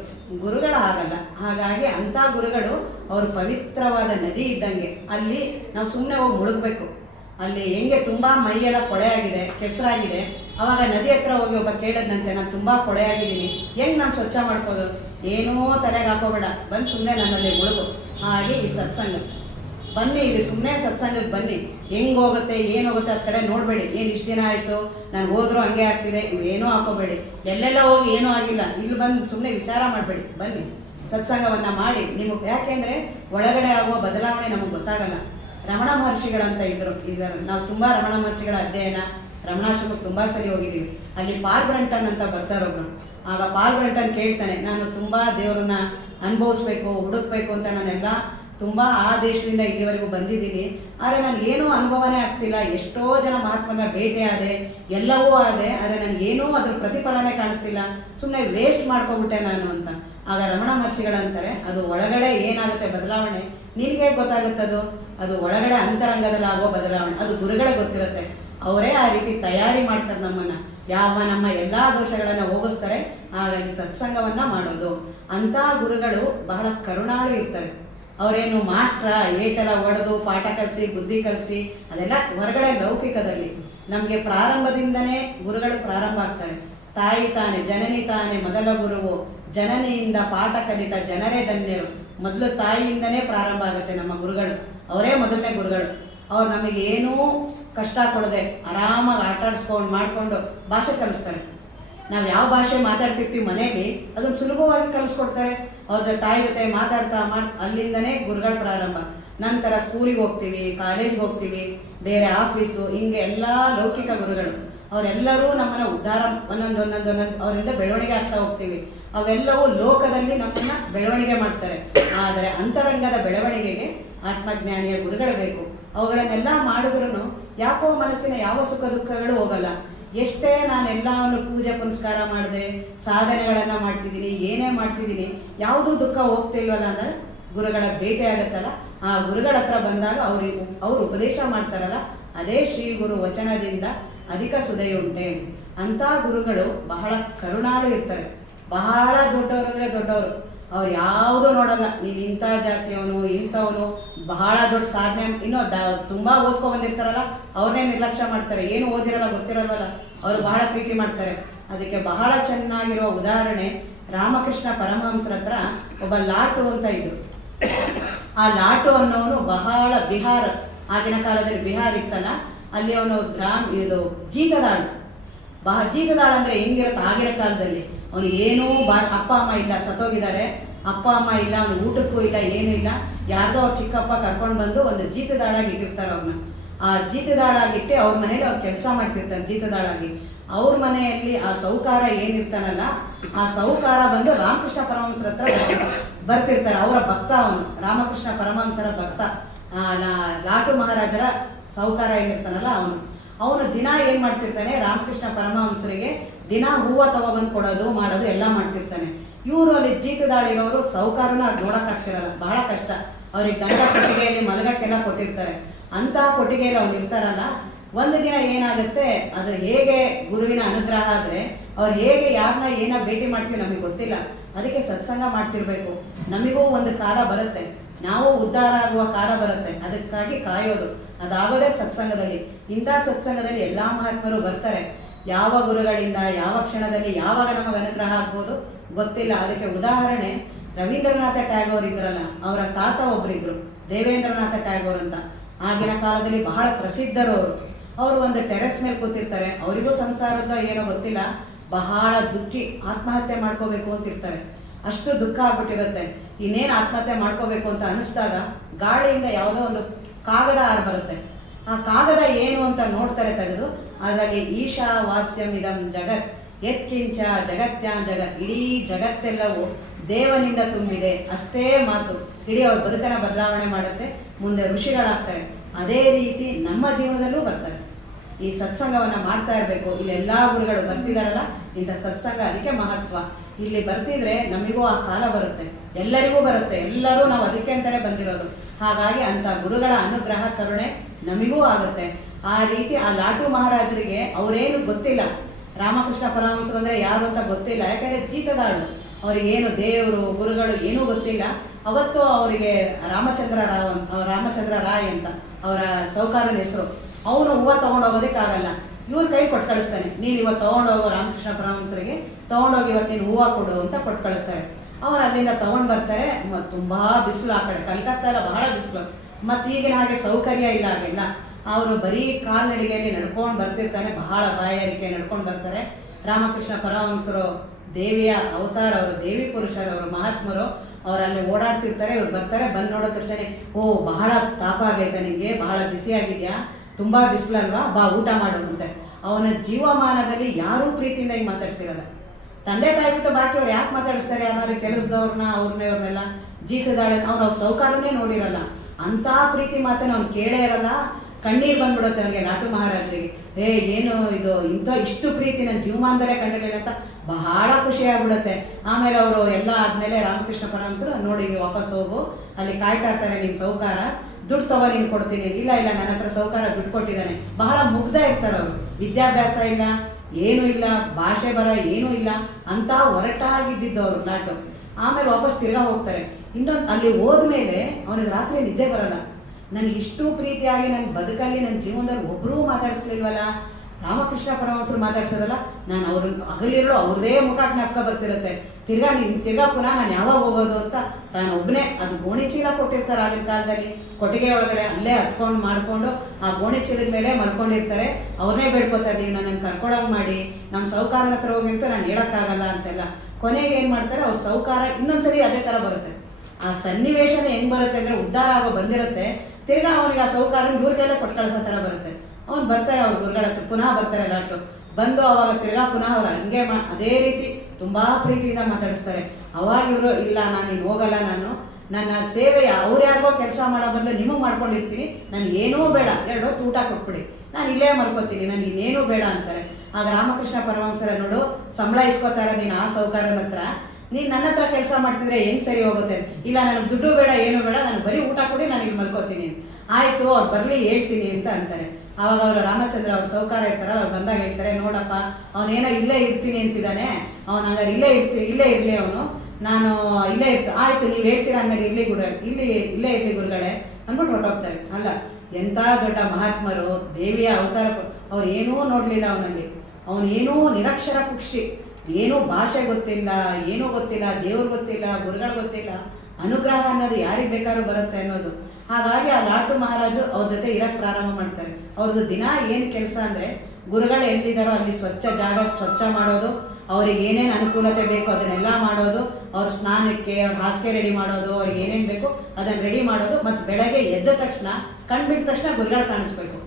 ಗುರುಗಳು ಆಗಲ್ಲ. ಹಾಗಾಗಿ ಅಂಥ ಗುರುಗಳು ಅವರು ಪವಿತ್ರವಾದ ನದಿ ಇದ್ದಂಗೆ. ಅಲ್ಲಿ ನಾವು ಸುಮ್ಮನೆ ಹೋಗಿ ಮುಳುಗಬೇಕು. ಅಲ್ಲಿ ಹೆಂಗೆ ತುಂಬ ಮೈಯೆಲ್ಲ ಕೊಳೆ ಆಗಿದೆ, ಕೆಸರಾಗಿದೆ, ಅವಾಗ ನದಿ ಹತ್ರ ಹೋಗಿ ಒಬ್ಬ ಕೇಳದ್ನಂತೆ, ನಾನು ತುಂಬ ಕೊಳೆ ಆಗಿದ್ದೀನಿ, ಹೆಂಗೆ ನಾನು ಸ್ವಚ್ಛ ಮಾಡ್ಕೋದು? ಏನೂ ತಲೆಗೆ ಹಾಕೋಬೇಡ, ಬಂದು ಸುಮ್ಮನೆ ನನ್ನಲ್ಲಿ ಮುಳುಗು. ಹಾಗೆ ಈ ಸತ್ಸಂಗ ಬನ್ನಿ, ಇಲ್ಲಿ ಸುಮ್ಮನೆ ಸತ್ಸಂಗಕ್ಕೆ ಬನ್ನಿ. ಹೆಂಗೆ ಹೋಗುತ್ತೆ ಏನು ಹೋಗುತ್ತೆ ಅದ ಕಡೆ ನೋಡಬೇಡಿ. ಏನು ಇಷ್ಟು ದಿನ ಆಯಿತು ನಾನು ಹೋದ್ರೂ ಹಂಗೆ ಆಗ್ತಿದೆ, ಏನೂ ಹಾಕೋಬೇಡಿ. ಎಲ್ಲೆಲ್ಲ ಹೋಗಿ ಏನೂ ಆಗಿಲ್ಲ, ಇಲ್ಲಿ ಬಂದು ಸುಮ್ಮನೆ ವಿಚಾರ ಮಾಡಬೇಡಿ. ಬನ್ನಿ ಸತ್ಸಂಗವನ್ನು ಮಾಡಿ. ನಿಮಗೆ ಯಾಕೆಂದರೆ ಒಳಗಡೆ ಆಗುವ ಬದಲಾವಣೆ ನಮಗೆ ಗೊತ್ತಾಗಲ್ಲ. ರಮಣ ಮಹರ್ಷಿಗಳಂತ ಇದ್ದರು. ನಾವು ತುಂಬ ರಮಣ ಮಹರ್ಷಿಗಳ ಅಧ್ಯಯನ, ರಮಣಾಶ್ರಮಕ್ಕೆ ತುಂಬ ಸರಿ ಹೋಗಿದ್ದೀವಿ. ಅಲ್ಲಿ ಪಾಲ್ ಬ್ರಂಟನ್ ಅಂತ ಬರ್ತಾರೊಬ್ರು. ಆಗ ಪಾಲ್ ಬ್ರಂಟನ್ ಕೇಳ್ತಾನೆ, ನಾನು ತುಂಬ ದೇವರನ್ನ ಅನುಭವಿಸ್ಬೇಕು, ಹುಡುಕ್ಬೇಕು ಅಂತ ನಾನೆಲ್ಲ ತುಂಬ ಆ ದೇಶದಿಂದ ಇಲ್ಲಿವರೆಗೂ ಬಂದಿದ್ದೀನಿ, ಆದರೆ ನನಗೇನೂ ಅನುಭವನೇ ಆಗ್ತಿಲ್ಲ. ಎಷ್ಟೋ ಜನ ಮಹಾತ್ಮನ ಭೇಟಿ ಆದೆ, ಎಲ್ಲವೂ ಆದೆ, ಆದರೆ ನನಗೇನೂ ಅದ್ರ ಪ್ರತಿಫಲನೇ ಕಾಣಿಸ್ತಿಲ್ಲ, ಸುಮ್ಮನೆ ವೇಸ್ಟ್ ಮಾಡ್ಕೊಬಿಟ್ಟೆ ನಾನು ಅಂತ. ಆಗ ರಮಣ ಮಹರ್ಷಿಗಳಂತಾರೆ, ಅದು ಒಳಗಡೆ ಏನಾಗುತ್ತೆ ಬದಲಾವಣೆ ನಿನಗೆ ಗೊತ್ತಾಗುತ್ತದು. ಅದು ಒಳಗಡೆ ಅಂತರಂಗದಲ್ಲಿ ಆಗೋ ಬದಲಾವಣೆ ಅದು ಗುರುಗಳೇ ಗೊತ್ತಿರುತ್ತೆ. ಅವರೇ ಆ ರೀತಿ ತಯಾರಿ ಮಾಡ್ತಾರೆ ನಮ್ಮನ್ನು, ನಮ್ಮ ಎಲ್ಲ ದೋಷಗಳನ್ನು ಹೋಗಿಸ್ತಾರೆ. ಹಾಗಾಗಿ ಸತ್ಸಂಗವನ್ನು ಮಾಡೋದು. ಅಂಥ ಗುರುಗಳು ಬಹಳ ಕರುಣಾಳು ಇರ್ತಾರೆ. ಅವರೇನು ಮಾಸ್ಟ್ರ ಏಟೆಲ್ಲ ಹೊಡೆದು ಪಾಠ ಕಲಿಸಿ ಬುದ್ಧಿ ಕಲಿಸಿ ಅದೆಲ್ಲ ಹೊರಗಡೆ ಲೌಕಿಕದಲ್ಲಿ. ನಮಗೆ ಪ್ರಾರಂಭದಿಂದನೇ ಗುರುಗಳು ಪ್ರಾರಂಭ ಆಗ್ತಾರೆ. ತಾಯಿ ತಾನೆ ಜನನಿ ತಾನೆ ಮೊದಲ ಗುರುವು, ಜನನಿಯಿಂದ ಪಾಠ ಕಲಿತ ಜನರೇ ಧನ್ಯರು. ಮೊದಲು ತಾಯಿಯಿಂದನೇ ಪ್ರಾರಂಭ ಆಗುತ್ತೆ ನಮ್ಮ ಗುರುಗಳು. ಅವರೇ ಮೊದಲನೇ ಗುರುಗಳು. ಅವ್ರು ನಮಗೆ ಏನೂ ಕಷ್ಟ ಕೊಡದೆ ಆರಾಮಾಗಿ ಆಟಾಡಿಸ್ಕೊಂಡು ಮಾಡಿಕೊಂಡು ಭಾಷೆ ಕಲಿಸ್ತಾರೆ. ನಾವು ಯಾವ ಭಾಷೆ ಮಾತಾಡ್ತಿರ್ತೀವಿ ಮನೇಲಿ ಅದನ್ನು ಸುಲಭವಾಗಿ ಕಲಿಸ್ಕೊಡ್ತಾರೆ. ಅವ್ರ ತಾಯಿ ಜೊತೆ ಮಾತಾಡ್ತಾ ಅಲ್ಲಿಂದನೇ ಗುರುಗಳ ಪ್ರಾರಂಭ. ನಂತರ ಸ್ಕೂಲಿಗೆ ಹೋಗ್ತೀವಿ, ಕಾಲೇಜ್ಗೆ ಹೋಗ್ತೀವಿ, ಬೇರೆ ಆಫೀಸು, ಹಿಂಗೆ ಎಲ್ಲ ಲೌಕಿಕ ಗುರುಗಳು. ಅವರೆಲ್ಲರೂ ನಮ್ಮನ್ನು ಉದ್ಧಾರ ಒಂದೊಂದು ಅವರಿಂದ ಬೆಳವಣಿಗೆ ಆಗ್ತಾ ಹೋಗ್ತೀವಿ. ಅವೆಲ್ಲವೂ ಲೋಕದಲ್ಲಿ ನಮ್ಮನ್ನು ಬೆಳವಣಿಗೆ ಮಾಡ್ತಾರೆ. ಆದರೆ ಅಂತರಂಗದ ಬೆಳವಣಿಗೆಗೆ ಆತ್ಮಜ್ಞಾನಿಯ ಗುರುಗಳು ಬೇಕು. ಅವುಗಳನ್ನೆಲ್ಲ ಮಾಡಿದ್ರೂ ಯಾಕೋ ಮನಸ್ಸಿನ ಯಾವ ಸುಖ ದುಃಖಗಳು ಹೋಗಲ್ಲ. ಎಷ್ಟೇ ನಾನೆಲ್ಲವನ್ನು ಪೂಜೆ ಪುನಸ್ಕಾರ ಮಾಡಿದೆ, ಸಾಧನೆಗಳನ್ನು ಮಾಡ್ತಿದ್ದೀನಿ, ಏನೇ ಮಾಡ್ತಿದ್ದೀನಿ, ಯಾವುದೂ ದುಃಖ ಹೋಗ್ತಿಲ್ವಲ್ಲ ಅಂದರೆ ಗುರುಗಳ ಭೇಟಿ ಆಗುತ್ತಲ್ಲ, ಆ ಗುರುಗಳ ಹತ್ರ ಬಂದಾಗ ಅವರು ಉಪದೇಶ ಮಾಡ್ತಾರಲ್ಲ, ಅದೇ ಶ್ರೀ ಗುರು ವಚನದಿಂದ ಅಧಿಕ ಸುದೆಯುಂಟೆ. ಅಂಥ ಗುರುಗಳು ಬಹಳ ಕರುಣಾಳು ಇರ್ತಾರೆ. ಬಹಳ ದೊಡ್ಡವರು ಅಂದರೆ ದೊಡ್ಡವರು. ಅವ್ರು ಯಾವುದೂ ನೋಡಲ್ಲ, ನೀನು ಇಂಥ ಜಾತಿಯವನು ಇಂಥವನು, ಬಹಳ ದೊಡ್ಡ ಸಾಧನೆ ಇನ್ನೂ ತುಂಬ ಓದ್ಕೊ ಬಂದಿರ್ತಾರಲ್ಲ ಅವ್ರನ್ನೇ ನಿರ್ಲಕ್ಷ್ಯ ಮಾಡ್ತಾರೆ. ಏನು ಓದಿರಲ್ಲ ಗೊತ್ತಿರಲ್ವಲ್ಲ, ಅವರು ಬಹಳ ಪ್ರೀತಿ ಮಾಡ್ತಾರೆ. ಅದಕ್ಕೆ ಬಹಳ ಚೆನ್ನಾಗಿರುವ ಉದಾಹರಣೆ, ರಾಮಕೃಷ್ಣ ಪರಮಹಂಸರ ಹತ್ರ ಒಬ್ಬ ಲಾಟು ಅಂತ ಇದ್ರು. ಆ ಲಾಟು ಅನ್ನೋನು ಬಹಳ ಬಿಹಾರ, ಆಗಿನ ಕಾಲದಲ್ಲಿ ಬಿಹಾರ ಇತ್ತಲ್ಲ, ಅಲ್ಲಿ ಅವನು ಜೀತದಾಳು. ಜೀತದಾಳು ಅಂದರೆ ಹೆಂಗಿರುತ್ತೆ ಆಗಿನ ಕಾಲದಲ್ಲಿ, ಅವನು ಏನೂ ಅಪ್ಪ ಅಮ್ಮ ಇಲ್ಲ, ಸತ್ತೋಗಿದ್ದಾರೆ, ಅಪ್ಪ ಅಮ್ಮ ಇಲ್ಲ, ಅವನು ಊಟಕ್ಕೂ ಇಲ್ಲ, ಏನೂ ಇಲ್ಲ. ಯಾರ್ದೋ ಅವ್ರ ಚಿಕ್ಕಪ್ಪ ಕರ್ಕೊಂಡು ಬಂದು ಒಂದು ಜೀತದಾಳಾಗಿ ಇಟ್ಟಿರ್ತಾರೆ ಅವ್ರನ್ನ. ಆ ಜೀತದಾಳಾಗಿಟ್ಟು ಅವ್ರ ಮನೇಲಿ ಅವ್ರು ಕೆಲಸ ಮಾಡ್ತಿರ್ತಾರೆ ಜೀತದಾಳಾಗಿ. ಅವ್ರ ಮನೆಯಲ್ಲಿ ಆ ಸೌಕಾರ ಏನಿರ್ತಾನಲ್ಲ, ಆ ಸೌಕಾರ ಬಂದು ರಾಮಕೃಷ್ಣ ಪರಮಹಂಸರ ಹತ್ರ ಬರ್ತಿರ್ತಾರೆ. ಅವರ ಭಕ್ತ ಅವನು, ರಾಮಕೃಷ್ಣ ಪರಮಹಂಸರ ಭಕ್ತ. ಲಾಟು ಮಹಾರಾಜರ ಸೌಕಾರ ಏನಿರ್ತಾನಲ್ಲ ಅವನು ದಿನ ಏನು ಮಾಡ್ತಿರ್ತಾನೆ, ರಾಮಕೃಷ್ಣ ಪರಮಹಂಸರಿಗೆ ದಿನ ಹೂವು ತಗೊಬಂದು ಕೊಡೋದು ಮಾಡೋದು ಎಲ್ಲ ಮಾಡ್ತಿರ್ತಾನೆ. ಇವರು ಅಲ್ಲಿ ಜೀತದಾಳಿರೋರು ಸೌಕಾರನ ನೋಡೋಕ್ಕಾಗ್ತಿರಲ್ಲ, ಬಹಳ ಕಷ್ಟ. ಅವ್ರಿಗೆ ಗಂಡ ಕೊಟ್ಟಿಗೆಯಲ್ಲಿ ಮಲಗಕ್ಕೆಲ್ಲ ಕೊಟ್ಟಿರ್ತಾರೆ. ಅಂತಹ ಕೊಟ್ಟಿಗೆಯಲ್ಲಿ ಅವ್ನು ಇರ್ತಾರಲ್ಲ, ಒಂದು ದಿನ ಏನಾಗುತ್ತೆ, ಅದು ಹೇಗೆ ಗುರುವಿನ ಅನುಗ್ರಹ ಆದರೆ ಅವ್ರು ಹೇಗೆ ಯಾರನ್ನ ಏನೋ ಭೇಟಿ ಮಾಡ್ತೀವಿ ನಮಗೆ ಗೊತ್ತಿಲ್ಲ. ಅದಕ್ಕೆ ಸತ್ಸಂಗ ಮಾಡ್ತಿರ್ಬೇಕು. ನಮಗೂ ಒಂದು ಕಾಲ ಬರುತ್ತೆ, ನಾವು ಉದ್ಧಾರ ಆಗುವ ಕಾಲ ಬರುತ್ತೆ, ಅದಕ್ಕಾಗಿ ಕಾಯೋದು. ಅದಾಗೋದೇ ಸತ್ಸಂಗದಲ್ಲಿ. ಇಂಥ ಸತ್ಸಂಗದಲ್ಲಿ ಎಲ್ಲ ಮಹಾತ್ಮರು ಬರ್ತಾರೆ. ಯಾವ ಗುರುಗಳಿಂದ ಯಾವ ಕ್ಷಣದಲ್ಲಿ ಯಾವಾಗ ನಮಗೆ ಅನುಗ್ರಹ ಆಗ್ಬೋದು ಗೊತ್ತಿಲ್ಲ. ಅದಕ್ಕೆ ಉದಾಹರಣೆ ರವೀಂದ್ರನಾಥ ಟ್ಯಾಗೋರ್ ಇದ್ರಲ್ಲ, ಅವರ ತಾತ ಒಬ್ಬರಿದ್ರು, ದೇವೇಂದ್ರನಾಥ ಟ್ಯಾಗೋರ್ ಅಂತ. ಆಗಿನ ಕಾಲದಲ್ಲಿ ಬಹಳ ಪ್ರಸಿದ್ಧರು ಅವರು ಒಂದು ಟೆರೆಸ್ ಮೇಲೆ ಕೂತಿರ್ತಾರೆ. ಅವರಿಗೂ ಸಂಸಾರದ ಏನೋ ಗೊತ್ತಿಲ್ಲ, ಬಹಳ ದುಃಖಿ, ಆತ್ಮಹತ್ಯೆ ಮಾಡ್ಕೋಬೇಕು ಅಂತಿರ್ತಾರೆ. ಅಷ್ಟು ದುಃಖ ಆಗ್ಬಿಟ್ಟಿರುತ್ತೆ. ಇನ್ನೇನು ಆತ್ಮಹತ್ಯೆ ಮಾಡ್ಕೋಬೇಕು ಅಂತ ಅನಿಸ್ದಾಗ ಗಾಳಿಯಿಂದ ಯಾವುದೋ ಒಂದು ಕಾಗದ ಬರುತ್ತೆ. ಆ ಕಾಗದ ಏನು ಅಂತ ನೋಡ್ತಾರೆ ತೆಗೆದು, ಅದರಲ್ಲಿ ಈಶಾವಾಸ್ಯಂ ಇದಂ ಜಗತ್ ಯತ್ಕಿಂಚ ಜಗತ್ಯಾಂ ಜಗತ್, ಇಡೀ ಜಗತ್ತೆಲ್ಲವೂ ದೇವನಿಂದ ತುಂಬಿದೆ, ಅಷ್ಟೇ ಮಾತು. ಇಡೀ ಅವ್ರ ಬದುಕನ ಬದಲಾವಣೆ ಮಾಡುತ್ತೆ, ಮುಂದೆ ಋಷಿಗಳಾಗ್ತಾರೆ. ಅದೇ ರೀತಿ ನಮ್ಮ ಜೀವನದಲ್ಲೂ ಬರ್ತಾರೆ. ಈ ಸತ್ಸಂಗವನ್ನು ಮಾಡ್ತಾ ಇರಬೇಕು. ಇಲ್ಲಿ ಎಲ್ಲ ಗುರುಗಳು ಬರ್ತಿದಾರಲ್ಲ, ಇಂಥ ಸತ್ಸಂಗ ಅದಕ್ಕೆ ಮಹತ್ವ. ಇಲ್ಲಿ ಬರ್ತಿದ್ರೆ ನಮಗೂ ಆ ಕಾಲ ಬರುತ್ತೆ, ಎಲ್ಲರಿಗೂ ಬರುತ್ತೆ. ಎಲ್ಲರೂ ನಾವು ಅದಕ್ಕೆ ಅಂತಲೇ ಬಂದಿರೋದು. ಹಾಗಾಗಿ ಅಂಥ ಗುರುಗಳ ಅನುಗ್ರಹ ಕರುಣೆ ನಮಗೂ ಆಗುತ್ತೆ. ಆ ರೀತಿ ಆ ಲಾಟು ಮಹಾರಾಜರಿಗೆ ಅವರೇನು ಗೊತ್ತಿಲ್ಲ, ರಾಮಕೃಷ್ಣ ಪರಮಹಂಸರು ಅಂದರೆ ಯಾರು ಅಂತ ಗೊತ್ತಿಲ್ಲ. ಯಾಕಂದರೆ ಜೀತದಾಳು, ಅವರಿಗೇನು ದೇವರು ಗುರುಗಳು ಏನೂ ಗೊತ್ತಿಲ್ಲ. ಅವತ್ತು ಅವರಿಗೆ ರಾಮಚಂದ್ರ ರಾಯ್ ಅಂತ ಅವರ ಸೌಕಾರನ ಹೆಸರು. ಅವನು ಹೂವು ತೊಗೊಂಡೋಗೋದಕ್ಕಾಗಲ್ಲ, ಇವ್ರು ಕೈ ಕೊಟ್ಟು ಕಳಿಸ್ತಾನೆ. ನೀನು ಇವತ್ತು ತೊಗೊಂಡೋಗೋ ರಾಮಕೃಷ್ಣ ಪರಮಹಂಸರಿಗೆ, ತೊಗೊಂಡೋಗಿ ಇವತ್ತು ನೀನು ಹೂವು ಕೊಡು ಅಂತ ಕೊಟ್ಟು ಕಳಿಸ್ತಾರೆ. ಅವ್ರು ಅಲ್ಲಿಂದ ತೊಗೊಂಡು ಬರ್ತಾರೆ. ಮತ್ತು ತುಂಬ ಬಿಸಿಲು, ಆ ಕಡೆ ಕಲ್ಕತ್ತಾ ಎಲ್ಲ ಬಹಳ ಬಿಸಿಲು. ಮತ್ತು ಈಗಿನ ಹಾಗೆ ಸೌಕರ್ಯ ಇಲ್ಲ, ಹಾಗೆಲ್ಲ. ಅವರು ಬರೀ ಕಾಲ್ನಡಿಗೆಯಲ್ಲಿ ನಡ್ಕೊಂಡು ಬರ್ತಿರ್ತಾನೆ, ಬಹಳ ಬಾಯಾರಿಕೆ ನಡ್ಕೊಂಡು ಬರ್ತಾರೆ. ರಾಮಕೃಷ್ಣ ಪರಮಹಂಸರು ದೇವಿಯ ಅವತಾರ, ಅವರು ದೇವಿ ಪುರುಷರು, ಅವರು ಮಹಾತ್ಮರು. ಅವರಲ್ಲಿ ಓಡಾಡ್ತಿರ್ತಾರೆ. ಇವ್ರು ಬರ್ತಾರೆ, ಬಂದು ನೋಡೋ ತಕ್ಷಣ, ಓ ಬಹಳ ತಾಪ ಆಗೈತೆ ನಿನಗೆ, ಬಹಳ ಬಿಸಿಯಾಗಿದೆಯಾ, ತುಂಬ ಬಿಸಿಲಲ್ವಾ, ಬಾ ಊಟ ಮಾಡೋದಂತೆ. ಅವನ ಜೀವಮಾನದಲ್ಲಿ ಯಾರೂ ಪ್ರೀತಿಯಿಂದ ಈಗ ಮಾತಾಡ್ಸಿರಲ್ಲ. ತಂದೆ ತಾಯಿ ಬಿಟ್ಟು ಬಾಕಿ ಅವ್ರು ಯಾಕೆ ಮಾತಾಡಿಸ್ತಾರೆ? ಯಾರು ಕೆಲಸದವ್ರನ್ನ, ಅವ್ರನ್ನೆಲ್ಲ ಜೀತದಾಳೆ ಅವ್ರ ಸೌಕಾರನೇ ನೋಡಿರಲ್ಲ. ಅಂಥ ಪ್ರೀತಿ ಮಾತನ್ನು ಅವ್ನು ಕೇಳೇ ಇರಲ್ಲ. ಕಣ್ಣೀರು ಬಂದ್ಬಿಡುತ್ತೆ ಅವನಿಗೆ, ಲಾಟು ಮಹಾರಾಜರಿಗೆ. ಏನು ಇದು, ಇಷ್ಟು ಪ್ರೀತಿ ನನ್ನ ಜೀವಮಾನದಲ್ಲೇ ಕಂಡಿರಲಿಲ್ಲ ಅಂತ ಬಹಳ ಖುಷಿ ಆಗ್ಬಿಡುತ್ತೆ. ಆಮೇಲೆ ಅವರು ಎಲ್ಲ ಆದಮೇಲೆ ರಾಮಕೃಷ್ಣ ಪರಮಹಂಸರು, ನೋಡಿ ವಾಪಸ್ ಹೋಗು, ಅಲ್ಲಿ ಕಾಯ್ತಾ ಇರ್ತಾರೆ ನಿನ್ನ ಸೌಕಾರ, ದುಡ್ಡು ತಗೋ ನೀನು ಕೊಡ್ತೀನಿ. ಇಲ್ಲ ನನ್ನ ಹತ್ರ ಸೌಕಾರ ದುಡ್ಡು ಕೊಟ್ಟಿದ್ದಾನೆ. ಬಹಳ ಮುಗ್ಧ ಇರ್ತಾರೆ ಅವರು, ವಿದ್ಯಾಭ್ಯಾಸ ಇಲ್ಲ, ಏನೂ ಇಲ್ಲ, ಭಾಷೆ ಬರ ಏನೂ ಇಲ್ಲ, ಅಂತ ಹೊರಟಾಗಿದ್ದಿದ್ದು ಲಾಟು. ಆಮೇಲೆ ವಾಪಸ್ ತಿರ್ಗಾ ಹೋಗ್ತಾರೆ. ಇನ್ನೊಂದು ಅಲ್ಲಿ ಹೋದ್ಮೇಲೆ ಅವನಿಗೆ ರಾತ್ರಿ ನಿದ್ದೆ ಬರಲ್ಲ. ನನಗೆ ಇಷ್ಟು ಪ್ರೀತಿಯಾಗಿ ನನ್ನ ಬದುಕಲ್ಲಿ, ನನ್ನ ಜೀವನದಲ್ಲಿ ಒಬ್ಬರೂ ಮಾತಾಡಿಸ್ಲಿಲ್ವಲ್ಲ, ರಾಮಕೃಷ್ಣ ಪರಮಹಂಸರು ಮಾತಾಡ್ಸೋದಲ್ಲ, ನಾನು ಅವ್ರನ್ನ ಹಗಲಿರಲು ಅವ್ರದೇ ಮುಖ ಜ್ಞಾಪಕ ಬರ್ತಿರುತ್ತೆ. ತಿರ್ಗಾ ಪುನಃ ನಾನು ಯಾವಾಗ ಹೋಗೋದು ಅಂತ ತಾನು ಒಬ್ಬನೇ, ಅದು ಗೋಣಿ ಚೀಲ ಕೊಟ್ಟಿರ್ತಾರೆ ಆಗಿನ ಕಾಲದಲ್ಲಿ, ಕೊಟ್ಟಿಗೆ ಒಳಗಡೆ ಅಲ್ಲೇ ಹತ್ಕೊಂಡು ಮಾಡಿಕೊಂಡು ಆ ಗೋಣಿ ಚೀಲದ ಮೇಲೆ ಮಲ್ಕೊಂಡಿರ್ತಾರೆ. ಅವ್ರನ್ನೇ ಬೇಡ್ಕೋತಾರೆ, ನೀವು ನನ್ನನ್ನು ಕರ್ಕೊಳಂಗೆ ಮಾಡಿ, ನಮ್ಮ ಸೌಕಾರನ ಹತ್ರ ಹೋಗಿ ಅಂತ ನಾನು ಹೇಳೋಕ್ಕಾಗಲ್ಲ ಅಂತೆಲ್ಲ. ಕೊನೆಗೆ ಏನು ಮಾಡ್ತಾರೆ, ಅವ್ರ ಸೌಕಾರ ಇನ್ನೊಂದ್ಸರಿ ಅದೇ ಥರ ಬರುತ್ತೆ. ಆ ಸನ್ನಿವೇಶನ ಹೆಂಗೆ ಬರುತ್ತೆ ಅಂದರೆ, ಉದ್ಧಾರ ಆಗೋ ಬಂದಿರುತ್ತೆ, ತಿರ್ಗಾ ಅವನಿಗೆ ಆ ಸೌಕಾರನ ಇವ್ರಿಗೆಲ್ಲ ಕೊಟ್ಟು ಕಳಿಸೋ ಥರ ಬರುತ್ತೆ. ಅವ್ನು ಬರ್ತಾರೆ, ಅವ್ರ ಗುರುಗಳ ಹತ್ರ ಪುನಃ ಬರ್ತಾರೆ ಲಾಟು. ಬಂದು ಅವಾಗ ತಿರ್ಗಾ ಪುನಃ ಅವ್ರು ಹಂಗೆ ಅದೇ ರೀತಿ ತುಂಬ ಪ್ರೀತಿಯಿಂದ ಮಾತಾಡಿಸ್ತಾರೆ. ಅವಾಗ ಇವರು, ಇಲ್ಲ ನಾನು ಇಲ್ಲಿ ಹೋಗಲ್ಲ, ನನ್ನ ಸೇವೆ ಅವ್ರು ಯಾರಿಗೋ ಕೆಲಸ ಮಾಡೋ ಬದಲು ನಿಮಗೆ ಮಾಡ್ಕೊಂಡಿರ್ತೀನಿ, ನನಗೇನೂ ಬೇಡ, 2 ಹೊತ್ತು ಊಟ ಕೊಟ್ಬಿಡಿ, ನಾನು ಇಲ್ಲೇ ಮಲ್ಕೋತೀನಿ, ನನಗೆ ಇನ್ನೇನೂ ಬೇಡ ಅಂತಾರೆ. ಆಗ ರಾಮಕೃಷ್ಣ ಪರಮಹಂಸರ, ನೋಡು ಸಂಬಳ ಇಸ್ಕೋತಾರೆ ನೀನು ಆ ಸೌಕಾರನ ಹತ್ರ, ನೀನು ನನ್ನ ಹತ್ರ ಕೆಲಸ ಮಾಡ್ತಿದ್ರೆ ಹೆಂಗೆ ಸರಿ ಹೋಗುತ್ತೆ? ಇಲ್ಲ ನನಗೆ ದುಡ್ಡು ಬೇಡ, ಏನೂ ಬೇಡ, ನನಗೆ ಬರೀ ಊಟ ಕೊಡಿ, ನಾನು ಇಲ್ಲಿ ಮಲ್ಕೋತೀನಿ. ಆಯಿತು, ಅವ್ರು ಬರಲಿ ಹೇಳ್ತೀನಿ ಅಂತ ಅಂತಾರೆ. ಆವಾಗ ಅವರು ರಾಮಚಂದ್ರ ಅವ್ರ ಸೌಕಾರ ಇರ್ತಾರಲ್ಲ, ಅವ್ರು ಬಂದಾಗ ಹೇಳ್ತಾರೆ, ನೋಡಪ್ಪ ಅವನೇನೋ ಇಲ್ಲೇ ಇರ್ತೀನಿ ಅಂತಿದ್ದಾನೆ, ಅವ್ನು ಹಂಗಾರೆ ಇಲ್ಲೇ ಇರಲಿ ಅವನು, ನಾನು ಇಲ್ಲೇ ಆಯಿತು ನೀವು ಹೇಳ್ತೀರಾ ಅಂದಾಗ ಇಲ್ಲೇ ಇರಲಿ ಗುರುಗಳೇ ಅಂದ್ಬಿಟ್ಟು ಹೊರಟೋಗ್ತಾರೆ. ಅಲ್ಲ, ಎಂಥ ದೊಡ್ಡ ಮಹಾತ್ಮರು, ದೇವಿಯ ಅವತಾರ. ಅವ್ರು ಏನೂ ನೋಡಲಿಲ್ಲ ಅವನಲ್ಲಿ, ಅವನೇನೂ ನಿರಕ್ಷರ ಕುಕ್ಷಿ, ಏನೂ ಭಾಷೆ ಗೊತ್ತಿಲ್ಲ, ಏನೂ ಗೊತ್ತಿಲ್ಲ, ದೇವ್ರು ಗೊತ್ತಿಲ್ಲ, ಗುರುಗಳು ಗೊತ್ತಿಲ್ಲ. ಅನುಗ್ರಹ ಅನ್ನೋದು ಯಾರಿಗೆ ಬೇಕಾದ್ರೂ ಬರುತ್ತೆ ಅನ್ನೋದು. ಹಾಗಾಗಿ ಆ ಲಾಟು ಮಹಾರಾಜು ಅವ್ರ ಜೊತೆ ಇರೋಕ್ಕೆ ಪ್ರಾರಂಭ ಮಾಡ್ತಾರೆ. ಅವ್ರದ್ದು ದಿನ ಏನು ಕೆಲಸ ಅಂದರೆ, ಗುರುಗಳು ಎಲ್ಲಿದ್ದಾರೋ ಅಲ್ಲಿ ಸ್ವಚ್ಛ ಜಾಗ ಸ್ವಚ್ಛ ಮಾಡೋದು, ಅವ್ರಿಗೆ ಏನೇನು ಅನುಕೂಲತೆ ಬೇಕು ಅದನ್ನೆಲ್ಲ ಮಾಡೋದು, ಅವ್ರ ಸ್ನಾನಕ್ಕೆ ಅವ್ರ ಹಾಸಿಗೆ ರೆಡಿ ಮಾಡೋದು, ಅವ್ರಿಗೆ ಏನೇನು ಬೇಕು ಅದನ್ನು ರೆಡಿ ಮಾಡೋದು, ಮತ್ತು ಬೆಳಗ್ಗೆ ಎದ್ದ ತಕ್ಷಣ ಕಣ್ಬಿಟ್ಟ ತಕ್ಷಣ ಗುರುಗಳು ಕಾಣಿಸ್ಬೇಕು.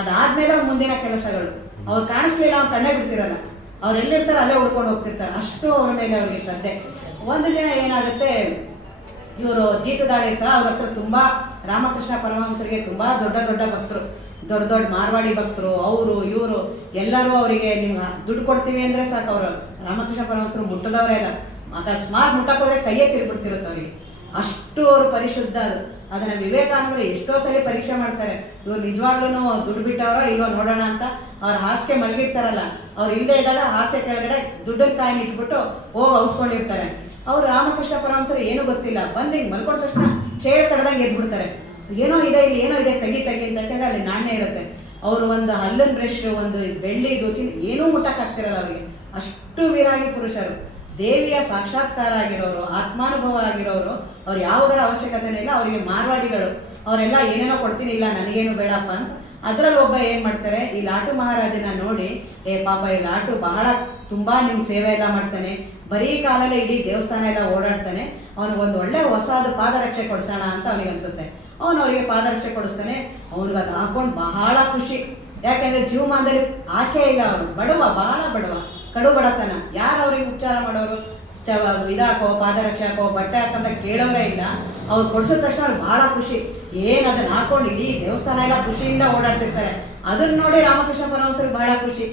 ಅದಾದ್ಮೇಲೆ ಮುಂದಿನ ಕೆಲಸಗಳು. ಅವ್ರು ಕಾಣಿಸ್ಲಿಲ್ಲ, ಅವ್ರು ಕಣ್ಣೇ ಬಿಡ್ತಿರಲ್ಲ, ಅವ್ರು ಎಲ್ಲಿರ್ತಾರೆ ಅಲ್ಲೇ ಉಳ್ಕೊಂಡು ಹೋಗ್ತಿರ್ತಾರೆ, ಅಷ್ಟು ಅವ್ರ ಮೇಲೆ ಅವ್ರಿಗೆ ಶ್ರದ್ಧೆ. ಒಂದು ದಿನ ಏನಾಗುತ್ತೆ, ಇವರು ಜೀತದಾಳಿ ಇರ್ತಾರೆ, ಅವ್ರ ಹತ್ರ ತುಂಬ ರಾಮಕೃಷ್ಣ ಪರಮಹಂಸರಿಗೆ ತುಂಬ ದೊಡ್ಡ ದೊಡ್ಡ ಭಕ್ತರು, ದೊಡ್ಡ ದೊಡ್ಡ ಮಾರ್ವಾಡಿ ಭಕ್ತರು, ಅವರು ಇವರು ಎಲ್ಲರೂ ಅವರಿಗೆ ನಿಮ್ಗೆ ದುಡ್ಡು ಕೊಡ್ತೀವಿ ಅಂದರೆ ಸಾಕು, ಅವರು ರಾಮಕೃಷ್ಣ ಪರಮಹಂಸರು ಮುಟ್ಟದವರೇ ಇಲ್ಲ. ಅಕಸ್ಮಾತ್ ಮುಟ್ಟಕ್ಕೆ ಹೋದ್ರೆ ಕೈಯೇ ತಿರುಗಿಬಿಡ್ತಿರುತ್ತೆ ಅವರಿಗೆ, ಅಷ್ಟು ಅವರು ಪರಿಶುದ್ಧ. ಅದನ್ನು ವಿವೇಕಾನಂದರು ಎಷ್ಟೋ ಸಲ ಪರೀಕ್ಷೆ ಮಾಡ್ತಾರೆ, ಇವ್ರು ನಿಜವಾಗ್ಲೂ ದುಡ್ಡು ಬಿಟ್ಟವರೋ ಇಲ್ವೋ ನೋಡೋಣ ಅಂತ. ಅವ್ರ ಹಾಸಿಗೆ ಮಲಗಿರ್ತಾರಲ್ಲ, ಅವ್ರು ಇಲ್ಲದೆ ಇದ್ದಾಗ ಹಾಸಿಗೆ ಕೆಳಗಡೆ ದುಡ್ಡನ್ನ ಕಾಯಿನ ಇಟ್ಬಿಟ್ಟು ಹೋಗಿ ಔಸ್ಕೊಂಡಿರ್ತಾರೆ. ಅವ್ರು ರಾಮಕೃಷ್ಣ ಪರಮಹಂಸರು ಏನೂ ಗೊತ್ತಿಲ್ಲ, ಬಂದು ಹಿಂಗೆ ಮಲ್ಕೊಂಡ ತಕ್ಷಣ ಚೇಳು ಕಡ್ದಾಗ ಎದ್ಬಿಡ್ತಾರೆ. ಏನೋ ಇದೆ ಇಲ್ಲಿ, ಏನೋ ಇದೆ, ತೆಗಿ ಅಂತಂದ್ರೆ ಅಲ್ಲಿ ನಾಣ್ಯ ಇರುತ್ತೆ. ಅವರು ಒಂದು ಹಲ್ಲಿನ ಬ್ರಷ್, ಒಂದು ಬೆಳ್ಳಿದು ಏನೂ ಮುಟ್ಟಕ್ಕಾಗ್ತಿರಲ್ಲ ಅವರಿಗೆ, ಅಷ್ಟು ವಿರಾಗಿ ಪುರುಷರು. ದೇವಿಯ ಸಾಕ್ಷಾತ್ಕಾರ ಆಗಿರೋರು, ಆತ್ಮಾನುಭವ ಆಗಿರೋರು. ಅವ್ರು ಯಾವುದರ ಅವಶ್ಯಕತೆನೇ ಇಲ್ಲ. ಅವರಿಗೆ ಮಾರ್ವಾಡಿಗಳು ಅವರೆಲ್ಲ ಏನೇನೋ ಕೊಡ್ತೀನಿ, ಇಲ್ಲ ನನಗೇನು ಬೇಡಪ್ಪ ಅಂತ. ಅದರಲ್ಲಿ ಒಬ್ಬ ಏನು ಮಾಡ್ತಾರೆ, ಈ ಲಾಟು ಮಹಾರಾಜನ ನೋಡಿ, ಪಾಪ ಈ ಲಾಟು ಬಹಳ ತುಂಬ ನಿಮ್ಮ ಸೇವೆ ಎಲ್ಲ ಮಾಡ್ತಾನೆ, ಬರೀ ಕಾಲಲ್ಲೇ ಇಡೀ ದೇವಸ್ಥಾನ ಎಲ್ಲ ಓಡಾಡ್ತಾನೆ, ಅವನಿಗೊಂದು ಒಳ್ಳೆ ಹೊಸದು ಪಾದರಕ್ಷೆ ಕೊಡಿಸೋಣ ಅಂತ ಅವನಿಗೆ ಅನ್ಸುತ್ತೆ. ಅವನು ಅವರಿಗೆ ಪಾದರಕ್ಷೆ ಕೊಡಿಸ್ತಾನೆ. ಅವ್ನಿಗೆ ಅದು ಹಾಕೊಂಡು ಬಹಳ ಖುಷಿ. ಯಾಕೆಂದರೆ ಜೀವಮಾನದಲ್ಲಿ ಆಕೆ ಇಲ್ಲ, ಅವನು ಬಡವ, ಬಹಳ ಬಡವ, ಕಡು ಬಡತನ. ಯಾರು ಅವ್ರಿಗೆ ಉಪಚಾರ ಮಾಡೋರು, ಇದಾಕೋ ಪಾದರಕ್ಷೆ ಹಾಕೋ ಬಟ್ಟೆ ಹಾಕಂತ ಕೇಳೋರೇ ಇಲ್ಲ. ಅವ್ರು ಕೊಡಿಸಿದ ತಕ್ಷಣ ಅವ್ರು ಭಾಳ ಖುಷಿ. ಏನು ಅದನ್ನು ಹಾಕೊಂಡು ಇಡೀ ದೇವಸ್ಥಾನ ಎಲ್ಲ ಖುಷಿಯಿಂದ ಓಡಾಡ್ತಿರ್ತಾರೆ. ಅದನ್ನು ನೋಡಿ ರಾಮಕೃಷ್ಣ ಪರಮಹಂಸರಿಗೆ ಬಹಳ ಖುಷಿ,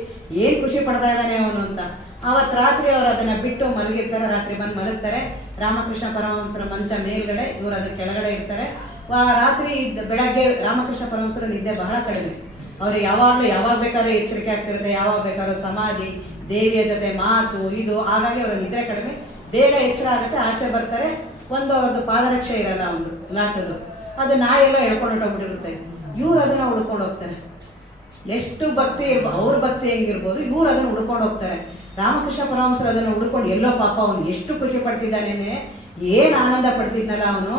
ಏನು ಖುಷಿ ಪಡ್ತಾ ಇದ್ದಾನೆ ಅವನು ಅಂತ. ಅವತ್ತು ರಾತ್ರಿ ಅವರು ಅದನ್ನು ಬಿಟ್ಟು ಮಲಗಿರ್ತಾರೆ. ರಾತ್ರಿ ಬಂದು ಮಲಗ್ತಾರೆ. ರಾಮಕೃಷ್ಣ ಪರಮಹಂಸರ ಮಂಚ ಮೇಲ್ಗಡೆ, ಇವರು ಅದ್ರ ಕೆಳಗಡೆ ಇರ್ತಾರೆ. ರಾತ್ರಿ ಬೆಳಗ್ಗೆ ರಾಮಕೃಷ್ಣ ಪರಮಹಂಸರ ನಿದ್ದೆ ಬಹಳ ಕಡಿಮೆ. ಅವರು ಯಾವಾಗ ಬೇಕಾದ್ರೂ ಎಚ್ಚರಿಕೆ ಆಗ್ತಿರುತ್ತೆ, ಯಾವಾಗ ಬೇಕಾದ್ರೂ ಸಮಾಧಿ, ದೇವಿಯ ಜೊತೆ ಮಾತು, ಇದು. ಹಾಗಾಗಿ ಅವರ ನಿದ್ರೆ ಕಡಿಮೆ, ಬೇಗ ಎಚ್ಚರ ಆಗುತ್ತೆ. ಆಚೆ ಬರ್ತಾರೆ. ಅವ್ರದ್ದು ಪಾದರಕ್ಷೆ ಇರಲ್ಲ, ಒಂದು ಲಾಟದು, ಅದು ನಾಯೆಲ್ಲ ಎಳ್ಕೊಂಡು ಹೊಟ್ಟೋಗ್ಬಿಟ್ಟಿರುತ್ತೆ. ಇವ್ರು ಅದನ್ನು ಹುಡ್ಕೊಂಡು ಹೋಗ್ತಾರೆ. ಎಷ್ಟು ಭಕ್ತಿ ಅವ್ರ ಭಕ್ತಿ ಹೆಂಗಿರ್ಬೋದು, ಇವ್ರು ಅದನ್ನು ಹುಡ್ಕೊಂಡು ಹೋಗ್ತಾರೆ. ರಾಮಕೃಷ್ಣ ಪರಮಹಂಸರು ಅದನ್ನು ಹುಡ್ಕೊಂಡು, ಎಲ್ಲೋ ಪಾಪ ಅವನು ಎಷ್ಟು ಖುಷಿ ಪಡ್ತಿದ್ದಾನೇನೆ, ಏನು ಆನಂದ ಪಡ್ತಿದ್ನಲ್ಲ ಅವನು,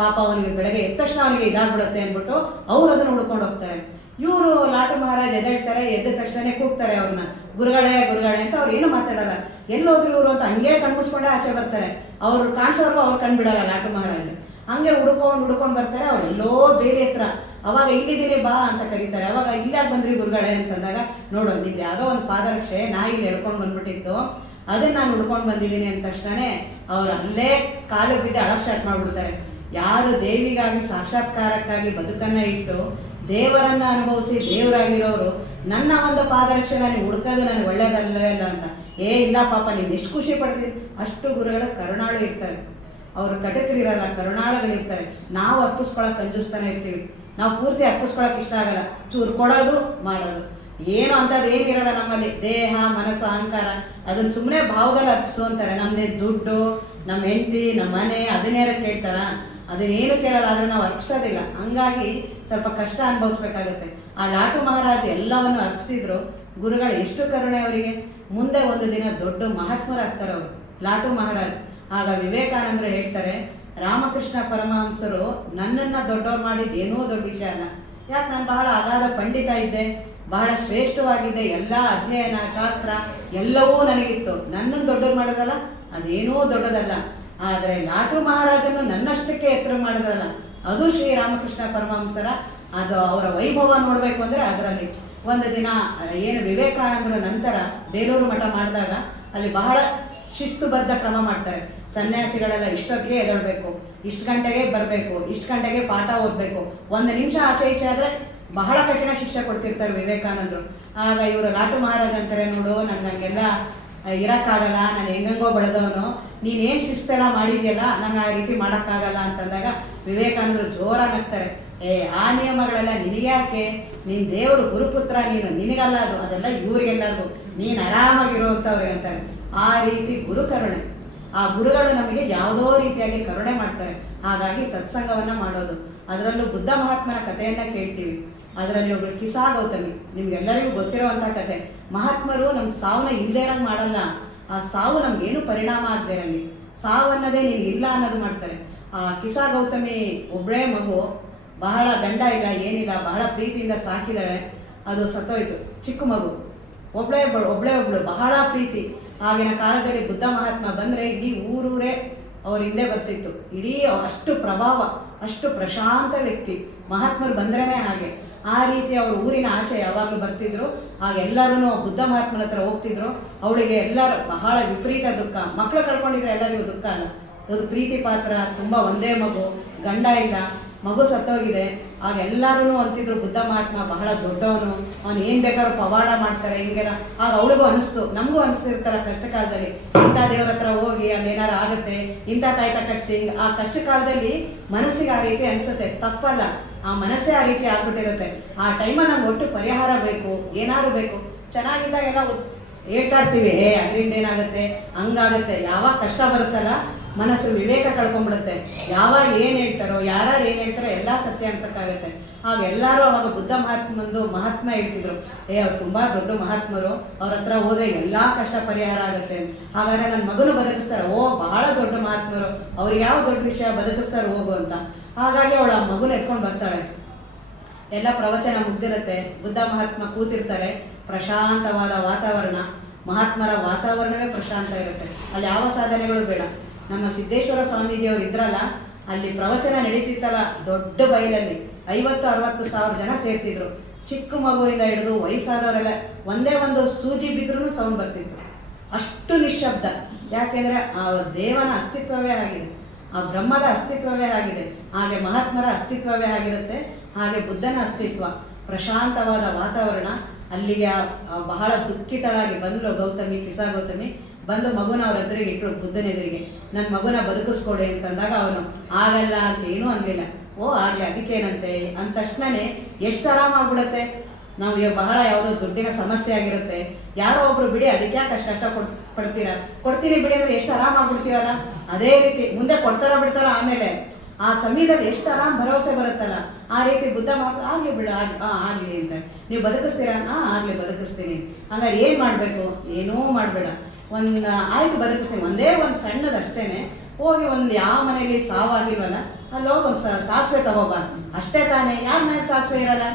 ಪಾಪ ಅವನಿಗೆ ಬೆಳಗ್ಗೆ ಎದ್ದ ತಕ್ಷಣ ಅವನಿಗೆ ಇದಾಗ್ಬಿಡುತ್ತೆ ಅಂದ್ಬಿಟ್ಟು ಅವ್ರು ಅದನ್ನು ಹುಡ್ಕೊಂಡು ಹೋಗ್ತಾರೆ. ಇವರು ಲಾಟು ಮಹಾರಾಜ್ ಎದ್ದೇಳ್ತಾರೆ. ಎದ್ದ ತಕ್ಷಣನೇ ಕೂಗ್ತಾರೆ ಅವ್ರನ್ನ, ಗುರುಗಳೇ ಗುರುಗಳೇ ಅಂತ. ಅವ್ರು ಏನು ಮಾತಾಡಲ್ಲ. ಎಲ್ಲೋದ್ರು ಇವರು ಅಂತ ಹಂಗೆ ಕಣ್ಮುಚ್ಕೊಂಡೆ ಆಚೆ ಬರ್ತಾರೆ. ಅವ್ರು ಕಾಣಿಸೋರ್ಗು ಅವ್ರು ಕಣ್ಬಿಡಲ್ಲ ಲಾಟು ಮಹಾರಾಜ್. ಹಂಗೆ ಹುಡ್ಕೊಂಡು ಬರ್ತಾರೆ. ಅವ್ರು ಎಲ್ಲೋ ಬೇರೆ ಹತ್ರ. ಅವಾಗ ಇಲ್ಲಿದ್ದೀನಿ ಬಾ ಅಂತ ಕರೀತಾರೆ. ಅವಾಗ ಇಲ್ಲಾಗ ಬಂದ್ರಿ ಗುರುಗಳೇ ಅಂತಂದಾಗ, ನೋಡು ನಿಂದು ಯಾವುದೋ ಒಂದು ಪಾದರಕ್ಷೆ ಇಲ್ಲಿ ಎಳ್ಕೊಂಡು ಬಂದ್ಬಿಟ್ಟಿತ್ತು, ಅದನ್ನು ನಾನು ಹುಡ್ಕೊಂಡು ಬಂದಿದ್ದೀನಿ ಅಂದ ತಕ್ಷಣನೇ ಅವ್ರು ಅಲ್ಲೇ ಕಾಲು ಬಿದ್ದು ಅಳ ಸ್ಟಾರ್ಟ್ ಮಾಡಿಬಿಡ್ತಾರೆ. ಯಾರು ದೇವಿಗಾಗಿ ಸಾಕ್ಷಾತ್ಕಾರಕ್ಕಾಗಿ ಬದುಕನ್ನು ಇಟ್ಟು ದೇವರನ್ನು ಅನುಭವಿಸಿ ದೇವರಾಗಿರೋರು ನನ್ನ ಒಂದು ಪಾದರಕ್ಷೆ ನನಗೆ ಹುಡ್ಕೋದು ನನಗೆ ಒಳ್ಳೇದಲ್ಲವೇ ಅಲ್ಲ ಅಂತ. ಇಲ್ಲ ಪಾಪ, ನೀವು ಎಷ್ಟು ಖುಷಿ ಪಡ್ತೀರಿ. ಅಷ್ಟು ಗುರುಗಳು ಕರುಣಾಳು ಇರ್ತಾರೆ. ಅವರು ಕಟಕರಿರಲ್ಲ, ಕರುಣಾಳುಗಳಿರ್ತಾರೆ. ನಾವು ಅರ್ಪಿಸ್ಕೊಳಕ್ಕೆ ಕಂಜುಸ್ತಾನೆ ಇರ್ತೀವಿ. ನಾವು ಪೂರ್ತಿ ಅರ್ಪಿಸ್ಕೊಳಕ್ಕೆ ಇಷ್ಟ ಆಗಲ್ಲ. ಚೂರು ಕೊಡೋದು ಮಾಡೋದು, ಏನು ಅಂಥದ್ದು ಏನಿರಲ್ಲ ನಮ್ಮಲ್ಲಿ. ದೇಹ ಮನಸ್ಸು ಅಹಂಕಾರ ಅದನ್ನು ಸುಮ್ಮನೆ ಭಾವದಲ್ಲಿ ಅರ್ಪಿಸು ಅಂತಾರೆ. ನಮ್ಮದೇ ದುಡ್ಡು, ನಮ್ಮ ಹೆಂಡತಿ, ನಮ್ಮ ಮನೆ ಅದನ್ನೇರ ಕೇಳ್ತಾರ, ಅದನ್ನೇನು ಕೇಳಲ್ಲ. ಆದರೆ ನಾವು ಅರ್ಪಿಸೋದಿಲ್ಲ. ಹಂಗಾಗಿ ಸ್ವಲ್ಪ ಕಷ್ಟ ಅನುಭವಿಸ್ಬೇಕಾಗತ್ತೆ. ಆ ಲಾಟು ಮಹಾರಾಜ ಎಲ್ಲವನ್ನು ಅರ್ಪಿಸಿದ್ರು. ಗುರುಗಳು ಎಷ್ಟು ಕರುಣೆ ಅವರಿಗೆ. ಮುಂದೆ ಒಂದು ದಿನ ದೊಡ್ಡ ಮಹಾತ್ಮರಾಗ್ತಾರೆ ಅವರು, ಲಾಟು ಮಹಾರಾಜ್. ಆಗ ವಿವೇಕಾನಂದರು ಹೇಳ್ತಾರೆ, ರಾಮಕೃಷ್ಣ ಪರಮಹಂಸರು ನನ್ನನ್ನು ದೊಡ್ಡವ್ರು ಮಾಡಿದ್ದು ಏನೂ ದೊಡ್ಡ ವಿಷಯ ಅಲ್ಲ. ಯಾಕೆ, ನಾನು ಬಹಳ ಅಗಾಧ ಪಂಡಿತ ಇದ್ದೆ, ಬಹಳ ಶ್ರೇಷ್ಠವಾಗಿದ್ದೆ, ಎಲ್ಲ ಅಧ್ಯಯನ ಶಾಸ್ತ್ರ ಎಲ್ಲವೂ ನನಗಿತ್ತು. ನನ್ನನ್ನು ದೊಡ್ಡವ್ರು ಮಾಡೋದಲ್ಲ, ಅದೇನೂ ದೊಡ್ಡದಲ್ಲ. ಆದರೆ ಲಾಟು ಮಹಾರಾಜನ್ನು ನನ್ನಷ್ಟಕ್ಕೆ ಎತ್ತರ ಮಾಡಿದ್ರಲ್ಲ, ಅದು ಶ್ರೀರಾಮಕೃಷ್ಣ ಪರಮಹಂಸರ ಅದು ಅವರ ವೈಭವ ನೋಡಬೇಕು ಅಂದರೆ ಅದರಲ್ಲಿ. ಒಂದು ದಿನ ಏನು ವಿವೇಕಾನಂದರ ನಂತರ ಬೇಲೂರು ಮಠ ಮಾಡಿದಾಗ ಅಲ್ಲಿ ಬಹಳ ಶಿಸ್ತುಬದ್ಧ ಕ್ರಮ ಮಾಡ್ತಾರೆ. ಸನ್ಯಾಸಿಗಳೆಲ್ಲ ಇಷ್ಟೊತ್ತಿಗೆ ಎದ್ದೇಳಬೇಕು, ಇಷ್ಟು ಗಂಟೆಗೆ ಬರಬೇಕು, ಇಷ್ಟು ಗಂಟೆಗೆ ಪಾಠ ಓದಬೇಕು, 1 ನಿಮಿಷ ಆಚೆ ಈಚೆ ಆದರೆ ಬಹಳ ಕಠಿಣ ಶಿಕ್ಷೆ ಕೊಡ್ತಿರ್ತಾರೆ ವಿವೇಕಾನಂದರು. ಆಗ ಇವರು ಲಾಟು ಮಹಾರಾಜ್ ಅಂತಾರೆ, ನೋಡು ನನಗೆ ಹಂಗೆಲ್ಲ ಇರೋಕ್ಕಾಗಲ್ಲ, ನಾನು ಹೆಂಗಂಗೋ ಬೆಳೆದವನು, ನೀನೇನು ಶಿಸ್ತೆಲ್ಲ ಮಾಡಿದೆಯಲ್ಲ, ನಂಗೆ ಆ ರೀತಿ ಮಾಡೋಕ್ಕಾಗಲ್ಲ ಅಂತಂದಾಗ ವಿವೇಕಾನಂದರು ಜೋರಾಗಿ ನಗ್ತಾರೆ. ಆ ನಿಯಮಗಳೆಲ್ಲ ನಿನಗ್ಯಾಕೆ, ನೀನು ದೇವರು ಗುರುಪುತ್ರ, ನಿನಗಲ್ಲ ಅದು, ಅದೆಲ್ಲ ಇವ್ರಿಗೆಲ್ಲರಿಗೂ, ನೀನು ಆರಾಮಾಗಿರುವಂಥವ್ರಿಗೆ ಅಂತಾರೆ. ಆ ರೀತಿ ಗುರು ಕರುಣೆ. ಆ ಗುರುಗಳು ನಮಗೆ ಯಾವುದೋ ರೀತಿಯಾಗಿ ಕರುಣೆ ಮಾಡ್ತಾರೆ. ಹಾಗಾಗಿ ಸತ್ಸಂಗವನ್ನು ಮಾಡೋದು. ಅದರಲ್ಲೂ ಬುದ್ಧ ಮಹಾತ್ಮನ ಕಥೆಯನ್ನು ಕೇಳ್ತೀವಿ. ಅದರಲ್ಲಿ ಒಬ್ಬರು ಕಿಸಾ ಗೌತಮಿ, ನಿಮ್ಗೆಲ್ಲರಿಗೂ ಗೊತ್ತಿರುವಂಥ ಕತೆ. ಮಹಾತ್ಮರು ನಮ್ಗೆ ಸಾವನ್ನ ಇಲ್ಲದೇ ಇರೋಂಗೆ ಮಾಡಲ್ಲ, ಆ ಸಾವು ನಮಗೇನು ಪರಿಣಾಮ ಆಗದೆ ಇರೋಂಗೆ, ಸಾವು ಅನ್ನೋದೇ ನಿನಗಿಲ್ಲ ಅನ್ನೋದು ಮಾಡ್ತಾರೆ. ಆ ಕಿಸಾ ಗೌತಮಿ ಒಬ್ಬಳೇ ಮಗು, ಬಹಳ ಗಂಡ ಇಲ್ಲ ಏನಿಲ್ಲ, ಬಹಳ ಪ್ರೀತಿಯಿಂದ ಸಾಕಿದಾಳೆ. ಅದು ಸತ್ತೋಯ್ತು, ಚಿಕ್ಕ ಮಗು, ಒಬ್ಳು ಬಹಳ ಪ್ರೀತಿ. ಆಗಿನ ಕಾಲದಲ್ಲಿ ಬುದ್ಧ ಮಹಾತ್ಮ ಬಂದರೆ ಇಡೀ ಊರೂರೇ ಅವ್ರ ಹಿಂದೆ ಬರ್ತಿತ್ತು. ಇಡೀ ಅಷ್ಟು ಪ್ರಭಾವ, ಅಷ್ಟು ಪ್ರಶಾಂತ ವ್ಯಕ್ತಿ ಮಹಾತ್ಮರು ಬಂದ್ರೇ ಹಾಗೆ. ಆ ರೀತಿ ಅವರು ಊರಿನ ಆಚೆ ಯಾವಾಗಲೂ ಬರ್ತಿದ್ರು. ಆಗ ಎಲ್ಲರೂ ಬುದ್ಧ ಮಹಾತ್ಮನ ಹತ್ರ ಹೋಗ್ತಿದ್ರು. ಅವಳಿಗೆ ಎಲ್ಲರೂ ಬಹಳ ವಿಪರೀತ ದುಃಖ. ಮಕ್ಕಳು ಕಳ್ಕೊಂಡಿದ್ರೆ ಎಲ್ಲರಿಗೂ ದುಃಖ ಅಲ್ಲ, ಅದು ಪ್ರೀತಿ ಪಾತ್ರ. ತುಂಬ ಒಂದೇ ಮಗು, ಗಂಡ ಇಲ್ಲ, ಮಗು ಸತ್ತೋಗಿದೆ. ಆಗ ಎಲ್ಲರೂ ಅಂತಿದ್ರು ಬುದ್ಧ ಮಹಾತ್ಮ ಬಹಳ ದೊಡ್ಡವನು, ಅವನು ಏನು ಬೇಕಾದ್ರೂ ಪವಾಡ ಮಾಡ್ತಾರೆ ಹಿಂಗೆಲ್ಲ. ಆಗ ಅವಳಿಗೂ ಅನಿಸ್ತು, ನಮಗೂ ಅನಿಸ್ತಿರ್ತಾರ ಕಷ್ಟ ಕಾಲದಲ್ಲಿ, ಇಂಥ ದೇವ್ರ ಹತ್ರ ಹೋಗಿ ಅಲ್ಲಿ ಏನಾರು ಆಗುತ್ತೆ, ಇಂಥ ತಾಯ್ತ ಕಟ್ಸಿ. ಆ ಕಷ್ಟ ಕಾಲದಲ್ಲಿ ಮನಸ್ಸಿಗೆ ಆ ರೀತಿ ಅನಿಸುತ್ತೆ, ತಪ್ಪಲ್ಲ, ಆ ಮನಸ್ಸೇ ಆ ರೀತಿ ಆಗ್ಬಿಟ್ಟಿರುತ್ತೆ. ಆ ಟೈಮಲ್ಲಿ ನಮ್ಗೆ ಒಟ್ಟು ಪರಿಹಾರ ಬೇಕು, ಏನಾದ್ರು ಬೇಕು. ಚೆನ್ನಾಗಿದ್ದಾಗೆಲ್ಲ ಹೇಳ್ತಾ ಇರ್ತೀವಿ, ಅದರಿಂದ ಏನಾಗುತ್ತೆ, ಹಂಗಾಗುತ್ತೆ. ಯಾವಾಗ ಕಷ್ಟ ಬರುತ್ತಲ್ಲ ಮನಸ್ಸು ವಿವೇಕ ಕಳ್ಕೊಂಡ್ಬಿಡುತ್ತೆ. ಯಾವಾಗ ಏನು ಹೇಳ್ತಾರೋ, ಯಾರು ಏನು ಹೇಳ್ತಾರೋ ಎಲ್ಲ ಸತ್ಯ ಅನ್ಸಕ್ಕಾಗುತ್ತೆ. ಆಗ ಎಲ್ಲರೂ ಅವಾಗ ಬುದ್ಧ ಮಹಾತ್ಮಂದು ಮಹಾತ್ಮ ಹೇಳ್ತಿದ್ರು, ಅವ್ರು ತುಂಬ ದೊಡ್ಡ ಮಹಾತ್ಮರು, ಅವ್ರ ಹತ್ರ ಹೋದರೆ ಎಲ್ಲ ಕಷ್ಟ ಪರಿಹಾರ ಆಗುತ್ತೆ. ಹಾಗಾದ್ರೆ ನನ್ನ ಮಗನು ಬದುಕಿಸ್ತಾರೆ, ಬಹಳ ದೊಡ್ಡ ಮಹಾತ್ಮರು, ಅವ್ರಿಗೆ ಯಾವ ದೊಡ್ಡ ವಿಷಯ ಬದುಕಿಸ್ತಾರೆ ಹೋಗು ಅಂತ. ಹಾಗಾಗಿ ಅವಳು ಆ ಮಗುನ ಎತ್ಕೊಂಡು ಬರ್ತಾಳೆ. ಎಲ್ಲ ಪ್ರವಚನ ಮುಗ್ದಿರುತ್ತೆ, ಬುದ್ಧ ಮಹಾತ್ಮ ಕೂತಿರ್ತಾರೆ. ಪ್ರಶಾಂತವಾದ ವಾತಾವರಣ, ಮಹಾತ್ಮರ ವಾತಾವರಣವೇ ಪ್ರಶಾಂತ ಇರುತ್ತೆ. ಅಲ್ಲಿ ಯಾವ ಸಾಧನೆಗಳು ಬೇಡ. ನಮ್ಮ ಸಿದ್ದೇಶ್ವರ ಸ್ವಾಮೀಜಿಯವರು ಇದ್ರಲ್ಲ, ಅಲ್ಲಿ ಪ್ರವಚನ ನಡೀತಿತ್ತಲ್ಲ, ದೊಡ್ಡ ಬಯಲಲ್ಲಿ 50-60 ಸಾವಿರ ಜನ ಸೇರ್ತಿದ್ರು. ಚಿಕ್ಕ ಮಗುವಿಂದ ಹಿಡಿದು ವಯಸ್ಸಾದವರೆಲ್ಲ, ಒಂದೇ ಒಂದು ಸೂಜಿ ಬಿದ್ರೂ ಸೌಂಡ್ ಬರ್ತಿತ್ತು. ಅಷ್ಟು ನಿಶ್ಶಬ್ದ. ಯಾಕೆಂದರೆ ಆ ದೇವನ ಅಸ್ತಿತ್ವವೇ ಆಗಿದೆ, ಆ ಬ್ರಹ್ಮದ ಅಸ್ತಿತ್ವವೇ ಆಗಿದೆ. ಹಾಗೆ ಮಹಾತ್ಮರ ಅಸ್ತಿತ್ವವೇ ಆಗಿರುತ್ತೆ. ಹಾಗೆ ಬುದ್ಧನ ಅಸ್ತಿತ್ವ, ಪ್ರಶಾಂತವಾದ ವಾತಾವರಣ. ಅಲ್ಲಿಗೆ ಬಹಳ ದುಃಖಿತಳಾಗಿ ಬಂದ್ಲು ಗೌತಮಿ, ಕಿಸಾ ಗೌತಮಿ ಬಂದು ಮಗುನ ಅವ್ರ ಎದುರಿಗೆ ಇಟ್ಟರು, ಬುದ್ಧನ ಎದುರಿಗೆ. ನನ್ನ ಮಗುನ ಬದುಕಿಸ್ಕೊಡಿ ಅಂತಂದಾಗ ಅವನು ಆಗಲ್ಲ ಅಂತ ಏನೂ ಅನ್ನಲಿಲ್ಲ. ಆಗಲಿ, ಅದಕ್ಕೇನಂತೆ ಅಂದ ತಕ್ಷಣನೇ ಎಷ್ಟು ಆರಾಮಾಗ್ಬಿಡುತ್ತೆ. ನಾವು ಬಹಳ ಯಾವುದೋ ದುಡ್ಡಿನ ಸಮಸ್ಯೆ ಆಗಿರುತ್ತೆ, ಯಾರೋ ಒಬ್ರು ಬಿಡಿ, ಅದಕ್ಕೆ ಯಾಕೆ ಅಷ್ಟು ಕಷ್ಟ ಪಡ್ತೀರಾ, ಕೊಡ್ತೀನಿ ಬಿಡಿ ಅಂದರೆ ಎಷ್ಟು ಆರಾಮಾಗ್ಬಿಡ್ತೀವಲ್ಲ. ಅದೇ ರೀತಿ ಮುಂದೆ ಕೊಡ್ತಾರೋ ಬಿಡ್ತಾರೋ, ಆಮೇಲೆ ಆ ಸಮಯದಲ್ಲಿ ಎಷ್ಟು ಆರಾಮ್ ಭರವಸೆ ಬರುತ್ತಲ್ಲ, ಆ ರೀತಿ ಬುದ್ಧ ಮಾತು ಆಗಲಿ ಬಿಡು, ಆಗಲಿ ಅಂತ. ನೀವು ಬದುಕಿಸ್ತೀರಾ? ಆಗಲಿ ಬದುಕಿಸ್ತೀನಿ. ಹಂಗಾರೆ ಏನು ಮಾಡಬೇಕು? ಏನೂ ಮಾಡಬೇಡ, ಆಯ್ತು ಬದುಕಿಸ್ತೀನಿ, ಒಂದೇ ಒಂದು ಸಣ್ಣದಷ್ಟೇ. ಹೋಗಿ ಒಂದು ಯಾವ ಮನೇಲಿ ಸಾವಾಗಿಲ್ವಲ್ಲ ಅಲ್ಲೋಗಿ ಒಂದು ಸಾಸಿವೆ ತಗೋಬ, ಅಷ್ಟೇ ತಾನೇ. ಯಾರ ಮನೇಲಿ ಸಾಸಿವೆ ಇರಲ್ಲ?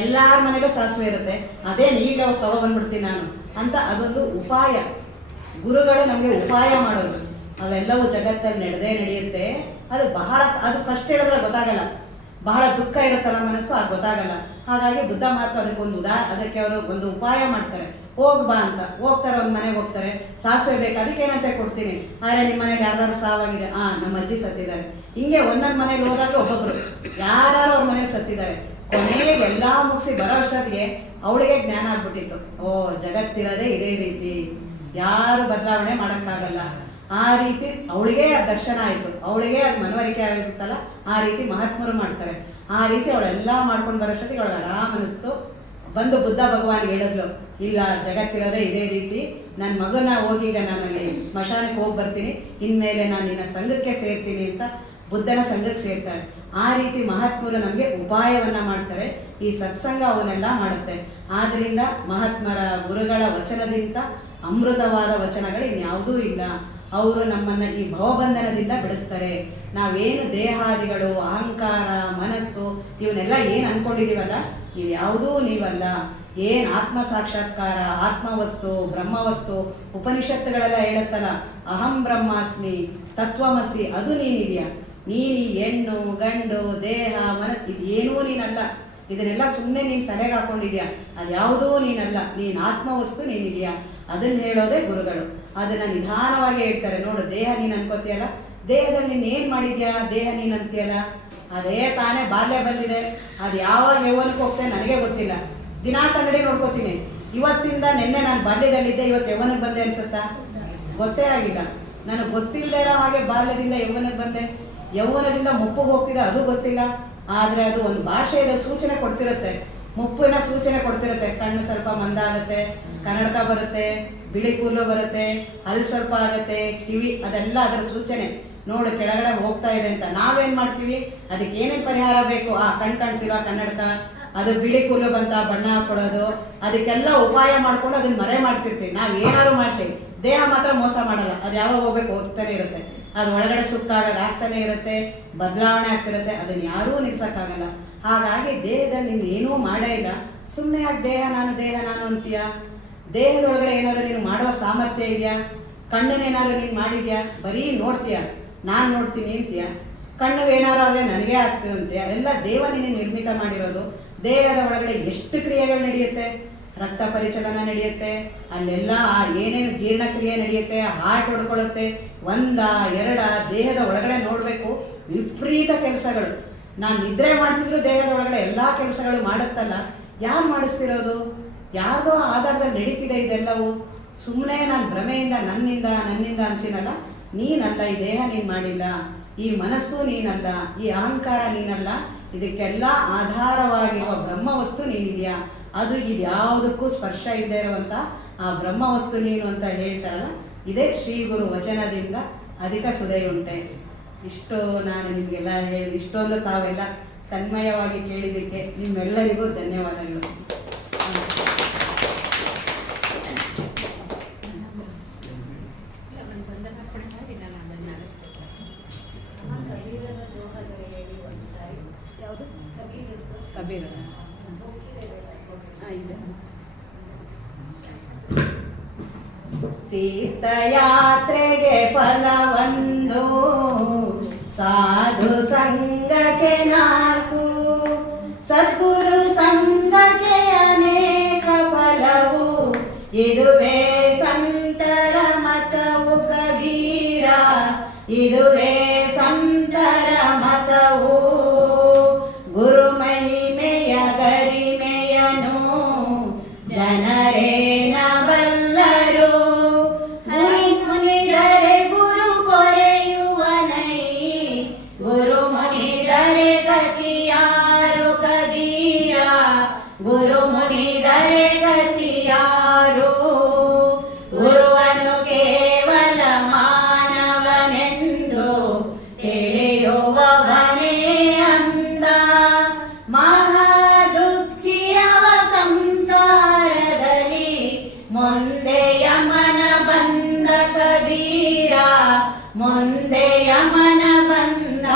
ಎಲ್ಲರ ಮನೇಲೂ ಸಾಸಿವೆ ಇರುತ್ತೆ. ಅದೇನು ಈಗ ತಗೊಬಂದ್ಬಿಡ್ತೀನಿ ನಾನು ಅಂತ. ಅದೊಂದು ಉಪಾಯ, ಗುರುಗಳು ನಮಗೆ ಉಪಾಯ ಮಾಡೋದು. ಅವೆಲ್ಲವೂ ಜಗತ್ತಲ್ಲಿ ನಡೆಯುತ್ತೆ. ಅದು ಫಸ್ಟ್ ಹೇಳಿದ್ರೆ ಗೊತ್ತಾಗಲ್ಲ, ಬಹಳ ದುಃಖ ಇರುತ್ತಲ್ಲ ಮನಸ್ಸು, ಅದು ಗೊತ್ತಾಗಲ್ಲ. ಹಾಗಾಗಿ ಬುದ್ಧ ಮಾತ್ರ ಅದಕ್ಕೆ ಅವರು ಒಂದು ಉಪಾಯ ಮಾಡ್ತಾರೆ. ಹೋಗ್ಬಾ ಅಂತ ಹೋಗ್ತಾರೆ, ಒಂದು ಮನೆಗೆ ಹೋಗ್ತಾರೆ, ಸಾಸಿವೆ ಬೇಕು, ಅದಕ್ಕೇನಂತ ಕೊಡ್ತೀನಿ. ಆದರೆ ನಿಮ್ಮ ಮನೇಲಿ ಯಾರು ಸಾವಾಗಿದೆ? ನಮ್ಮ ಅಜ್ಜಿ ಸತ್ತಿದ್ದಾರೆ. ಹಿಂಗೆ ಒಂದೊಂದು ಮನೇಲಿ ಹೋದಾಗಲೂ ಒಬ್ಬೊಬ್ರು ಯಾರು ಅವ್ರ ಮನೇಲಿ ಸತ್ತಿದ್ದಾರೆ. ಕೊನೆಗೆ ಎಲ್ಲ ಮುಗಿಸಿ ಬರೋ ಅಷ್ಟೊತ್ತಿಗೆ ಅವಳಿಗೆ ಜ್ಞಾನ ಆಗ್ಬಿಟ್ಟಿತ್ತು, ಜಗತ್ತಿರೋದೇ ಇದೇ ರೀತಿ, ಯಾರು ಬದಲಾವಣೆ ಮಾಡೋಕ್ಕಾಗಲ್ಲ. ಆ ರೀತಿ ಅವಳಿಗೆ ದರ್ಶನ ಆಯಿತು, ಅವಳಿಗೆ ಅದು ಮನವರಿಕೆ ಆಗಿರುತ್ತಲ್ಲ, ಆ ರೀತಿ ಮಹಾತ್ಮರು ಮಾಡ್ತಾರೆ. ಆ ರೀತಿ ಅವಳೆಲ್ಲ ಮಾಡ್ಕೊಂಡು ಬರೋಷ್ಟೊತ್ತಿಗೆ ಅವಳಿಗೆ ಆರಾಮ ಅನಿಸ್ತು. ಬಂದು ಬುದ್ಧ ಭಗವಾನಿಗೆ ಹೇಳಿದ್ಲು, ಇಲ್ಲ ಜಗತ್ತಿರೋದೇ ಇದೇ ರೀತಿ, ನನ್ನ ಮಗನ ಹೋಗಿ ಈಗ ನಾನಲ್ಲಿ ಸ್ಮಶಾನಕ್ಕೆ ಹೋಗಿ ಬರ್ತೀನಿ, ಇನ್ಮೇಲೆ ನಾನು ನಿನ್ನ ಸಂಘಕ್ಕೆ ಸೇರ್ತೀನಿ ಅಂತ ಬುದ್ಧನ ಸಂಘಕ್ಕೆ ಸೇರ್ತಾಳೆ. ಆ ರೀತಿ ಮಹಾತ್ಮರು ನಮಗೆ ಉಪಾಯವನ್ನು ಮಾಡ್ತಾರೆ. ಈ ಸತ್ಸಂಗ ಅವನ್ನೆಲ್ಲ ಮಾಡುತ್ತೆ. ಆದ್ದರಿಂದ ಮಹಾತ್ಮರ ಗುರುಗಳ ವಚನದಿಂದ ಅಮೃತವಾದ ವಚನಗಳು ಇನ್ಯಾವುದೂ ಇಲ್ಲ. ಅವರು ನಮ್ಮನ್ನು ಈ ಭವಬಂಧನದಿಂದ ಬಿಡಿಸ್ತಾರೆ. ನಾವೇನು ದೇಹಾದಿಗಳು, ಅಹಂಕಾರ, ಮನಸ್ಸು ಇವನ್ನೆಲ್ಲ ಏನು ಅಂದ್ಕೊಂಡಿದ್ದೀವಲ್ಲ, ಇವ್ಯಾವುದೂ ನೀವಲ್ಲ. ಏನು ಆತ್ಮ ಸಾಕ್ಷಾತ್ಕಾರ, ಆತ್ಮವಸ್ತು, ಬ್ರಹ್ಮವಸ್ತು, ಉಪನಿಷತ್ತುಗಳೆಲ್ಲ ಹೇಳುತ್ತಲ್ಲ, ಅಹಂ ಬ್ರಹ್ಮಾಸ್ಮಿ, ತತ್ವಮಸಿ, ಅದು ನೀನಿದೆಯಾ? ನೀನು ಹೆಣ್ಣು ಗಂಡು ದೇಹ ಮನಸ್ಸು ಇದೇನೂ ನೀನಲ್ಲ. ಇದನ್ನೆಲ್ಲ ಸುಮ್ಮನೆ ನೀನು ತಲೆಗೆ ಹಾಕೊಂಡಿದ್ಯಾ, ಅದು ಯಾವುದೂ ನೀನಲ್ಲ. ನೀನು ಆತ್ಮವಸ್ತು ನೀನಿದೆಯಾ, ಅದನ್ನು ಹೇಳೋದೇ ಗುರುಗಳು. ಅದನ್ನು ನಿಧಾನವಾಗಿ ಹೇಳ್ತಾರೆ. ನೋಡು, ದೇಹ ನೀನು ಅನ್ಕೋತೀಯಲ್ಲ, ದೇಹದಲ್ಲಿ ನೀನು ಏನು ಮಾಡಿದ್ಯಾ? ದೇಹ ನೀನು ಅಂತೀಯಲ್ಲ, ಅದೇ ತಾನೇ ಬಾಲ್ಯ ಬಂದಿದೆ. ಅದು ಯಾವಾಗ ಯೌವನಕ್ಕೆ ಹೋಗ್ತೇನೆ ನನಗೆ ಗೊತ್ತಿಲ್ಲ. ದಿನಾ ಕನ್ನಡಿ ನೋಡ್ಕೋತೀನಿ. ಇವತ್ತಿಂದ ನಿನ್ನೆ ನಾನು ಬಾಲ್ಯದಲ್ಲಿದ್ದೆ, ಇವತ್ತು ಯೌವನಕ್ಕೆ ಬಂದೆ ಅನ್ಸುತ್ತಾ? ಗೊತ್ತೇ ಆಗಿಲ್ಲ. ನನಗೆ ಗೊತ್ತಿಲ್ಲದೆ ಇರೋ ಹಾಗೆ ಬಾಲ್ಯದಿಂದ ಯೌವನಕ್ಕೆ ಬಂದೆ, ಯೌವನದಿಂದ ಮುಪ್ಪಿಗೆ ಹೋಗ್ತಿದೆ ಅದು ಗೊತ್ತಿಲ್ಲ. ಆದರೆ ಅದು ಒಂದು ಭಾಷೆಯ ಸೂಚನೆ ಕೊಡ್ತಿರುತ್ತೆ, ಮುಪ್ಪಿನ ಸೂಚನೆ ಕೊಡ್ತಿರುತ್ತೆ. ಕಣ್ಣು ಸ್ವಲ್ಪ ಮಂದಾಗುತ್ತೆ, ಕನ್ನಡಕ ಬರುತ್ತೆ, ಬಿಳಿ ಕೂದಲು ಬರುತ್ತೆ, ಹಲ್ಲು ಸ್ವಲ್ಪ ಆಗುತ್ತೆ, ಕಿವಿ, ಅದೆಲ್ಲ ಅದರ ಸೂಚನೆ. ನೋಡು ಕೆಳಗಡೆ ಹೋಗ್ತಾ ಇದೆ ಅಂತ. ನಾವೇನು ಮಾಡ್ತೀವಿ? ಅದಕ್ಕೆ ಏನೇನು ಪರಿಹಾರ ಬೇಕು? ಕಣ್ಣು ಕಾಣಿಸಿಲ್ಲ ಕನ್ನಡಕ, ಅದು ಬಿಳಿ ಕೂದಲು ಬಂತ ಬಣ್ಣ ಹಾಕೊಡೋದು, ಅದಕ್ಕೆಲ್ಲ ಉಪಾಯ ಮಾಡ್ಕೊಂಡು ಅದನ್ನ ಮರೆ ಮಾಡ್ತಿರ್ತೀವಿ. ನಾವು ಏನಾದ್ರು ಮಾಡಲಿ, ದೇಹ ಮಾತ್ರ ಮೋಸ ಮಾಡಲ್ಲ. ಅದು ಯಾವಾಗ ಹೋಗ್ಬೇಕು ಹೋಗ್ತಾನೆ ಇರುತ್ತೆ. ಅದು ಒಳಗಡೆ ಸುಕ್ಕಾಗೋದು ಆಗ್ತಾನೆ ಇರುತ್ತೆ, ಬದಲಾವಣೆ ಆಗ್ತಿರುತ್ತೆ. ಅದನ್ನು ಯಾರೂ ನಿಲ್ಸೋಕ್ಕಾಗಲ್ಲ. ಹಾಗಾಗಿ ದೇಹದಲ್ಲಿ ನೀನು ಏನೂ ಮಾಡೇ ಇಲ್ಲ. ಸುಮ್ಮನೆ ಯಾಕೆ ದೇಹ ನಾನು ಅಂತೀಯ? ದೇಹದೊಳಗಡೆ ಏನಾದ್ರು ನೀನು ಮಾಡುವ ಸಾಮರ್ಥ್ಯ ಇದೆಯಾ? ಕಣ್ಣನ್ನೇನಾದ್ರು ನೀನು ಮಾಡಿದ್ಯಾ? ಬರೀ ನೋಡ್ತೀಯ, ನಾನು ನೋಡ್ತೀನಿ ಅಂತೀಯ. ಕಣ್ಣು ಏನಾರು ಆದರೆ ನನಗೇ ಆಗ್ತೀವಿ ಅಂತೀಯ. ಎಲ್ಲ ದೇವ ನೀನು ನಿರ್ಮಿತ ಮಾಡಿರೋದು. ದೇಹದ ಒಳಗಡೆ ಎಷ್ಟು ಕ್ರಿಯೆಗಳು ನಡೆಯುತ್ತೆ, ರಕ್ತ ಪರಿಚಲನ ನಡೆಯುತ್ತೆ, ಅಲ್ಲೆಲ್ಲ ಏನೇನು ಜೀರ್ಣಕ್ರಿಯೆ ನಡೆಯುತ್ತೆ, ಹಾರ್ಟ್ ಹೊಡ್ಕೊಳ್ಳುತ್ತೆ, ಎರಡ ದೇಹದ ಒಳಗಡೆ ನೋಡಬೇಕು. ವಿಪರೀತ ಕೆಲಸಗಳು. ನಾನು ನಿದ್ರೆ ಮಾಡ್ತಿದ್ರು ದೇಹದ ಒಳಗಡೆ ಎಲ್ಲ ಕೆಲಸಗಳು ಮಾಡುತ್ತಲ್ಲ. ಯಾರು ಮಾಡಿಸ್ತಿರೋದು? ಯಾವುದೋ ಆಧಾರದಲ್ಲಿ ನಡೀತಿದೆ ಇದೆಲ್ಲವೂ. ಸುಮ್ಮನೆ ನಾನು ಭ್ರಮೆಯಿಂದ ನನ್ನಿಂದ ಅಂತೀನಲ್ಲ. ನೀನಲ್ಲ, ಈ ದೇಹ ನೀನು ಮಾಡಿಲ್ಲ, ಈ ಮನಸ್ಸು ನೀನಲ್ಲ, ಈ ಅಹಂಕಾರ ನೀನಲ್ಲ. ಇದಕ್ಕೆಲ್ಲ ಆಧಾರವಾಗಿರುವ ಬ್ರಹ್ಮವಸ್ತು ನೀನಿದೆಯಾ? ಅದು ಇದ್ಯಾವುದಕ್ಕೂ ಸ್ಪರ್ಶ ಇಲ್ಲದೆ ಇರುವಂಥ ಆ ಬ್ರಹ್ಮವಸ್ತು ನೀನು ಅಂತ ಹೇಳ್ತಾರಲ್ಲ. ಇದೇ ಶ್ರೀ ಗುರು ವಚನದಿಂದ ಅಧಿಕ ಸುದೆಯುಂಟೆ. ಇಷ್ಟು ನಾನು ನಿಮಗೆಲ್ಲ ಹೇಳಿ, ಇಷ್ಟೊಂದು ತಾವೆಲ್ಲ ತನ್ಮಯವಾಗಿ ಕೇಳಿದ್ದಕ್ಕೆ ನಿಮ್ಮೆಲ್ಲರಿಗೂ ಧನ್ಯವಾದಗಳು. ಕಬೀರ ತೀರ್ಥಯಾತ್ರೆಗೆ ಫಲವೊಂದು, ಸಾಧು ಸಂಘಕ್ಕೆ 4, ಸದ್ಗುರು ಸಂಘಕ್ಕೆ ಅನೇಕ ಫಲವು. ಇದುವೇ ಸಂತರ ಮತವು ಕಬೀರ, ಇದುವೇ ಸಂತರ ಮತವು. ಗುರು ಮಹಿಮೆಯ ಗರಿಮೆಯನು ಜನರೇನ ಬಲ್ಲರು. ಗುರು ಮುನಿದರೆ ಗುರು ಪೊರೆಯುವನೈ, ಗುರು ಮುನಿದರೆ ಗತಿಯಾರು ಕಬೀರ, ಗುರು ಮುನಿದರೆ ಗತಿಯಾರು. ಗುರುವನು ಕೇವಲ ಮಾನವನೆಂದು ತಿಳಿಯುವವನೇ ಅಂದ. ಮಹಾದುಃಖಿಯವ ಸಂಸಾರದಲ್ಲಿ ಮುಂದೆ ಯಮನ ಬಂದ ಕಬೀರ, ಮುಂದೆ ಯಮನ ಬಂದ.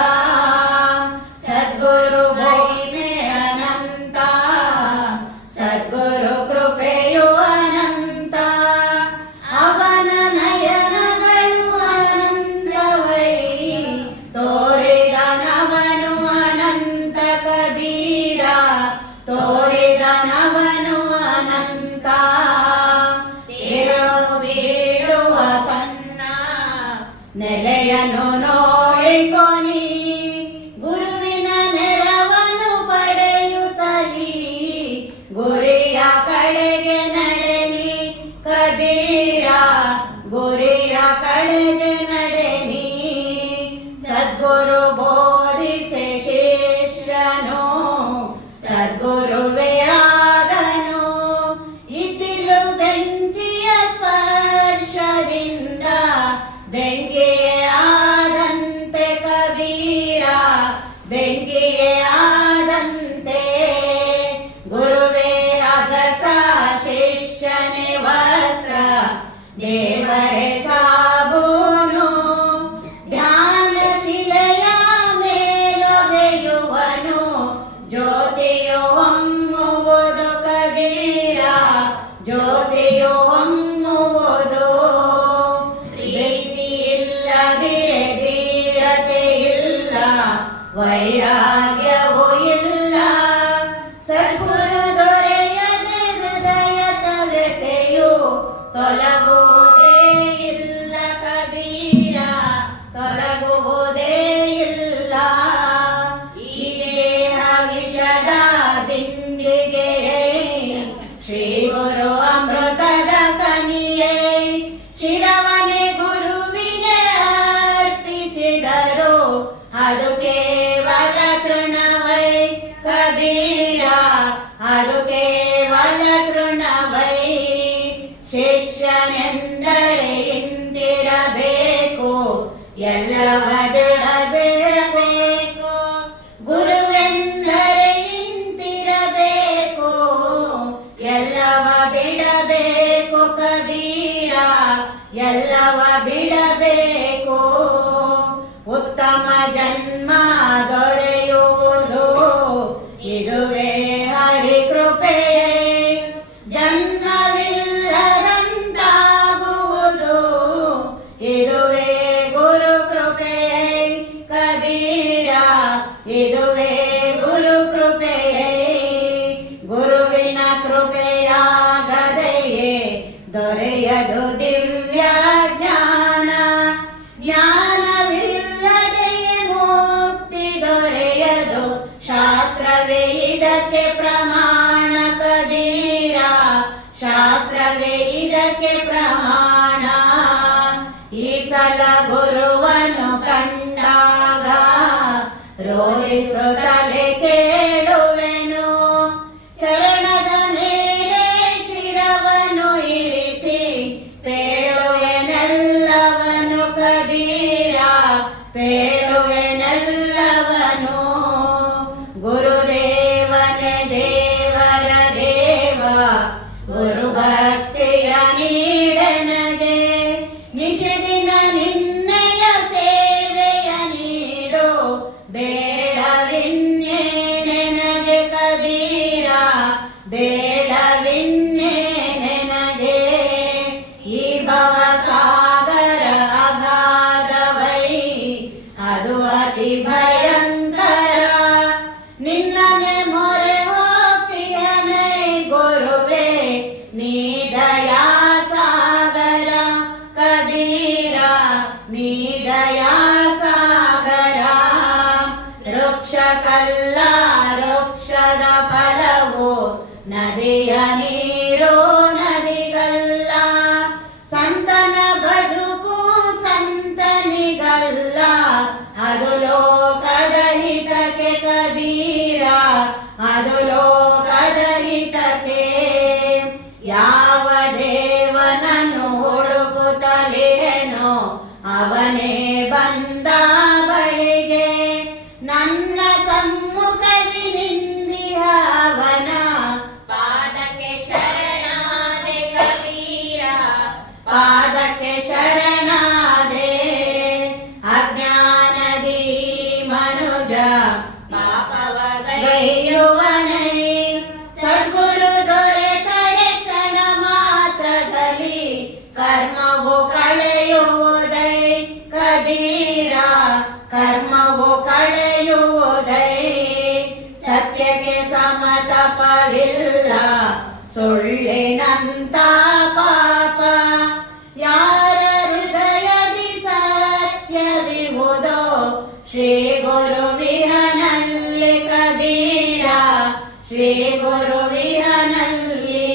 ಸದ್ಗುರು ಮಹಿಮೆ ಅನಂತ, ಸದ್ಗುರು ಕೃಪೆಯು ಅನಂತ. ಅವನ ನಯನಗಳು ಅನಂತವೈ, ತೋರಿದನವನು ಅನಂತ ಕಬೀರ, ತೋರಿದನವನು ಅನಂತ. ದೇಹವು ಬೀಳುವ ತನ್ನ ನೆಲೆಯನ್ನು ನೋಡಿಕೊನಿ, ಗುರುವಿನ ನೆರವನ್ನು ಪಡೆಯುತ್ತಲಿ, ಗುರಿಯ ಕಡೆಗೆ ನಡೆನಿ ಕಬೀರ, ಗುರಿಯ ಕಡೆಗೆ ನಡೆನಿ. ಸದ್ಗುರು ಬೋಧಿಸೆ ಶಿಷ್ಯನು, ಸದ್ಗುರುವೇ ಆದನು. ಇದ್ದಿಲು ಬೆಂಕಿಯ ಸ್ಪರ್ಶದಿಂದ ಬೆಂಕಿಯೇ ಆದಂತೆ ಕಬೀರ, ಬೆಂಕಿಯೇ ಆದಂತೆ. ಗುರುವೇ ಅಗಸ, ಶಿಷ್ಯನೇ ವಸ್ತ್ರ, ದೇವರೇ ಸಾಬೂನು. ಧ್ಯಾನ ಶಿಲೆಯ ಮೇಲೊಗೆಯುವನು, ಜ್ಯೋತಿಯು ಹೊಮ್ಮುವುದು ಕಬೀರ, ಜ್ಯೋತಿಯು ಹೊಮ್ಮುವುದು. ಪ್ರೀತಿ ಇಲ್ಲದಿರೆ ಧೀರತೆ ಇಲ್ಲ, ವೈರಾಗ್ಯವೂ ಇಲ್ಲ. ಸದ್ಗುರು ದೊರೆಯದೆ ಹೃದಯದ ವ್ಯಥೆಯು ತೊಲಗುವುದೇ ಇಲ್ಲ ಕಬೀರ, ತೊಲಗುವುದೇ ಇಲ್ಲ. ಈ ದೇಹ ವಿಷದ ಬಿಂದಿಗೆ, ಶ್ರೀ ಗುರು ಅಮೃತದ ಕನಿಯೇ. ಶಿರವನೆ ಗುರುವಿಗೆ ಅರ್ಪಿಸಿದರು, ಅದು ಕೇವಲ ತೃಣವೈ ಕಬೀರ, ಅದು ಕೇವಲ ತೃಣವೈ. ಶಿಷ್ಯನೆಂದರೆ ಇಂತಿರಬೇಕು, ಎಲ್ಲವ ಬಿಡಬೇಕು. ಗುರುವೆಂದರೆ ಇಂತಿರಬೇಕು, ಎಲ್ಲವ ಬಿಡಬೇಕು ಕಬೀರ, ಎಲ್ಲವ ಬಿಡಬೇಕು. ಉತ್ತಮ ಜನ್ಮ ದೊರೆಯುವುದು ಇದುವೇ ಹರಿಕೃಪೆಯೇ. ಜನ್ಮವಿಲ್ಲ ಮದುವೆಯಾಗದೆಯೇ ದೊರೆಯದು ದಿವ್ಯ ಜ್ಞಾನ. ಜ್ಞಾನವಿಲ್ಲದೆಯೇ ಮುಕ್ತಿ ದೊರೆಯದು, ಶಾಸ್ತ್ರವೇ ಇದಕ್ಕೆ ಪ್ರಮಾಣ ಕಬೀರ, ಶಾಸ್ತ್ರವೇ ಇದಕ್ಕೆ ಪ್ರಮಾಣ. ಈ ಸಲ ಗುರುವನ್ನು ಕಂಡಾಗ ರೋಧಿಸುತ್ತಲೇ ಕೇಳುವೆನು, ಚರಣದ ಮೇಲೆ ಶಿರವನ್ನು ಇರಿಸಿ ಪೇಳುವೆನೆಲ್ಲವನು ಕಬೀರ, ಪೇಳುವೆನೆಲ್ಲವನು. ಗುರುದೇವನೇ ದೇವರ ದೇವ, ಗುರು ಭಕ್ತಿಯ ನೀಡನಗೆ, ನಿಷದಿನ ನಿನ್ನೆಯ ಸೇವೆಯ ನೀಡು, ಬೇಡವಿನ್ನೇನೆ ನನಗೆ ಕಬೀರ, ಬೇಡವಿನ್ನೇನೆ ನನಗೆ. ಈ ಭವ ಸಾಗರ ಅಗಾಧವೈ ಅದು ಅತಿ ಭಯಂಕರ, ನಿನ್ನನೆ ಮೊರೆ ಹೋಗ್ತೀಯನೈ ಗುರುವೇ ನೀ ದಯಾ ಸಾಗರ ಕಬೀರ, ನೀ ದಯಾ ಸಾಗರ. ವೃಕ್ಷ ಕಲ್ಲ ವೃಕ್ಷದ ಫಲವು, ನದಿಯ ನೀರು ನದಿಗಲ್ಲ, ಸಂತನ ಬದುಕು ಸಂತನಿಗಲ್ಲ, ಅದು ಲೋಕದ ಹಿತಕ್ಕೆ ಕಬೀರ, ಅದು ಲೋಕದ ಹಿತಕ್ಕೆ. ಯಾವ ದೇವನನ್ನು ಹುಡುಕುತ್ತಲಿರೆನೋ ಅವನೇ ಬಂದ ಬಳಿಗೆ, ನನ್ನ ಸಮ್ಮುಖದಿ ನಿಂದಿಹ ಅವನ ಪಾದಕ್ಕೆ ಶರಣಾದೆ ಕಬೀರ, ಪಾದಕ್ಕೆ ಶರಣಾದೆ. ಅಜ್ಞಾನದಿ ಮನುಜ ಪಾಪವಗೈಯುವನೈ, ಸದ್ಗುರು ದೊರೆತರೆ ಕ್ಷಣ ಮಾತ್ರದಲ್ಲಿ ಕರ್ಮವು ಕಳೆಯುವುದೈ ಕಬೀರ, ಕರ್ಮವು ಕಳೆಯುವುದೈ. ಸತ್ಯಕ್ಕೆ ಸಮತಪವಿಲ್ಲ, ಸುಳ್ಳಿನಂತ ಪಾಪ, ಯಾರ ಹೃದಯದಿ ಸತ್ಯವಿಹುದೋ ಶ್ರೀ ಗುರುವಿರನಲ್ಲಿ ಕಬೀರ, ಶ್ರೀ ಗುರುವಿರನಲ್ಲಿ.